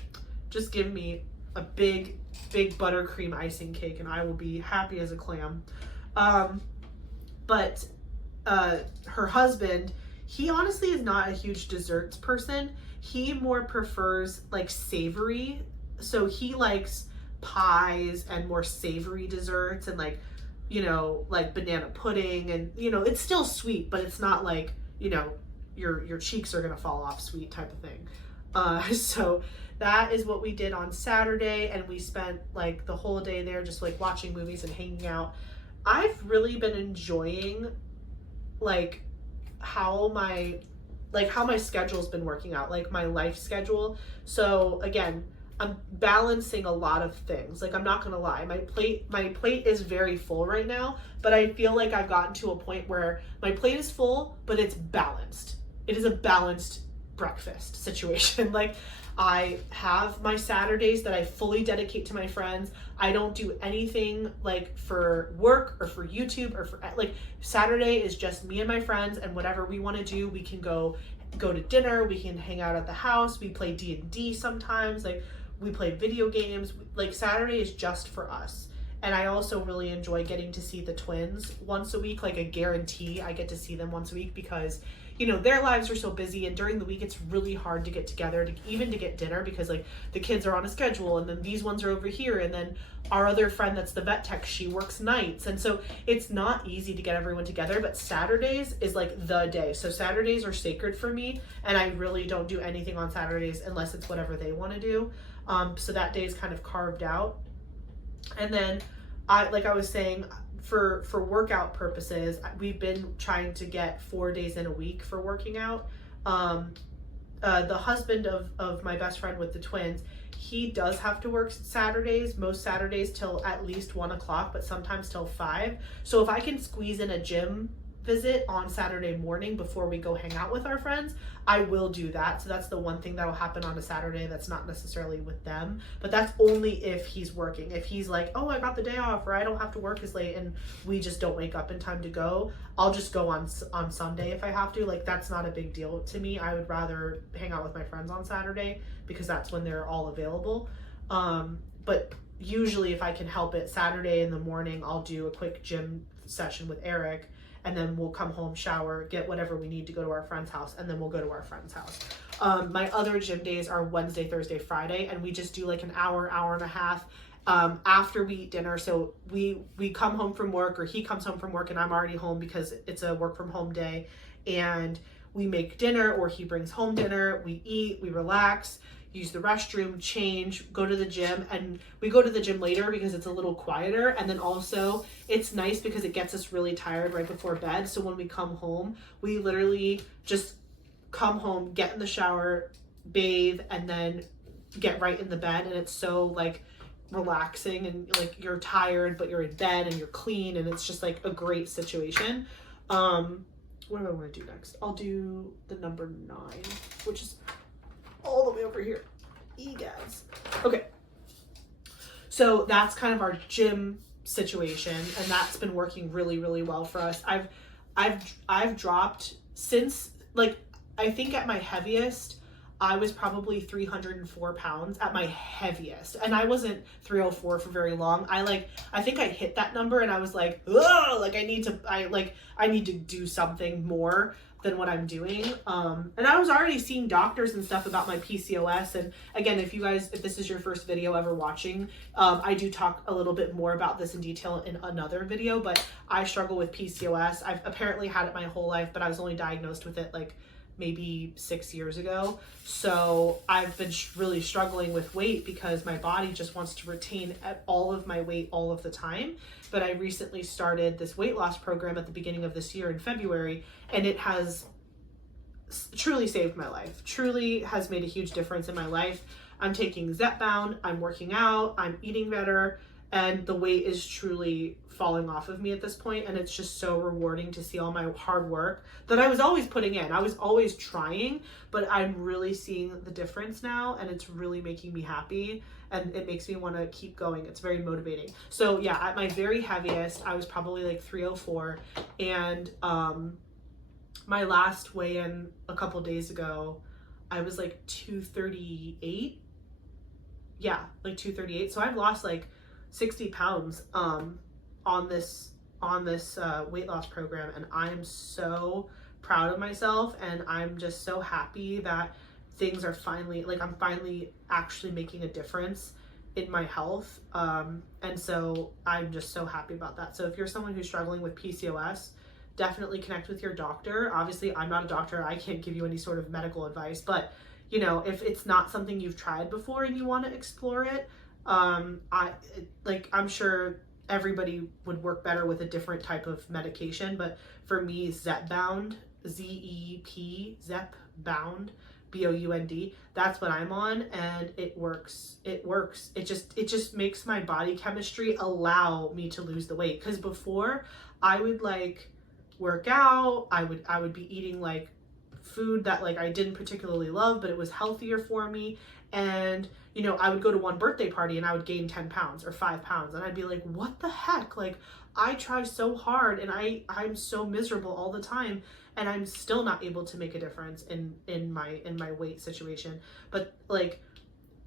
just give me a big buttercream icing cake and I will be happy as a clam. But her husband, he honestly is not a huge desserts person. He more prefers like savory. So he likes pies and more savory desserts, and like, like banana pudding, and it's still sweet, but it's not like, your cheeks are gonna fall off sweet type of thing. So that is what we did on Saturday, and we spent like the whole day there just like watching movies and hanging out. I've really been enjoying like how my schedule's been working out, like my life schedule. So again, I'm balancing a lot of things. Like, I'm not gonna lie, my plate is very full right now, but I feel like I've gotten to a point where my plate is full, but it's balanced. It is a balanced breakfast situation. Like, I have my Saturdays that I fully dedicate to my friends. I don't do anything like for work or for YouTube or for like, Saturday is just me and my friends, and whatever we want to do, we can go to dinner, we can hang out at the house, we play D&D sometimes, like we play video games. Like, Saturday is just for us. And I also really enjoy getting to see the twins once a week, like a guarantee I get to see them once a week, because their lives are so busy, and during the week it's really hard to get together, to get dinner, because like the kids are on a schedule, and then these ones are over here, and then our other friend that's the vet tech, she works nights, and so it's not easy to get everyone together. But Saturdays is like the day. So Saturdays are sacred for me, and I really don't do anything on Saturdays unless it's whatever they want to do. So that day is kind of carved out. And then I was saying, for workout purposes, we've been trying to get 4 days in a week for working out. The husband of my best friend with the twins, he does have to work Saturdays, most Saturdays till at least 1 o'clock, but sometimes till 5. So if I can squeeze in a gym visit on Saturday morning before we go hang out with our friends, I will do that. So that's the one thing that'll happen on a Saturday that's not necessarily with them, but that's only if he's working. If he's like, oh, I got the day off, or I don't have to work as late, and we just don't wake up in time to go, I'll just go on Sunday if I have to. Like, that's not a big deal to me. I would rather hang out with my friends on Saturday because that's when they're all available. But usually if I can help it, Saturday in the morning, I'll do a quick gym session with Eric, and then we'll come home, shower, get whatever we need to go to our friend's house, and then we'll go to our friend's house. My other gym days are Wednesday, Thursday, Friday, and we just do like an hour and a half after we eat dinner. So we come home from work, or he comes home from work and I'm already home because it's a work from home day, and we make dinner, or he brings home dinner, we eat, we relax, use the restroom, change, go to the gym. And we go to the gym later because it's a little quieter, and then also it's nice because it gets us really tired right before bed. So when we come home, we literally just come home, get in the shower, bathe, and then get right in the bed. And it's so like relaxing, and like you're tired but you're in bed and you're clean, and it's just like a great situation. What do I want to do next? I'll do the number 9, which is all the way over here. Egads. Okay. So that's kind of our gym situation, and that's been working really, really well for us. I've dropped since, like, I think at my heaviest, I was probably 304 pounds at my heaviest, and I wasn't 304 for very long. I think I hit that number and I was like, oh, like I need to do something more than what I'm doing. And I was already seeing doctors and stuff about my PCOS. And again, if this is your first video ever watching, I do talk a little bit more about this in detail in another video, but I struggle with PCOS. I've apparently had it my whole life, but I was only diagnosed with it like maybe 6 years ago. So I've been really struggling with weight because my body just wants to retain all of my weight all of the time. But I recently started this weight loss program at the beginning of this year in February, and it has truly saved my life, truly has made a huge difference in my life. I'm taking Zepbound, I'm working out, I'm eating better, and the weight is truly falling off of me at this point. And it's just so rewarding to see all my hard work that I was always putting in. I was always trying, but I'm really seeing the difference now, and it's really making me happy, and it makes me want to keep going. It's very motivating. So yeah, at my very heaviest, I was probably like 304, and my last weigh-in a couple days ago, I was like 238. Yeah, like 238. So I've lost like 60 pounds on this weight loss program, and I am so proud of myself, and I'm just so happy that things are finally, like, I'm finally actually making a difference in my health, and so I'm just so happy about that. So if you're someone who's struggling with PCOS, definitely connect with your doctor. Obviously, I'm not a doctor, I can't give you any sort of medical advice, but if it's not something you've tried before and you want to explore it, I'm sure everybody would work better with a different type of medication, but for me, Zepbound, Z-E-P, Zepbound, B-O-U-N-D, that's what I'm on, and it works. It just makes my body chemistry allow me to lose the weight. Because before, I would like work out, I would be eating like food that like I didn't particularly love, but it was healthier for me. And I would go to one birthday party and I would gain 10 pounds or 5 pounds, and I'd be like, what the heck? Like, I try so hard and I'm so miserable all the time, and I'm still not able to make a difference in my weight situation. But like,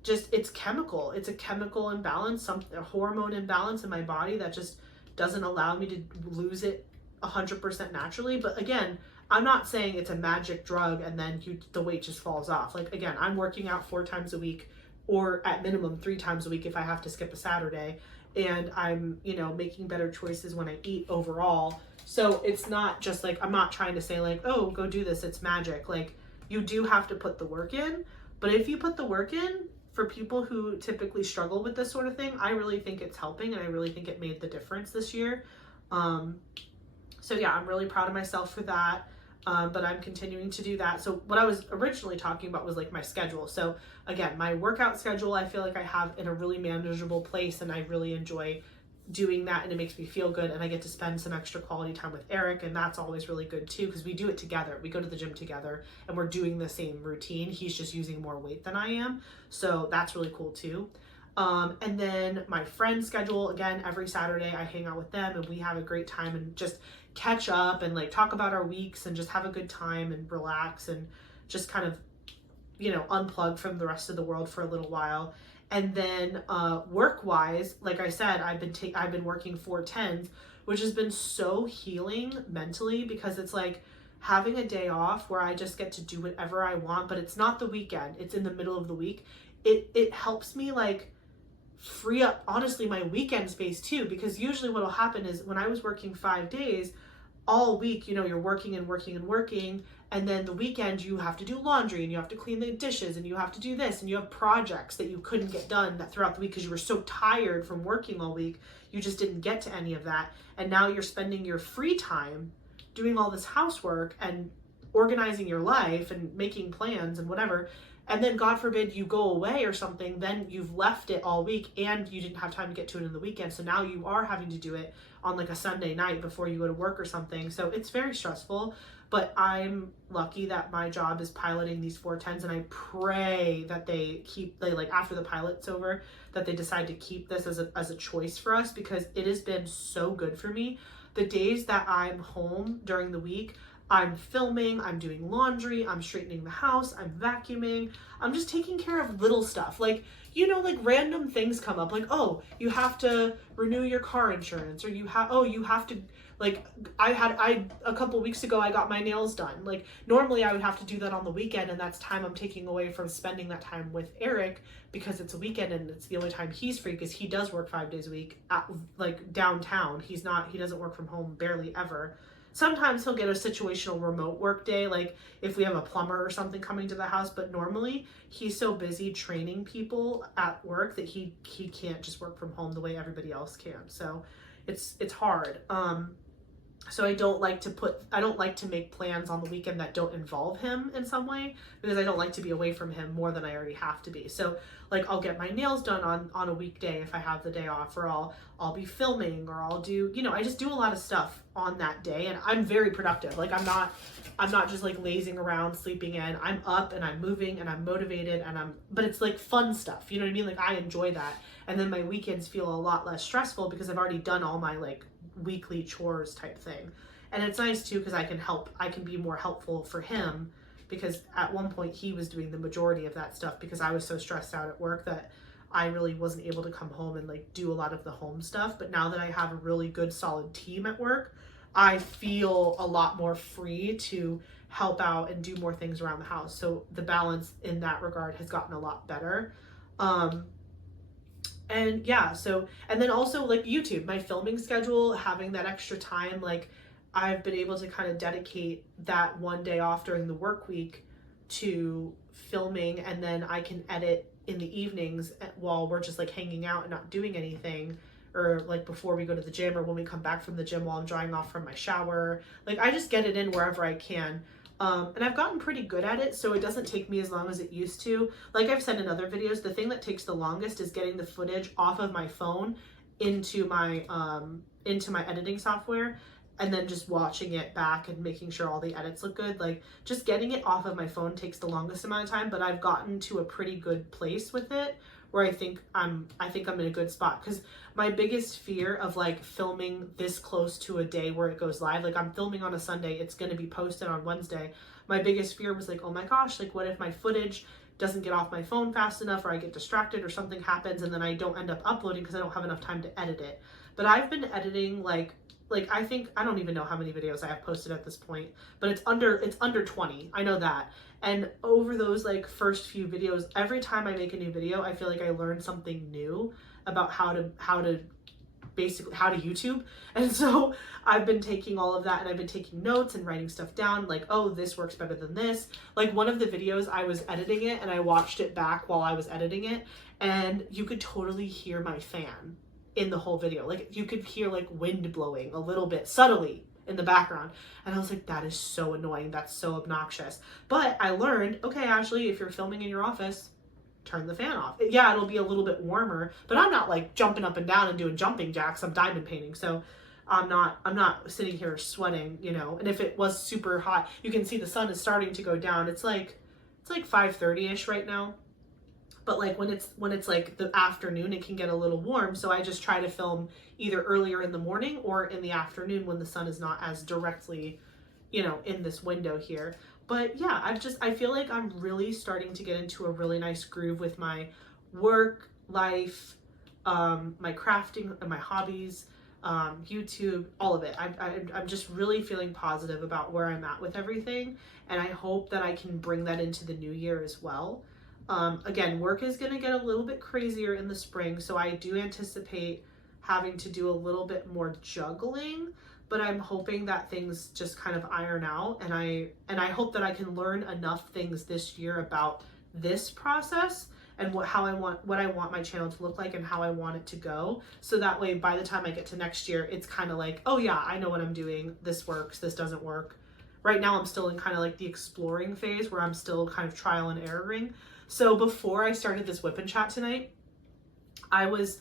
just, it's chemical. It's a chemical imbalance, a hormone imbalance in my body that just doesn't allow me to lose it 100% naturally. But again, I'm not saying it's a magic drug and then the weight just falls off. Like, again, I'm working out 4 times a week, or at minimum 3 times a week if I have to skip a Saturday. And I'm, making better choices when I eat overall. So it's not just like, I'm not trying to say like, oh, go do this, it's magic. Like, you do have to put the work in. But if you put the work in, for people who typically struggle with this sort of thing, I really think it's helping, and I really think it made the difference this year. So yeah, I'm really proud of myself for that. But I'm continuing to do that. So what I was originally talking about was like my schedule. So again, my workout schedule, I feel like I have in a really manageable place, and I really enjoy doing that, and it makes me feel good, and I get to spend some extra quality time with Eric, and that's always really good too, because we do it together. We go to the gym together and we're doing the same routine. He's just using more weight than I am, so that's really cool too. And then my friend schedule, again, every Saturday I hang out with them and we have a great time and just catch up and like talk about our weeks and just have a good time and relax and just kind of, unplug from the rest of the world for a little while. And then work-wise, like I said, I've been working 4/10s, which has been so healing mentally, because it's like having a day off where I just get to do whatever I want, but it's not the weekend, it's in the middle of the week. It helps me like free up, honestly, my weekend space too, because usually what'll happen is when I was working 5 days, all week, you're working and working and working, and then the weekend you have to do laundry and you have to clean the dishes and you have to do this and you have projects that you couldn't get done throughout the week because you were so tired from working all week, you just didn't get to any of that. And now you're spending your free time doing all this housework and organizing your life and making plans and whatever. And then God forbid you go away or something, then you've left it all week and you didn't have time to get to it in the weekend. So now you are having to do it on like a Sunday night before you go to work or something. So it's very stressful, but I'm lucky that my job is piloting these 4/10s, and I pray that they like after the pilot's over, that they decide to keep this as a choice for us, because it has been so good for me. The days that I'm home during the week, I'm filming, I'm doing laundry, I'm straightening the house, I'm vacuuming, I'm just taking care of little stuff. Like, like random things come up, like, oh, you have to renew your car insurance, or you have to, like, a couple weeks ago, I got my nails done. Like, normally I would have to do that on the weekend, and that's time I'm taking away from spending that time with Eric, because it's a weekend and it's the only time he's free, because he does work 5 days a week at, like, downtown. He doesn't work from home barely ever. Sometimes he'll get a situational remote work day, like if we have a plumber or something coming to the house, but normally he's so busy training people at work that he can't just work from home the way everybody else can. So it's hard. So I don't like to make plans on the weekend that don't involve him in some way, because I don't like to be away from him more than I already have to be. So like I'll get my nails done on a weekday if I have the day off, or I'll be filming, or I'll do, I just do a lot of stuff on that day, and I'm very productive. Like I'm not just like lazing around, sleeping in. I'm up and I'm moving and I'm motivated, but it's like fun stuff. You know what I mean? Like I enjoy that. And then my weekends feel a lot less stressful because I've already done all my like weekly chores type thing. And it's nice too, because I can be more helpful for him, because at one point he was doing the majority of that stuff because I was so stressed out at work that I really wasn't able to come home and like do a lot of the home stuff. But now that I have a really good solid team at work, I feel a lot more free to help out and do more things around the house. So the balance in that regard has gotten a lot better. And yeah, and then also like YouTube, my filming schedule, having that extra time, like I've been able to kind of dedicate that one day off during the work week to filming, and then I can edit in the evenings while we're just like hanging out and not doing anything, or like before we go to the gym, or when we come back from the gym while I'm drying off from my shower. Like I just get it in wherever I can. And I've gotten pretty good at it, so it doesn't take me as long as it used to. Like I've said in other videos, the thing that takes the longest is getting the footage off of my phone into my editing software, and then just watching it back and making sure all the edits look good. Like just getting it off of my phone takes the longest amount of time, but I've gotten to a pretty good place with it, where I think I'm in a good spot. Because my biggest fear of like filming this close to a day where it goes live, like I'm filming on a Sunday, it's going to be posted on Wednesday. My biggest fear was like, oh my gosh, like what if my footage doesn't get off my phone fast enough, or I get distracted or something happens and then I don't end up uploading because I don't have enough time to edit it. But I've been editing like I think, I don't even know how many videos I have posted at this point, but it's under 20. I know that. And over those like first few videos, every time I make a new video, I feel like I learn something new about how to basically how to YouTube. And so I've been taking all of that and I've been taking notes and writing stuff down, like, oh, this works better than this. Like one of the videos, I was editing it and I watched it back while I was editing it, and you could totally hear my fan in the whole video. Like you could hear like wind blowing a little bit subtly in the background. And I was like, that is so annoying. That's so obnoxious. But I learned, okay, Ashley, if you're filming in your office, turn the fan off. Yeah, it'll be a little bit warmer, but I'm not like jumping up and down and doing jumping jacks. I'm diamond painting. So I'm not sitting here sweating, you know. And if it was super hot, you can see the sun is starting to go down. It's like 5:30ish right now. But like when it's like the afternoon, it can get a little warm. So I just try to film either earlier in the morning or in the afternoon when the sun is not as directly, you know, in this window here. But yeah, I feel like I'm really starting to get into a really nice groove with my work, life, my crafting and my hobbies, YouTube, all of it. I'm just really feeling positive about where I'm at with everything. And I hope that I can bring that into the new year as well. Again, work is going to get a little bit crazier in the spring, so I do anticipate having to do a little bit more juggling, but I'm hoping that things just kind of iron out, and I hope that I can learn enough things this year about this process and what I want my channel to look like and how I want it to go, so that way by the time I get to next year, it's kind of like, oh yeah, I know what I'm doing. This works, this doesn't work. Right now I'm still in kind of like the exploring phase where I'm still kind of trial and erroring. So before I started this whip and chat tonight, I was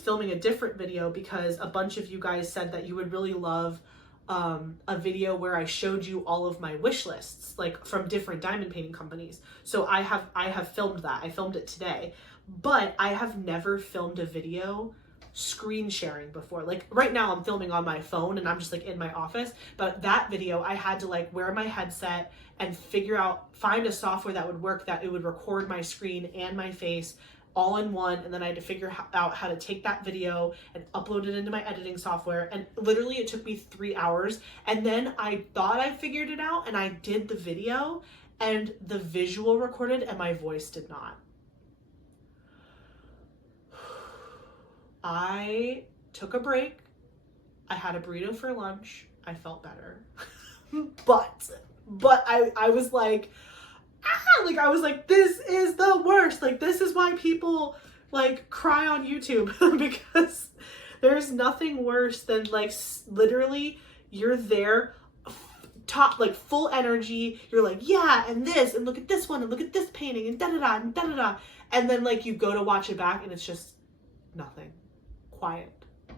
filming a different video because a bunch of you guys said that you would really love a video where I showed you all of my wish lists, like from different diamond painting companies. So I have filmed that. I filmed it today, but I have never filmed a video screen sharing before. Like right now I'm filming on my phone and I'm just like in my office, but that video I had to like wear my headset and find a software that would work, that it would record my screen and my face all in one, and then I had to figure out how to take that video and upload it into my editing software, and literally it took me 3 hours. And then I thought I figured it out and I did the video and the visual recorded and my voice did not. I took a break. I had a burrito for lunch. I felt better. but I was like, I was like, this is the worst. Like, this is why people like cry on YouTube because there's nothing worse than like literally you're there top, like full energy. You're like, yeah, and this, and look at this one, and look at this painting, and da-da-da, and da-da-da. And then like you go to watch it back and it's just nothing. Quiet.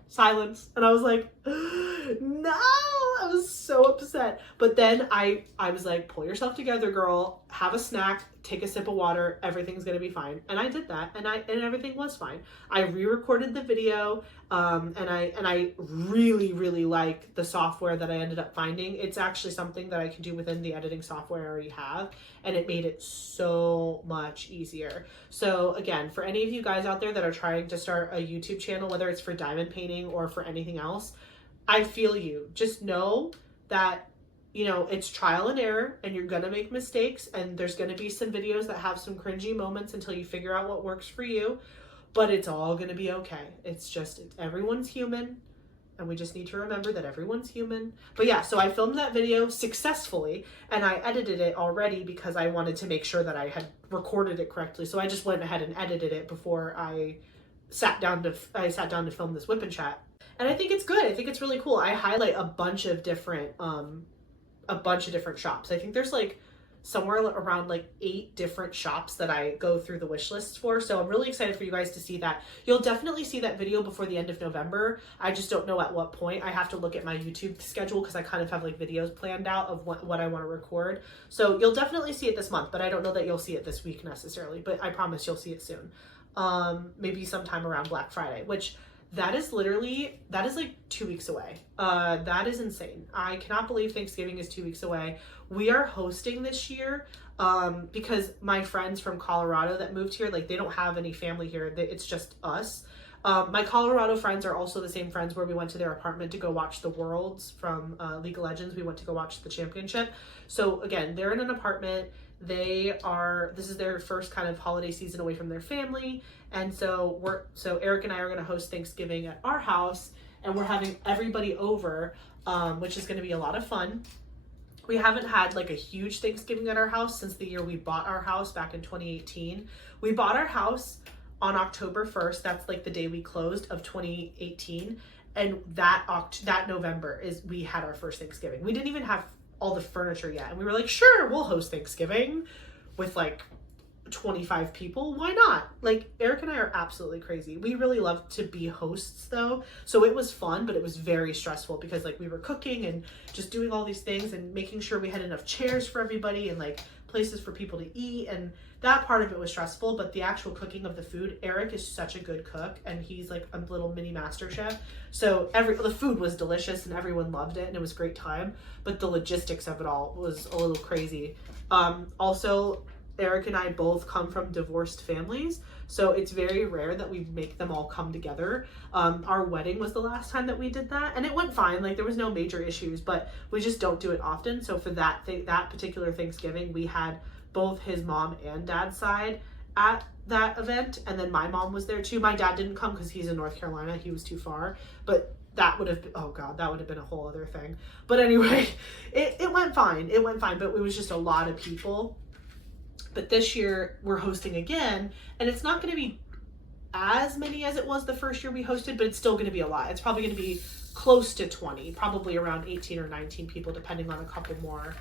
Silence. And I was like, no, I was so upset. But then I was like, pull yourself together, girl, have a snack, take a sip of water, everything's gonna be fine. And I did that, and everything was fine. I re-recorded the video, and I really like the software that I ended up finding. It's actually something that I can do within the editing software I already have, and it made it so much easier. So again, for any of you guys out there that are trying to start a YouTube channel, whether it's for diamond painting or for anything else, I feel you. Just know that, you know, it's trial and error, and you're gonna make mistakes, and there's gonna be some videos that have some cringy moments until you figure out what works for you, but it's all gonna be okay. Everyone's human, and we just need to remember that everyone's human. But yeah, so I filmed that video successfully, and I edited it already because I wanted to make sure that I had recorded it correctly. So I just went ahead and edited it before I sat down to film this whip and chat. And I think it's good. I think it's really cool. I highlight a bunch of different shops. I think there's like somewhere around like 8 different shops that I go through the wish lists for. So I'm really excited for you guys to see that. You'll definitely see that video before the end of November. I just don't know at what point. I have to look at my YouTube schedule because I kind of have like videos planned out of what I want to record. So you'll definitely see it this month, but I don't know that you'll see it this week necessarily, but I promise you'll see it soon. Maybe sometime around Black Friday, which That is like 2 weeks away. That is insane. I cannot believe Thanksgiving is 2 weeks away. We are hosting this year because my friends from Colorado that moved here, like they don't have any family here. It's just us. My Colorado friends are also the same friends where we went to their apartment to go watch the Worlds from League of Legends. We went to go watch the championship. So again, they're in an apartment. This is their first kind of holiday season away from their family. And so Eric and I are going to host Thanksgiving at our house, and we're having everybody over, which is going to be a lot of fun. We haven't had like a huge Thanksgiving at our house since the year we bought our house back in 2018. We bought our house on October 1st. That's like the day we closed of 2018. And that November we had our first Thanksgiving. We didn't even have all the furniture yet. And we were like, sure, we'll host Thanksgiving with like 25 people. Why not? Like, Eric and I are absolutely crazy. We really love to be hosts though. So it was fun, but it was very stressful because like we were cooking and just doing all these things and making sure we had enough chairs for everybody and like places for people to eat. And that part of it was stressful, but the actual cooking of the food, Eric is such a good cook and he's like a little mini master chef. So the food was delicious and everyone loved it and it was a great time, but the logistics of it all was a little crazy. Also, Eric and I both come from divorced families, so it's very rare that we make them all come together. Our wedding was the last time that we did that, and it went fine. Like, there was no major issues, but we just don't do it often. So for that particular Thanksgiving, we had both his mom and dad's side at that event, and then my mom was there too. My dad didn't come because he's in North Carolina. He was too far, but that would have been, oh God, that would have been a whole other thing. But anyway, it went fine. It went fine, but it was just a lot of people. But this year we're hosting again, and it's not going to be as many as it was the first year we hosted, but it's still going to be a lot. It's probably going to be close to 20, probably around 18 or 19 people, depending on a couple more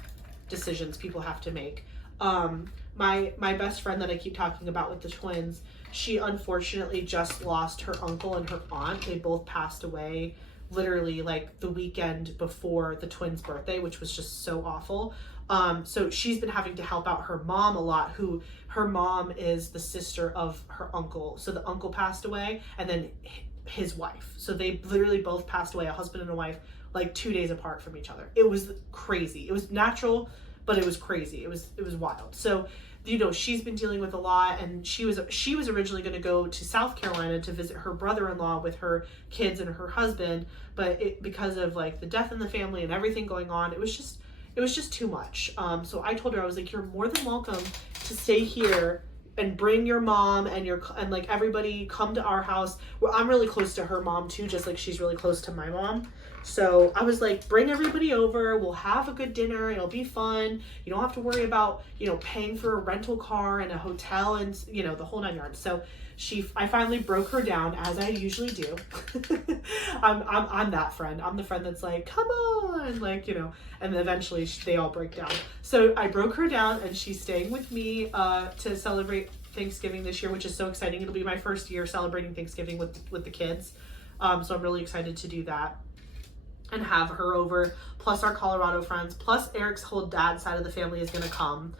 decisions people have to make. My best friend that I keep talking about with the twins, she unfortunately just lost her uncle and her aunt. They both passed away literally like the weekend before the twins' birthday, which was just so awful. So she's been having to help out her mom a lot, her mom is the sister of her uncle. So the uncle passed away and then his wife. So they literally both passed away, a husband and a wife, like 2 days apart from each other. It was crazy. It was natural, but it was crazy. It was wild. So, you know, she's been dealing with a lot, and she was originally going to go to South Carolina to visit her brother-in-law with her kids and her husband, but because of like the death in the family and everything going on, it was just too much. So I told her, I was like, you're more than welcome to stay here and bring your mom and like everybody come to our house. Well, I'm really close to her mom too, just like she's really close to my mom. So I was like, bring everybody over, we'll have a good dinner, it'll be fun. You don't have to worry about, you know, paying for a rental car and a hotel and, you know, the whole 9 yards. So I finally broke her down, as I usually do. I'm that friend. I'm the friend that's like, come on, like, you know, and then eventually they all break down. So I broke her down, and she's staying with me to celebrate Thanksgiving this year, which is so exciting. It'll be my first year celebrating Thanksgiving with the kids. So I'm really excited to do that and have her over, plus our Colorado friends, plus Eric's whole dad's side of the family is gonna come.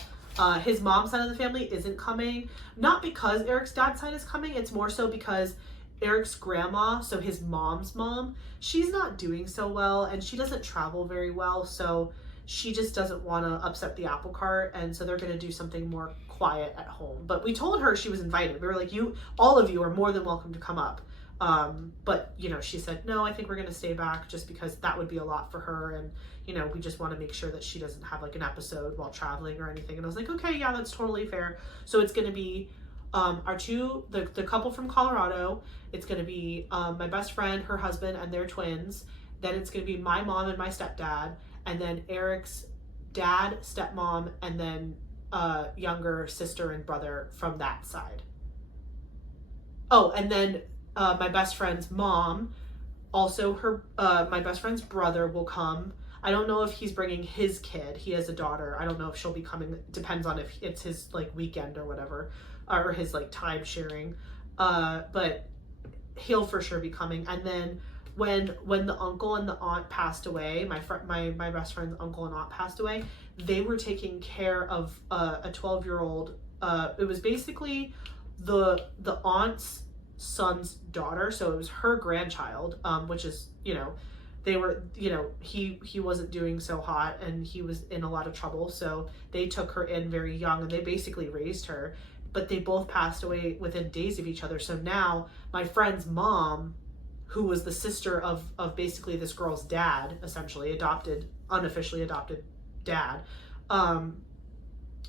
His mom's side of the family isn't coming, not because Eric's dad's side is coming, it's more so because Eric's grandma, so his mom's mom, she's not doing so well, and she doesn't travel very well, so she just doesn't want to upset the apple cart, and so they're going to do something more quiet at home. But we told her she was invited. We were like, all of you are more than welcome to come up. But, you know, she said, no, I think we're going to stay back just because that would be a lot for her. And, you know, we just want to make sure that she doesn't have like an episode while traveling or anything. And I was like, okay, yeah, that's totally fair. So it's going to be, the couple from Colorado. It's going to be, my best friend, her husband, and their twins. Then it's going to be my mom and my stepdad. And then Eric's dad, stepmom, and then, younger sister and brother from that side. Oh, and then, my best friend's mom, also my best friend's brother will come. I don't know if he's bringing his kid. He has a daughter. I don't know if she'll be coming. It depends on if it's his like weekend or whatever, or his like time sharing. But he'll for sure be coming. And then when the uncle and the aunt passed away, my best friend's uncle and aunt passed away, they were taking care of a 12-year-old. It was basically the aunt's son's daughter, so it was her grandchild, which is, they were, he wasn't doing so hot and he was in a lot of trouble, so they took her in very young and they basically raised her, but they both passed away within days of each other. So now my friend's mom, who was the sister of basically this girl's dad, essentially unofficially adopted dad,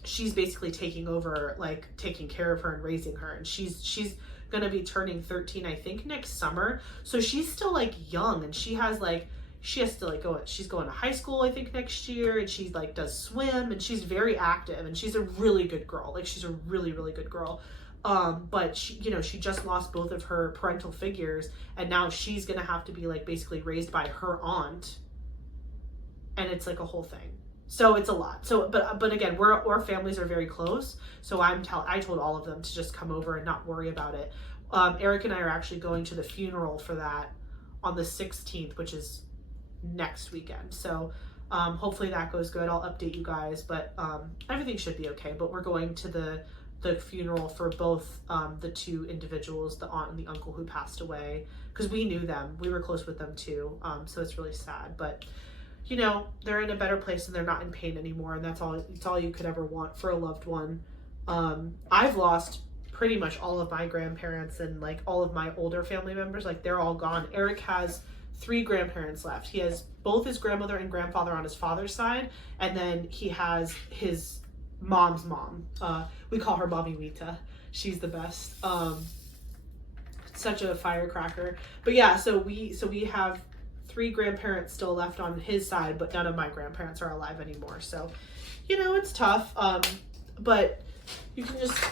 she's basically taking over, like taking care of her and raising her, and she's gonna be turning 13, I think, next summer. So she's still like young, and she has to like she's going to high school, I think, next year, and she like does swim, and she's very active, and she's a really good girl. Like, she's a really, really good girl. But she just lost both of her parental figures, and now she's gonna have to be like basically raised by her aunt, and it's like a whole thing. So it's a lot. So, but again, our families are very close. So I told all of them to just come over and not worry about it. Eric and I are actually going to the funeral for that on the 16th, which is next weekend. So hopefully that goes good. I'll update you guys, but everything should be okay. But we're going to the funeral for both the two individuals, the aunt and the uncle who passed away, because we knew them. We were close with them too. So it's really sad, but they're in a better place and they're not in pain anymore, and that's all you could ever want for a loved one. I've lost pretty much all of my grandparents and like all of my older family members. Like, they're all gone. Eric has 3 grandparents left. He has both his grandmother and grandfather on his father's side, and then he has his mom's mom. We call her Mommy Wita. She's the best. Such a firecracker. But yeah, so we have 3 grandparents still left on his side, but none of my grandparents are alive anymore. So, it's tough. But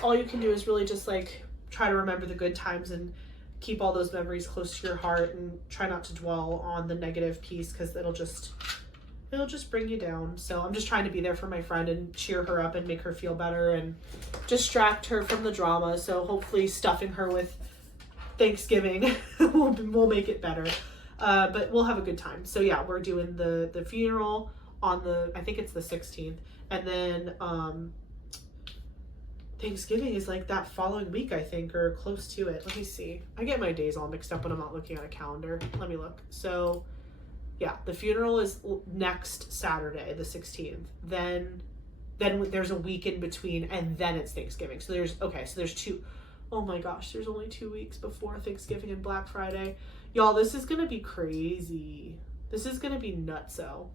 all you can do is really just like try to remember the good times and keep all those memories close to your heart, and try not to dwell on the negative piece, because it'll just bring you down. So I'm just trying to be there for my friend and cheer her up and make her feel better and distract her from the drama. So hopefully stuffing her with Thanksgiving will make it better. But we'll have a good time. So yeah, we're doing the funeral on I think it's the 16th. And then Thanksgiving is like that following week, I think, or close to it. Let me see. I get my days all mixed up when I'm not looking at a calendar. Let me look. So yeah, the funeral is next Saturday, the 16th. Then there's a week in between, and then it's Thanksgiving. So there's 2. Oh my gosh, there's only 2 weeks before Thanksgiving and Black Friday. Y'all, this is gonna be crazy. This is gonna be nutso.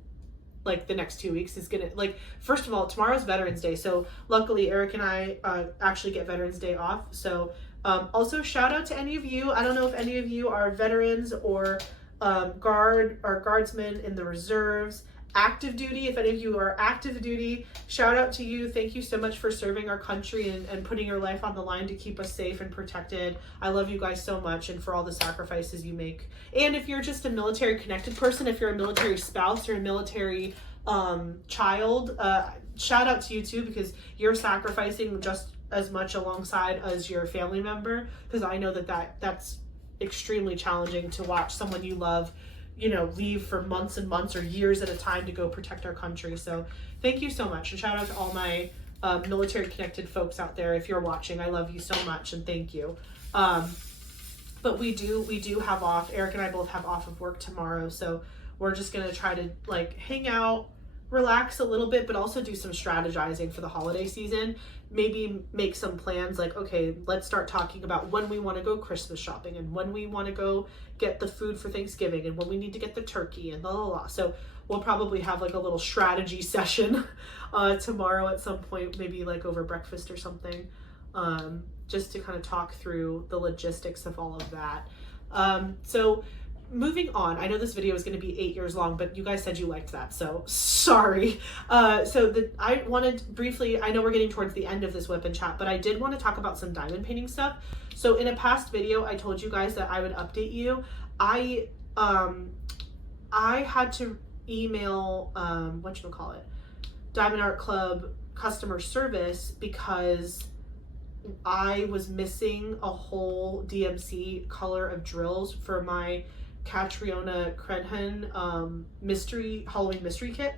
Like, the next 2 weeks is gonna, like, first of all, tomorrow's Veterans Day. So luckily Eric and I actually get Veterans Day off. So also shout out to any of you. I don't know if any of you are veterans or guardsmen in the reserves, active duty. If any of you are active duty, shout out to you. Thank you so much for serving our country and putting your life on the line to keep us safe and protected. I love you guys so much, and for all the sacrifices you make. And if you're just a military connected person, if you're a military spouse or a military child, shout out to you too, because you're sacrificing just as much alongside as your family member, because I know that's extremely challenging to watch someone you love leave for months and months or years at a time to go protect our country. So thank you so much, and shout out to all my military connected folks out there. If you're watching, I love you so much, and thank you. But we do have off. Eric and I both have off of work tomorrow, so we're just gonna try to like hang out, relax a little bit, but also do some strategizing for the holiday season. Maybe make some plans, like, okay, let's start talking about when we want to go Christmas shopping, and when we want to go get the food for Thanksgiving, and when we need to get the turkey, and blah, blah, blah. So we'll probably have like a little strategy session tomorrow at some point, maybe like over breakfast or something, just to kind of talk through the logistics of all of that. So moving on, I know this video is going to be 8 years long, but you guys said you liked that, so sorry. I wanted briefly, I know we're getting towards the end of this whip and chat, but I did want to talk about some diamond painting stuff. So in a past video, I told you guys that I would update you. I had to email, Diamond Art Club customer service, because I was missing a whole DMC color of drills for my Catriona Crenhan Halloween mystery kit.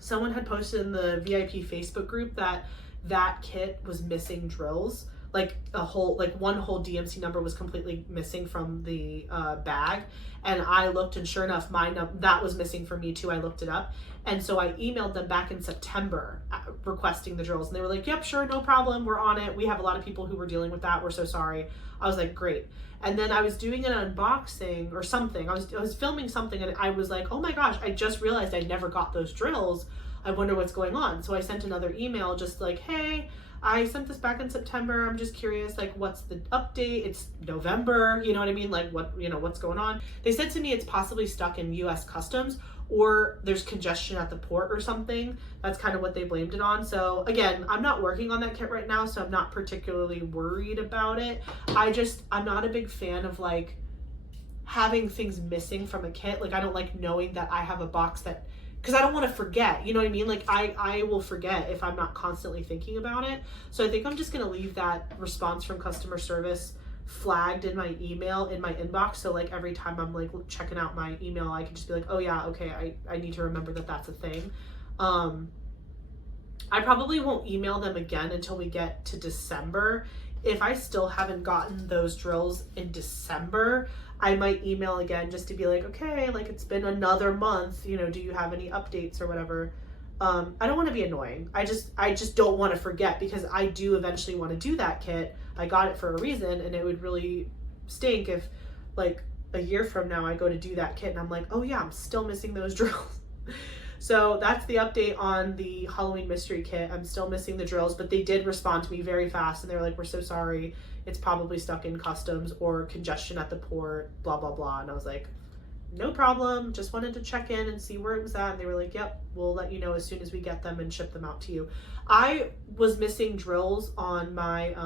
Someone had posted in the VIP Facebook group that kit was missing drills. like one whole DMC number was completely missing from the bag. And I looked, and sure enough, that was missing for me too. I looked it up. And so I emailed them back in September requesting the drills. And they were like, yep, sure, no problem. We're on it. We have a lot of people who were dealing with that. We're so sorry. I was like, great. And then I was doing an unboxing or something. I was filming something, and I was like, oh my gosh, I just realized I never got those drills. I wonder what's going on. So I sent another email just like, hey, I sent this back in September. I'm just curious, like, what's the update? It's November, you know what I mean? Like, what's going on? They said to me it's possibly stuck in US Customs, or there's congestion at the port or something. That's kind of what they blamed it on. So again, I'm not working on that kit right now, so I'm not particularly worried about it. I'm not a big fan of like having things missing from a kit. Like, I don't like knowing that I have a box that, because I don't want to forget, you know what I mean? Like, I will forget if I'm not constantly thinking about it. So I think I'm just going to leave that response from customer service flagged in my email, in my inbox. So like every time I'm like checking out my email, I can just be like, oh yeah, okay, I need to remember that that's a thing. I probably won't email them again until we get to December. If I still haven't gotten those drills in December, I might email again just to be like, okay, like it's been another month, you know, do you have any updates or whatever? I don't want to be annoying. I just don't want to forget, because I do eventually want to do that kit. I got it for a reason, and it would really stink if like a year from now I go to do that kit and I'm like, oh yeah, I'm still missing those drills. So that's the update on the Halloween mystery kit. I'm still missing the drills, but they did respond to me very fast, and they were like, we're so sorry. It's probably stuck in customs or congestion at the port, blah, blah, blah. And I was like, no problem. Just wanted to check in and see where it was at. And they were like, yep, we'll let you know as soon as we get them and ship them out to you. I was missing drills on my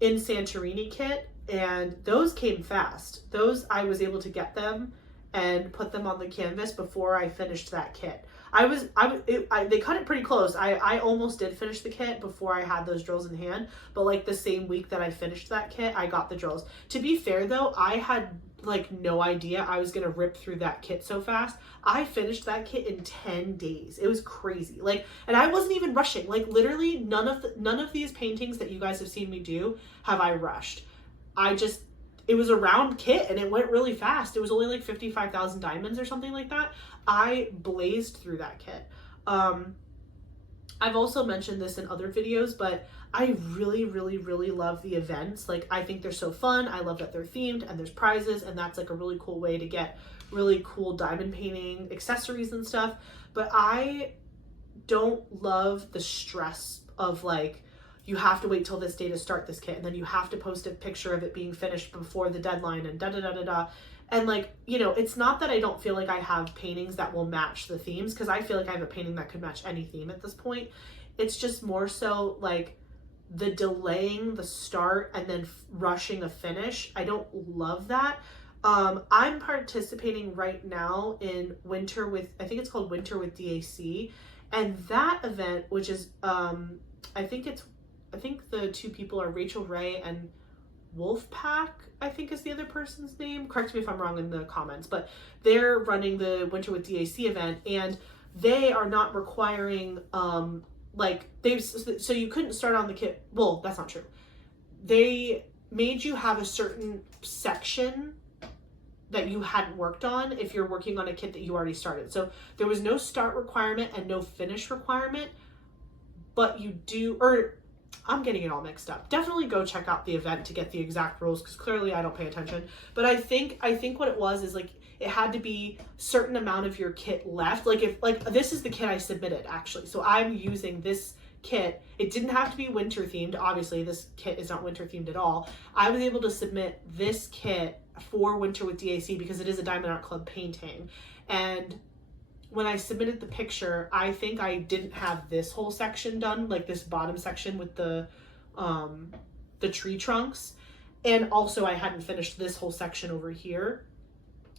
in Santorini kit, and those came fast. Those, I was able to get them and put them on the canvas before I finished that kit. They cut it pretty close. I almost did finish the kit before I had those drills in hand, but like the same week that I finished that kit, I got the drills. To be fair though, I had like no idea I was gonna rip through that kit so fast. I finished that kit in 10 days. It was crazy. Like, and I wasn't even rushing. Like literally none of these paintings that you guys have seen me do have I rushed. It was a round kit and it went really fast. It was only like 55,000 diamonds or something like that. I blazed through that kit. I've also mentioned this in other videos, but I really, really, really love the events. Like, I think they're so fun. I love that they're themed and there's prizes, and that's like a really cool way to get really cool diamond painting accessories and stuff. But I don't love the stress of like, you have to wait till this day to start this kit, and then you have to post a picture of it being finished before the deadline, and da-da-da-da-da. And like, you know, it's not that I don't feel like I have paintings that will match the themes, because I feel like I have a painting that could match any theme at this point. It's just more so like the delaying the start and then rushing a finish. I don't love that. I'm participating right now in Winter with, I think it's called Winter with DAC. And that event, which is, I think the two people are Rachel Ray and Wolfpack, I think is the other person's name. Correct me if I'm wrong in the comments, but they're running the Winter with DAC event, and they are not requiring, so you couldn't start on the kit. Well, that's not true. They made you have a certain section that you hadn't worked on if you're working on a kit that you already started. So there was no start requirement and no finish requirement, but you do, or I'm getting it all mixed up. Definitely go check out the event to get the exact rules, because clearly I don't pay attention. But I think what it was is like, it had to be certain amount of your kit left. Like, if like this is the kit I submitted actually. So I'm using this kit. It didn't have to be winter themed. Obviously this kit is not winter themed at all. I was able to submit this kit for Winter with DAC because it is a Diamond Art Club painting. And when I submitted the picture, I think I didn't have this whole section done, like this bottom section with the tree trunks. And also I hadn't finished this whole section over here.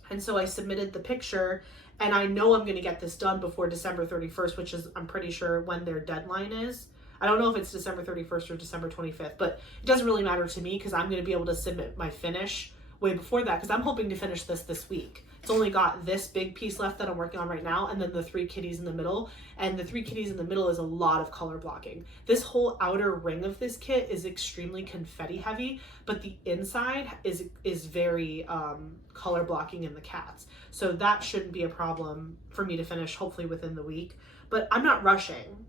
And so I submitted the picture, and I know I'm going to get this done before December 31st, which is, I'm pretty sure, when their deadline is. I don't know if it's December 31st or December 25th, but it doesn't really matter to me because I'm going to be able to submit my finish way before that, because I'm hoping to finish this week. It's only got this big piece left that I'm working on right now, and then the 3 kitties in the middle. And the 3 kitties in the middle is a lot of color blocking. This whole outer ring of this kit is extremely confetti heavy, but the inside is very color blocking in the cats. So that shouldn't be a problem for me to finish, hopefully within the week. But I'm not rushing.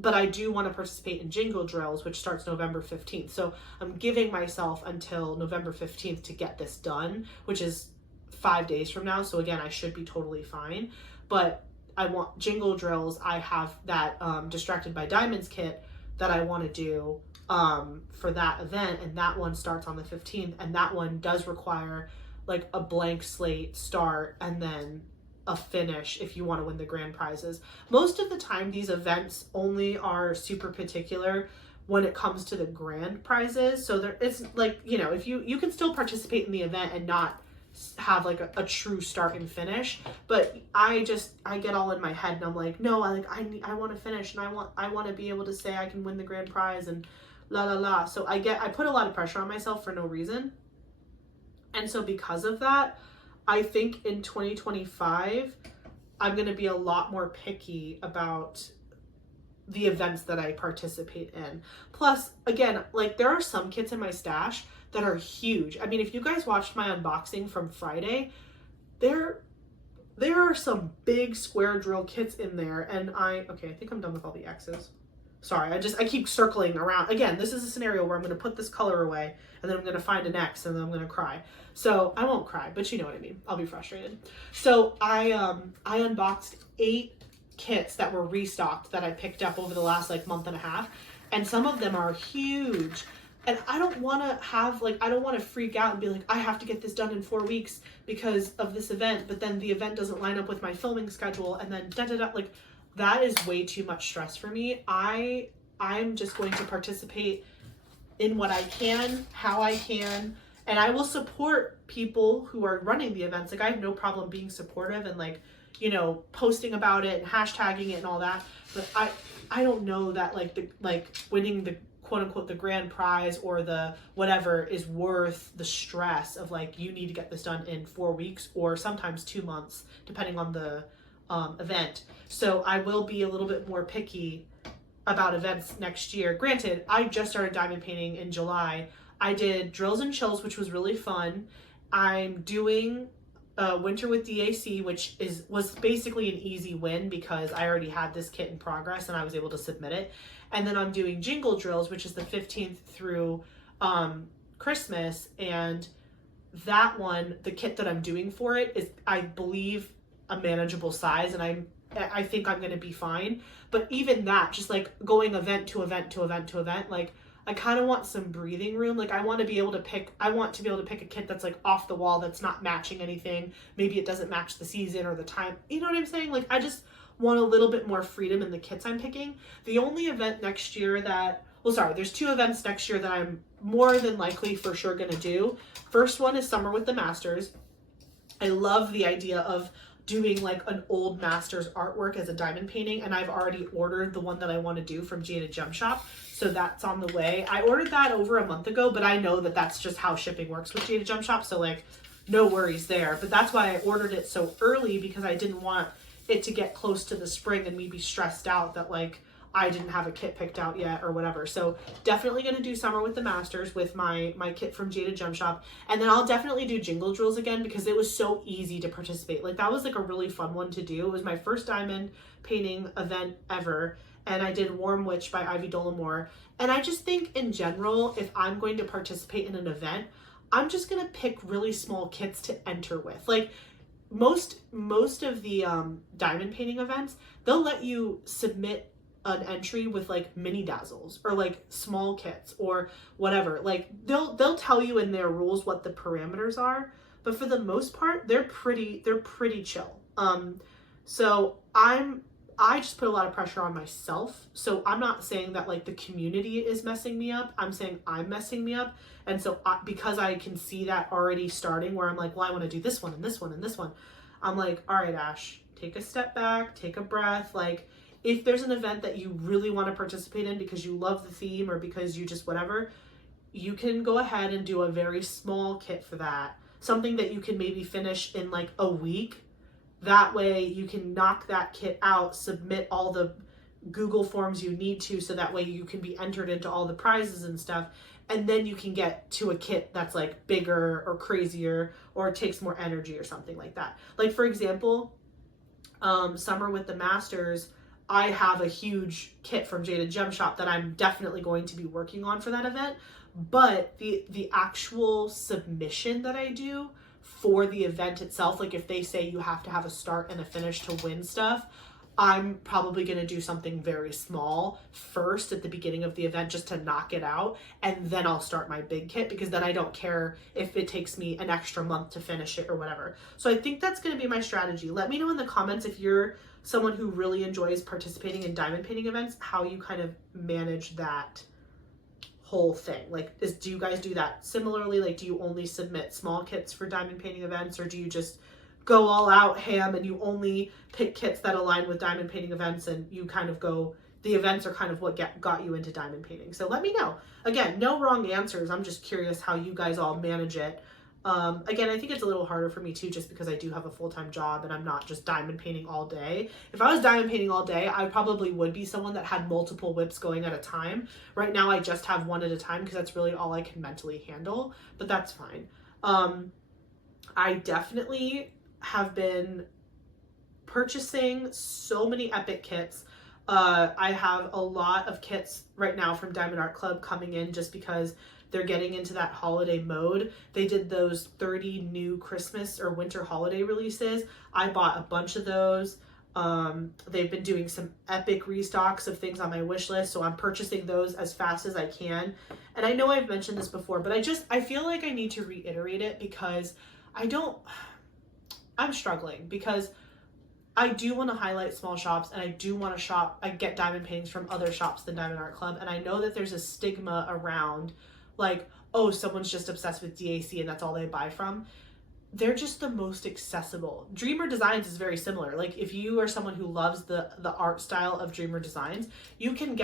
But I do want to participate in Jingle Drills, which starts November 15th. So I'm giving myself until November 15th to get this done, which is 5 days from now. So again, I should be totally fine. But I want Jingle Drills. I have that Distracted by Diamonds kit that I want to do for that event. And that one starts on the 15th. And that one does require like a blank slate start and then a finish if you want to win the grand prizes. Most of the time these events only are super particular when it comes to the grand prizes. So there it's like, you know, if you can still participate in the event and not have like a true start and finish. But I get all in my head and I'm like, no, I want to finish and I want to be able to say I can win the grand prize and la la la. So I put a lot of pressure on myself for no reason. And so because of that, I think in 2025, I'm going to be a lot more picky about the events that I participate in. Plus, again, like there are some kits in my stash that are huge. I mean, if you guys watched my unboxing from Friday, there are some big square drill kits in there. And I think I'm done with all the X's. Sorry, I keep circling around. Again, this is a scenario where I'm going to put this color away and then I'm going to find an X and then I'm going to cry. So I won't cry, but you know what I mean. I'll be frustrated. So I unboxed 8 kits that were restocked that I picked up over the last like month and a half. And some of them are huge. And I don't want to freak out and be like, I have to get this done in 4 weeks because of this event. But then the event doesn't line up with my filming schedule. And then like, that is way too much stress for me. I'm just going to participate in what I can, how I can, and I will support people who are running the events. Like I have no problem being supportive and like, you know, posting about it and hashtagging it and all that. But I don't know that like winning the quote unquote the grand prize or the whatever is worth the stress of like you need to get this done in 4 weeks or sometimes 2 months depending on the event. So I will be a little bit more picky about events next year. Granted, I just started diamond painting in July. I did Drills and Chills, which was really fun. I'm doing Winter with DAC, which was basically an easy win because I already had this kit in progress and I was able to submit it. And then I'm doing Jingle Drills, which is the 15th through Christmas. And that one, the kit that I'm doing for it is, I believe, a manageable size, and I think I'm going to be fine. But even that, just like going event to event to event to event, like I kind of want some breathing room. Like I want to be able to pick a kit that's like off the wall, that's not matching anything. Maybe it doesn't match the season or the time. You know what I'm saying? Like I just want a little bit more freedom in the kits I'm picking. The only event next year there's 2 events next year that I'm more than likely for sure going to do. First one is Summer with the Masters. I love the idea of doing like an old Masters artwork as a diamond painting, and I've already ordered the one that I want to do from Jada Gem Shop, so that's on the way. I ordered that over a month ago, but I know that that's just how shipping works with Jada Gem Shop, so like no worries there. But that's why I ordered it so early, because I didn't want it to get close to the spring and me be stressed out that like I didn't have a kit picked out yet or whatever. So definitely going to do Summer with the Masters with my kit from Jada Gem Shop. And then I'll definitely do Jingle Drills again because it was so easy to participate. Like that was like a really fun one to do. It was my first diamond painting event ever. And I did Warm Witch by Ivy Dollamore. And I just think in general, if I'm going to participate in an event, I'm just going to pick really small kits to enter with. Like most of the diamond painting events, they'll let you submit an entry with like mini dazzles or like small kits or whatever. Like they'll tell you in their rules what the parameters are, but for the most part they're pretty chill. So I just put a lot of pressure on myself. So I'm not saying that like the community is messing me up. I'm saying I'm messing me up. And so because I can see that already starting where I'm like, well, I want to do this one and this one and this one. I'm like, all right, Ash, take a step back, take a breath. Like if there's an event that you really want to participate in because you love the theme or because you just whatever, you can go ahead and do a very small kit for that. something that you can maybe finish in like a week. That way you can knock that kit out, submit all the Google forms you need to, so that way you can be entered into all the prizes and stuff, and then you can get to a kit that's like bigger or crazier or takes more energy or something like that. Like for example, Summer with the Masters, I have a huge kit from Jada Gem Shop that I'm definitely going to be working on for that event, but the actual submission that I do for the event itself, like if they say you have to have a start and a finish to win stuff, I'm probably going to do something very small first at the beginning of the event just to knock it out, and then I'll start my big kit, because then I don't care if it takes me an extra month to finish it or whatever. So I think that's going to be my strategy. Let me know in the comments if you're someone who really enjoys participating in diamond painting events, how you kind of manage that whole thing. Like, do you guys do that similarly? Like, do you only submit small kits for diamond painting events, or do you just go all out ham and you only pick kits that align with diamond painting events, and you kind of go, the events are kind of what got you into diamond painting? So let me know. Again, no wrong answers. I'm just curious how you guys all manage it. Again, I think it's a little harder for me too, just because I do have a full-time job and I'm not just diamond painting all day. If I was diamond painting all day, I probably would be someone that had multiple whips going at a time. Right now, I just have one at a time because that's really all I can mentally handle, but that's fine. I definitely have been purchasing so many epic kits. I have a lot of kits right now from Diamond Art Club coming in just because they're getting into that holiday mode. They did those 30 new Christmas or winter holiday releases. I bought a bunch of those. They've been doing some epic restocks of things on my wish list, so I'm purchasing those as fast as I can. And I know I've mentioned this before, but I feel like I need to reiterate it, because I'm struggling, because I do want to highlight small shops, and I do want to I get diamond paintings from other shops than Diamond Art Club, and I know that there's a stigma around, like, oh, someone's just obsessed with DAC and that's all they buy from. They're just the most accessible. Dreamer Designs is very similar. Like, if you are someone who loves the art style of Dreamer Designs, you can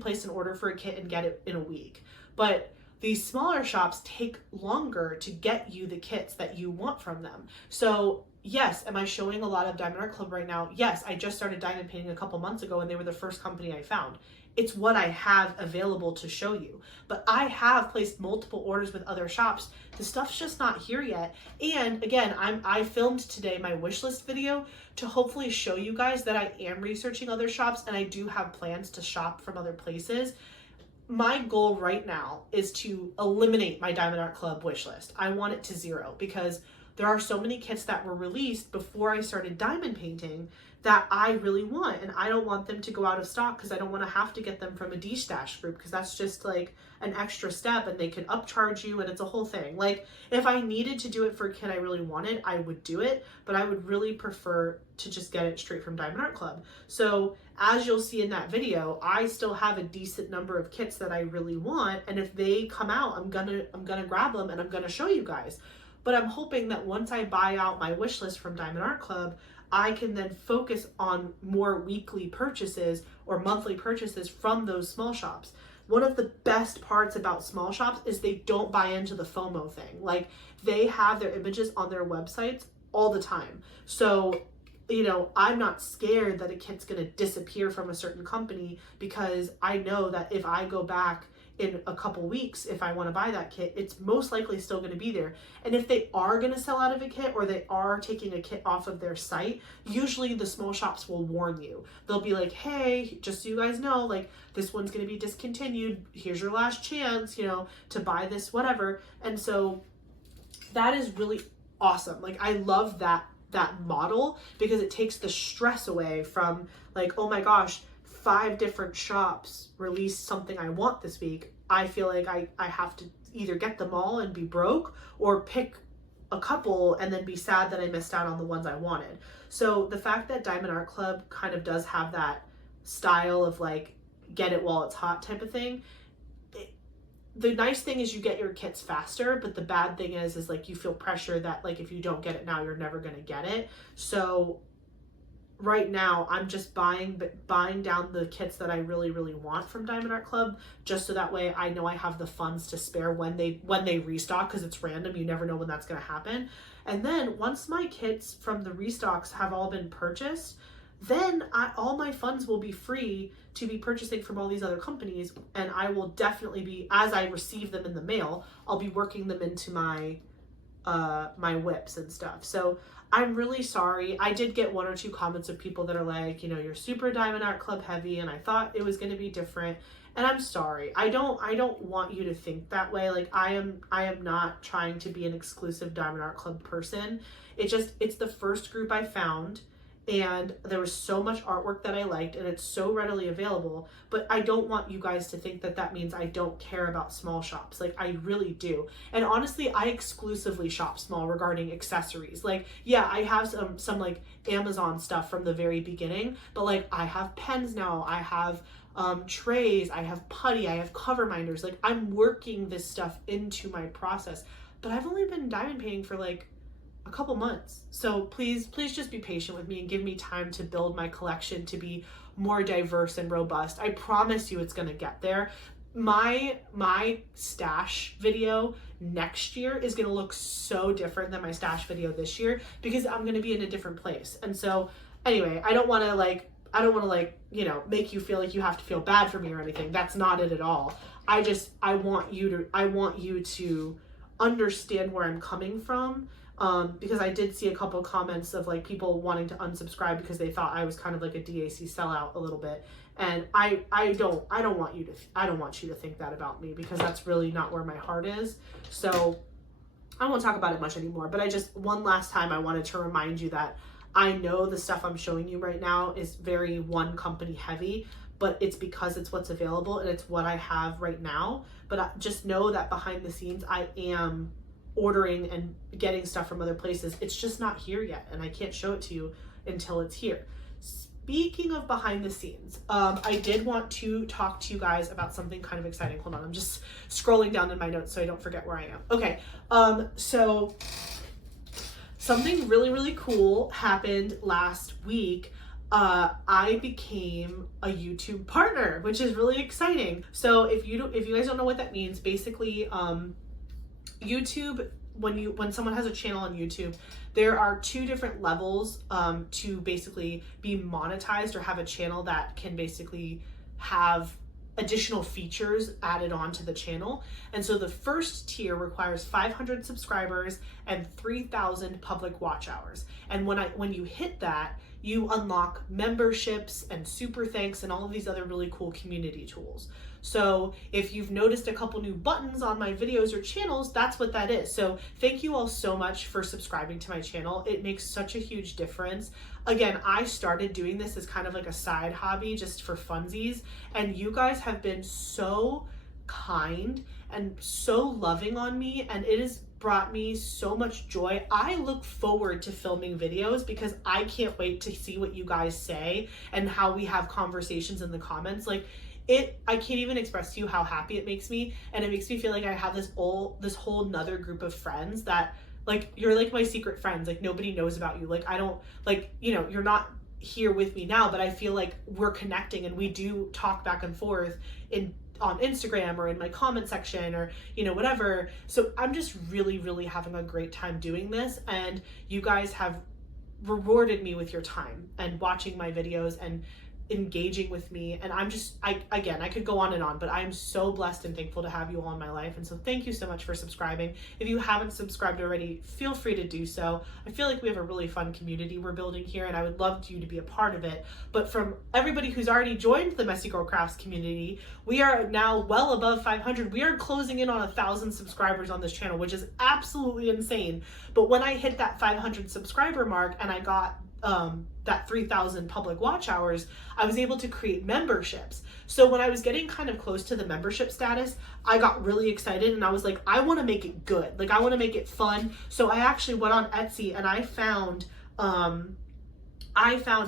place an order for a kit and get it in a week. But these smaller shops take longer to get you the kits that you want from them. So yes, am I showing a lot of Diamond Art Club right now? Yes, I just started diamond painting a couple months ago, and they were the first company I found. It's what I have available to show you. But I have placed multiple orders with other shops. The stuff's just not here yet. And again, I filmed today my wish list video to hopefully show you guys that I am researching other shops, and I do have plans to shop from other places. My goal right now is to eliminate my Diamond Art Club wish list. I want it to 0, because there are so many kits that were released before I started diamond painting that I really want, and I don't want them to go out of stock, because I don't want to have to get them from a D-stash group, because that's just like an extra step, and they could upcharge you, and it's a whole thing. Like, if I needed to do it for a kit I really wanted, I would do it, but I would really prefer to just get it straight from Diamond Art Club. So as you'll see in that video, I still have a decent number of kits that I really want, and if they come out, I'm gonna grab them and I'm gonna show you guys. But I'm hoping that once I buy out my wish list from Diamond Art Club, I can then focus on more weekly purchases or monthly purchases from those small shops. One of the best parts about small shops is they don't buy into the FOMO thing. Like, they have their images on their websites all the time. So, you know, I'm not scared that a kit's gonna disappear from a certain company, because I know that if I go back in a couple weeks, if I want to buy that kit, it's most likely still going to be there. And if they are going to sell out of a kit, or they are taking a kit off of their site, usually the small shops will warn you. They'll be like, hey, just so you guys know, like, this one's going to be discontinued. Here's your last chance, you know, to buy this, whatever. And so that is really awesome. Like, I love that model, because it takes the stress away from, like, oh my gosh, 5 different shops released something I want this week. I feel like I have to either get them all and be broke, or pick a couple and then be sad that I missed out on the ones I wanted. So the fact that Diamond Art Club kind of does have that style of, like, get it while it's hot type of thing, the nice thing is you get your kits faster, but the bad thing is like, you feel pressure that, like, if you don't get it now, you're never going to get it. So right now I'm just buying down the kits that I really want from Diamond Art Club, just so that way I know I have the funds to spare when they restock, because it's random. You never know when that's going to happen. And then once my kits from the restocks have all been purchased, then all my funds will be free to be purchasing from all these other companies, and I will definitely be, as I receive them in the mail, I'll be working them into my my WIPs and stuff. So I'm really sorry. I did get 1 or 2 comments of people that are like, you know, you're super Diamond Art Club heavy, and I thought it was going to be different. And I'm sorry. I don't want you to think that way. Like, I am not trying to be an exclusive Diamond Art Club person. It's the first group I found, and there was so much artwork that I liked, and it's so readily available. But I don't want you guys to think that that means I don't care about small shops. Like, I really do. And honestly, I exclusively shop small regarding accessories. Like, yeah, I have some like Amazon stuff from the very beginning, but like, I have pens now, I have trays, I have putty, I have cover minders. Like, I'm working this stuff into my process, but I've only been diamond painting for like a couple months. So please just be patient with me and give me time to build my collection to be more diverse and robust. I promise you it's going to get there. My stash video next year is going to look so different than my stash video this year, because I'm going to be in a different place. And so anyway, I don't want to you know, make you feel like you have to feel bad for me or anything. That's not it at all. I want you to understand where I'm coming from. Because I did see a couple of comments of like people wanting to unsubscribe because they thought I was kind of like a DAC sellout a little bit. And I don't want you to think that about me, because that's really not where my heart is. So I won't talk about it much anymore, but one last time I wanted to remind you that I know the stuff I'm showing you right now is very one company heavy, but it's because it's what's available and it's what I have right now. But just know that behind the scenes, I am ordering and getting stuff from other places. It's just not here yet, and I can't show it to you until it's here. Speaking of behind the scenes, I did want to talk to you guys about something kind of exciting. Hold on, I'm just scrolling down in my notes so I don't forget where I am. Okay, so something really cool happened last week. I became a YouTube partner, which is really exciting. So if you guys don't know what that means, basically, YouTube, when someone has a channel on YouTube, there are 2 different levels to basically be monetized or have a channel that can basically have additional features added on to the channel. And so the first tier requires 500 subscribers and 3,000 public watch hours. And when you hit that, you unlock memberships and super thanks and all of these other really cool community tools. So if you've noticed a couple new buttons on my videos or channels, that's what that is. So thank you all so much for subscribing to my channel. It makes such a huge difference. Again, I started doing this as kind of like a side hobby just for funsies, and you guys have been so kind and so loving on me, and it has brought me so much joy. I look forward to filming videos because I can't wait to see what you guys say and how we have conversations in the comments. Like, I can't even express to you how happy it makes me, and it makes me feel like I have this whole nother group of friends that, like, you're like my secret friends. Like, nobody knows about you. Like, I don't, like, you know, you're not here with me now, but I feel like we're connecting and we do talk back and forth on Instagram or in my comment section or, you know, whatever. So I'm just really having a great time doing this, and you guys have rewarded me with your time and watching my videos and engaging with me. And I could go on and on, but I'm so blessed and thankful to have you all in my life. And so thank you so much for subscribing. If you haven't subscribed already, feel free to do so. I feel like we have a really fun community we're building here, and I would love you to be a part of it. But from everybody who's already joined the Messy Girl Crafts community, we are now well above 500. We are closing in on 1,000 subscribers on this channel, which is absolutely insane. But when I hit that 500 subscriber mark and I got that 3,000 public watch hours, I was able to create memberships. So when I was getting kind of close to the membership status, I got really excited, and I was like, I want to make it good. Like, I want to make it fun. So I actually went on Etsy and I found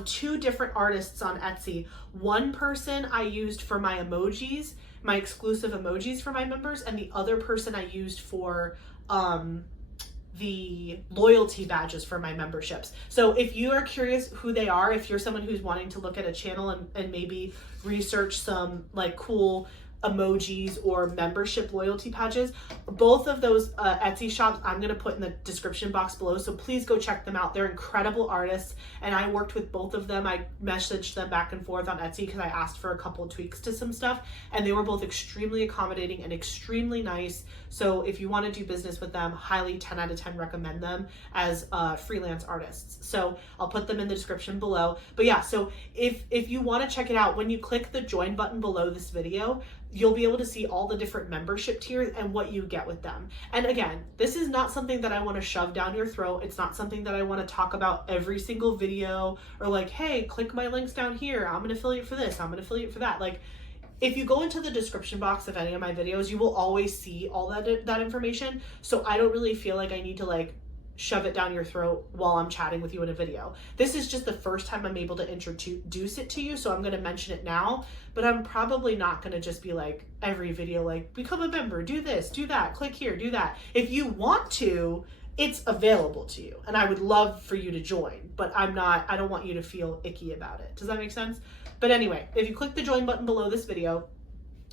2 different artists on Etsy. One person I used for my emojis, my exclusive emojis for my members, and the other person I used for the loyalty badges for my memberships. So if you are curious who they are, if you're someone who's wanting to look at a channel and maybe research some like cool emojis or membership loyalty badges, both of those Etsy shops I'm going to put in the description box below, so please go check them out. They're incredible artists, and I worked with both of them. I messaged them back and forth on Etsy because I asked for a couple of tweaks to some stuff, and they were both extremely accommodating and extremely nice. So if you want to do business with them, highly 10 out of 10 recommend them as freelance artists. So I'll put them in the description below. But yeah, so if you want to check it out, when you click the join button below this video, you'll be able to see all the different membership tiers and what you get with them. And again, this is not something that I want to shove down your throat. It's not something that I want to talk about every single video, or like, hey, click my links down here. I'm an affiliate for this. I'm an affiliate for that. Like, if you go into the description box of any of my videos, you will always see all that information. So I don't really feel like I need to like shove it down your throat while I'm chatting with you in a video. This is just the first time I'm able to introduce it to you, so I'm going to mention it now, but I'm probably not going to just be like every video like, become a member, do this, do that, click here, do that. If you want to, it's available to you, and I would love for you to join, but I don't want you to feel icky about it. Does that make sense? But anyway, if you click the join button below this video,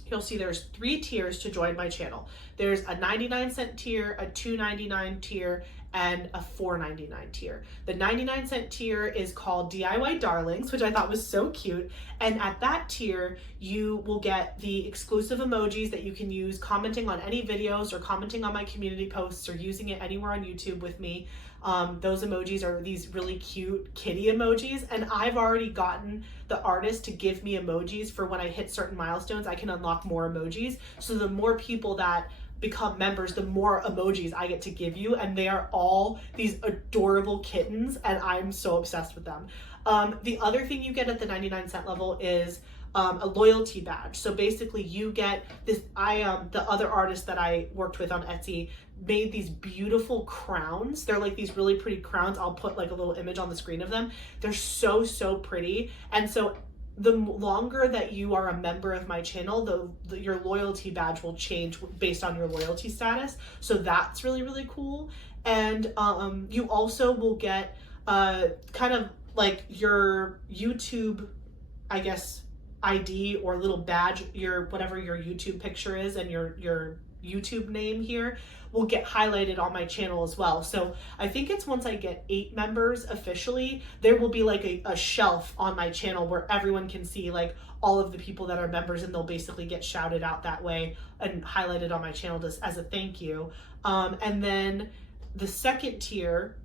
you'll see there's 3 tiers to join my channel. There's a 99-cent tier, a $2.99 tier, and a $4.99 tier. The 99-cent tier is called DIY Darlings, which I thought was so cute. And at that tier, you will get the exclusive emojis that you can use commenting on any videos or commenting on my community posts or using it anywhere on YouTube with me. Those emojis are these really cute kitty emojis, and I've already gotten the artist to give me emojis for when I hit certain milestones. I can unlock more emojis. So the more people that become members, the more emojis I get to give you, and they are all these adorable kittens, and I'm so obsessed with them. The other thing you get at the 99-cent level is a loyalty badge. So basically you get this, the other artist that I worked with on Etsy made these beautiful crowns. They're like these really pretty crowns. I'll put like a little image on the screen of them. They're so, so pretty. And so the longer that you are a member of my channel, your loyalty badge will change based on your loyalty status. So that's really, really cool. And you also will get kind of like your YouTube, I guess, ID or little badge, whatever your YouTube picture is, and your YouTube name here will get highlighted on my channel as well. So I think it's once I get 8 members officially, there will be like a shelf on my channel where everyone can see like all of the people that are members, and they'll basically get shouted out that way and highlighted on my channel just as a thank you. And then the second tier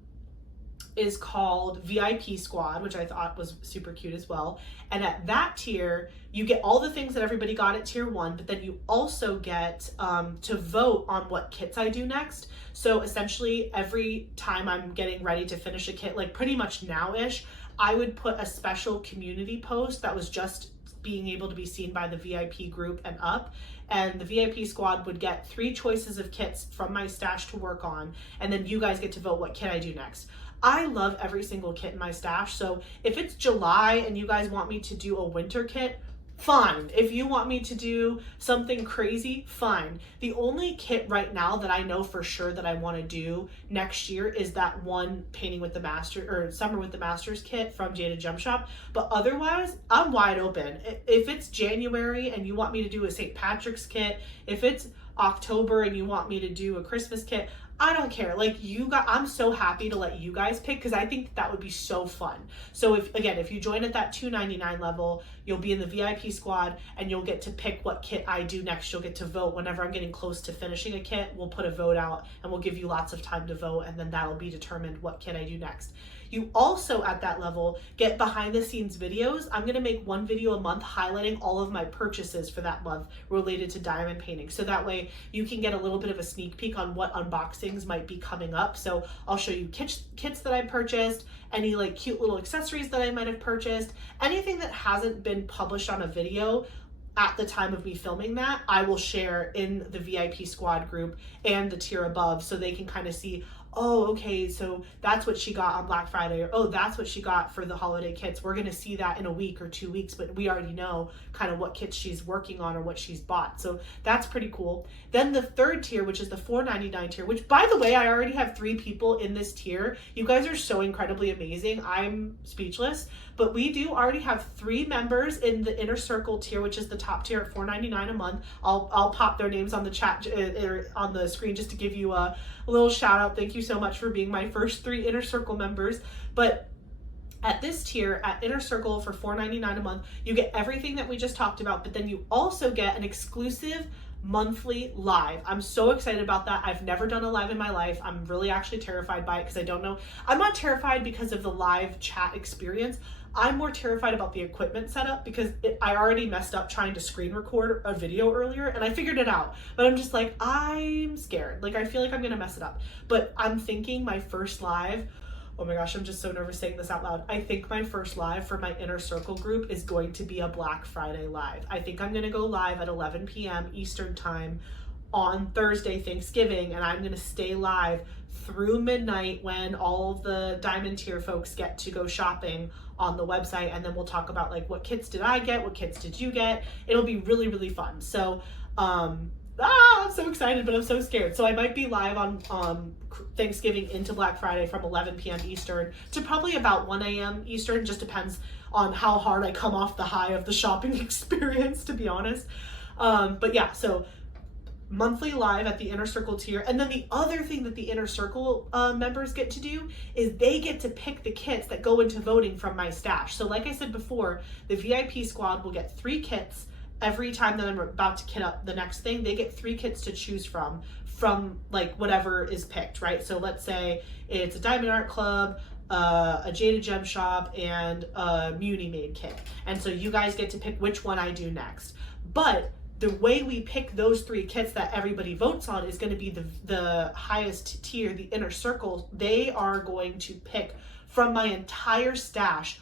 is called VIP Squad, which I thought was super cute as well. And at that tier, you get all the things that everybody got at tier 1, but then you also get to vote on what kits I do next. So essentially every time I'm getting ready to finish a kit, like pretty much now-ish, I would put a special community post that was just being able to be seen by the VIP group and up. And the VIP squad would get 3 choices of kits from my stash to work on, and then you guys get to vote what kit I do next. I love every single kit in my stash, so if it's July and you guys want me to do a winter kit, fine. If you want me to do something crazy, fine. The only kit right now that I know for sure that I want to do next year is that one painting with the master or summer with the masters kit from Jada Jump Shop. But otherwise, I'm wide open. If it's January and you want me to do a St. Patrick's kit, if it's October and you want me to do a Christmas kit, I don't care. Like, I'm so happy to let you guys pick, because I think that would be so fun. So if you join at that $2.99 level, you'll be in the VIP squad and you'll get to pick what kit I do next. You'll get to vote whenever I'm getting close to finishing a kit. We'll put a vote out and we'll give you lots of time to vote, and then that'll be determined what kit I do next. You also, at that level, get behind the scenes videos. I'm gonna make 1 video a month highlighting all of my purchases for that month related to diamond painting. So that way you can get a little bit of a sneak peek on what unboxings might be coming up. So I'll show you kits that I purchased, any like cute little accessories that I might have purchased, anything that hasn't been published on a video at the time of me filming that, I will share in the VIP squad group and the tier above, so they can kind of see oh, okay, so that's what she got on Black Friday, or oh, that's what she got for the holiday kits. We're going to see that in a week or 2 weeks, but we already know kind of what kits she's working on or what she's bought. So that's pretty cool. Then the third tier, which is the $4.99 tier, which by the way, I already have 3 people in this tier. You guys are so incredibly amazing. I'm speechless. But we do already have 3 members in the Inner Circle tier, which is the top tier at $4.99 a month. I'll pop their names on the chat or on the screen just to give you a little shout out. Thank you so much for being my first 3 Inner Circle members. But at this tier, at Inner Circle for $4.99 a month, you get everything that we just talked about, but then you also get an exclusive monthly live. I'm so excited about that. I've never done a live in my life. I'm really actually terrified by it because I don't know. I'm not terrified because of the live chat experience. I'm more terrified about the equipment setup because I already messed up trying to screen record a video earlier and I figured it out. But I'm just like, I'm scared. Like, I feel like I'm going to mess it up. But I'm thinking my first live, oh my gosh, I'm just so nervous saying this out loud. I think my first live for my Inner Circle group is going to be a Black Friday live. I think I'm going to go live at 11 p.m. Eastern time on Thursday, Thanksgiving, and I'm going to stay live through midnight when all of the diamond tier folks get to go shopping on the website, and then we'll talk about like what kits did I get, what kits did you get. It'll be really, really fun. So I'm so excited, but I'm so scared. So I might be live on Thanksgiving into Black Friday from 11 p.m. Eastern to probably about 1 a.m. Eastern. Just depends on how hard I come off the high of the shopping experience, to be honest. But yeah, so monthly live at the Inner Circle tier. And then the other thing that the Inner Circle members get to do is they get to pick the kits that go into voting from my stash. So like I said before, the VIP squad will get 3 kits every time that I'm about to kit up the next thing. They get 3 kits to choose from like whatever is picked, right? So let's say it's a Diamond Art Club, a Jada Gem Shop, and a Muni Made kit. And so you guys get to pick which one I do next. But the way we pick those 3 kits that everybody votes on is going to be the highest tier, the Inner Circle. They are going to pick from my entire stash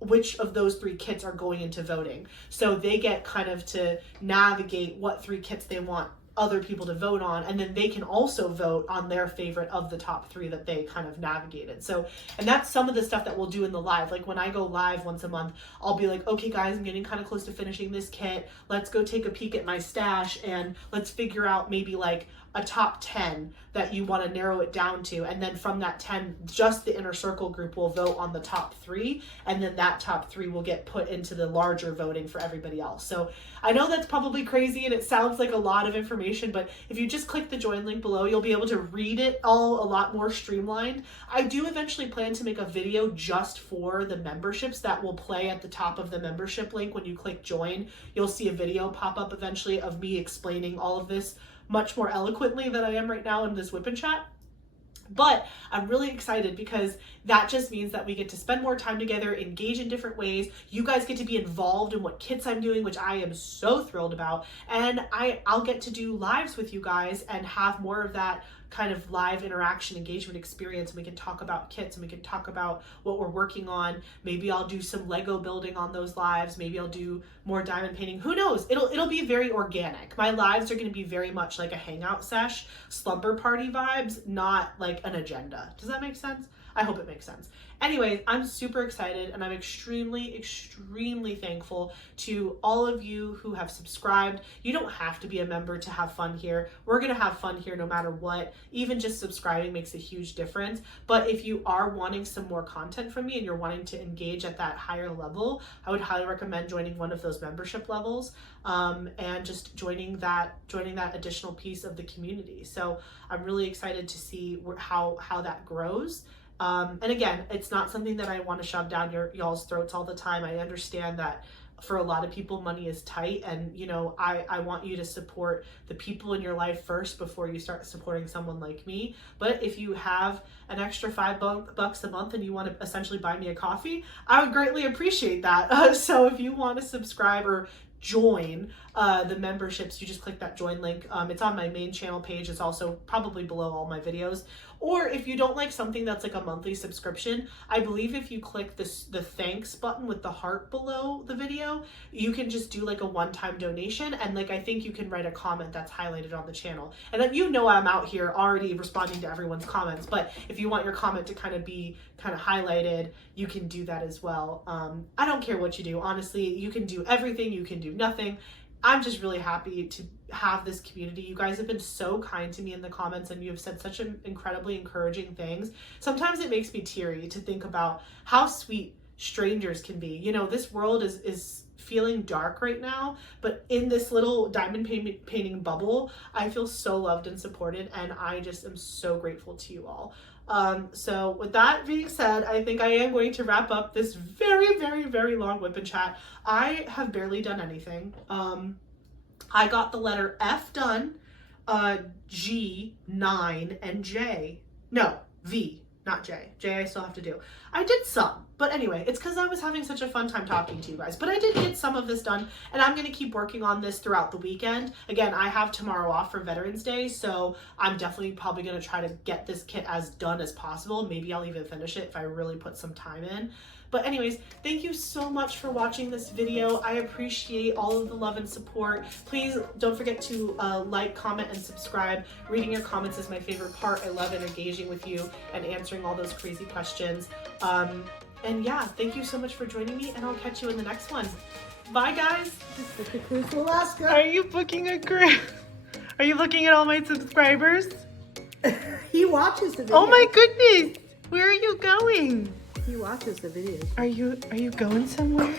which of those 3 kits are going into voting. So they get kind of to navigate what 3 kits they want other people to vote on, and then they can also vote on their favorite of the top 3 that they kind of navigated. So, and that's some of the stuff that we'll do in the live. Like when I go live once a month, I'll be like, okay guys, I'm getting kind of close to finishing this kit. Let's go take a peek at my stash and let's figure out maybe like a top 10 that you want to narrow it down to. And then from that 10, just the Inner Circle group will vote on the top 3. And then that top 3 will get put into the larger voting for everybody else. So I know that's probably crazy and it sounds like a lot of information, but if you just click the join link below, you'll be able to read it all a lot more streamlined. I do eventually plan to make a video just for the memberships that will play at the top of the membership link. When you click join, you'll see a video pop up eventually of me explaining all of this much more eloquently than I am right now in this Whip and Chat. But I'm really excited because that just means that we get to spend more time together, engage in different ways. You guys get to be involved in what kits I'm doing, which I am so thrilled about. And I'll get to do lives with you guys and have more of that kind of live interaction engagement experience. And we can talk about kits and we can talk about what we're working on. Maybe I'll do some Lego building on those lives. Maybe I'll do more diamond painting. Who knows? It'll be very organic. My lives are going to be very much like a hangout sesh, slumber party vibes, not like an agenda. Does that make sense? I hope it makes sense. Anyway, I'm super excited and I'm extremely, extremely thankful to all of you who have subscribed. You don't have to be a member to have fun here. We're going to have fun here no matter what. Even just subscribing makes a huge difference. But if you are wanting some more content from me and you're wanting to engage at that higher level, I would highly recommend joining one of those membership levels and just joining that additional piece of the community. So I'm really excited to see how that grows. And again, it's not something that I want to shove down y'all's throats all the time. I understand that for a lot of people, money is tight, and you know, I want you to support the people in your life first before you start supporting someone like me. But if you have an extra $5 a month and you want to essentially buy me a coffee, I would greatly appreciate that. So if you want to subscribe or join the memberships, you just click that join link. It's on my main channel page. It's also probably below all my videos. Or if you don't like something that's like a monthly subscription, I believe if you click the thanks button with the heart below the video, you can just do like a one-time donation. And like, I think you can write a comment that's highlighted on the channel. And then I'm out here already responding to everyone's comments. But if you want your comment to kind of be highlighted, you can do that as well. I don't care what you do. Honestly, you can do everything. You can do nothing. I'm just really happy to have this community. You guys have been so kind to me in the comments, and you have said such incredibly encouraging things. Sometimes it makes me teary to think about how sweet strangers can be. You know, this world is feeling dark right now, but in this little diamond painting bubble, I feel so loved and supported, and I just am so grateful to you all. So with that being said, I think I am going to wrap up this very, very, very long whip and chat. I have barely done anything. I got the letter F done, G, 9, and J. No, V, not J. J I still have to do. I did some, but anyway, it's because I was having such a fun time talking to you guys. But I did get some of this done, and I'm going to keep working on this throughout the weekend. Again, I have tomorrow off for Veterans Day, so I'm definitely probably going to try to get this kit as done as possible. Maybe I'll even finish it if I really put some time in. But anyways, thank you so much for watching this video. I appreciate all of the love and support. Please don't forget to like, comment, and subscribe. Reading your comments is my favorite part. I love engaging with you and answering all those crazy questions. And yeah, thank you so much for joining me, and I'll catch you in the next one. Bye, guys. Book a cruise to Alaska. Are you booking a cruise? Are you looking at all my subscribers? He watches the video. Oh my goodness. Where are you going? He watches the videos. Are you going somewhere?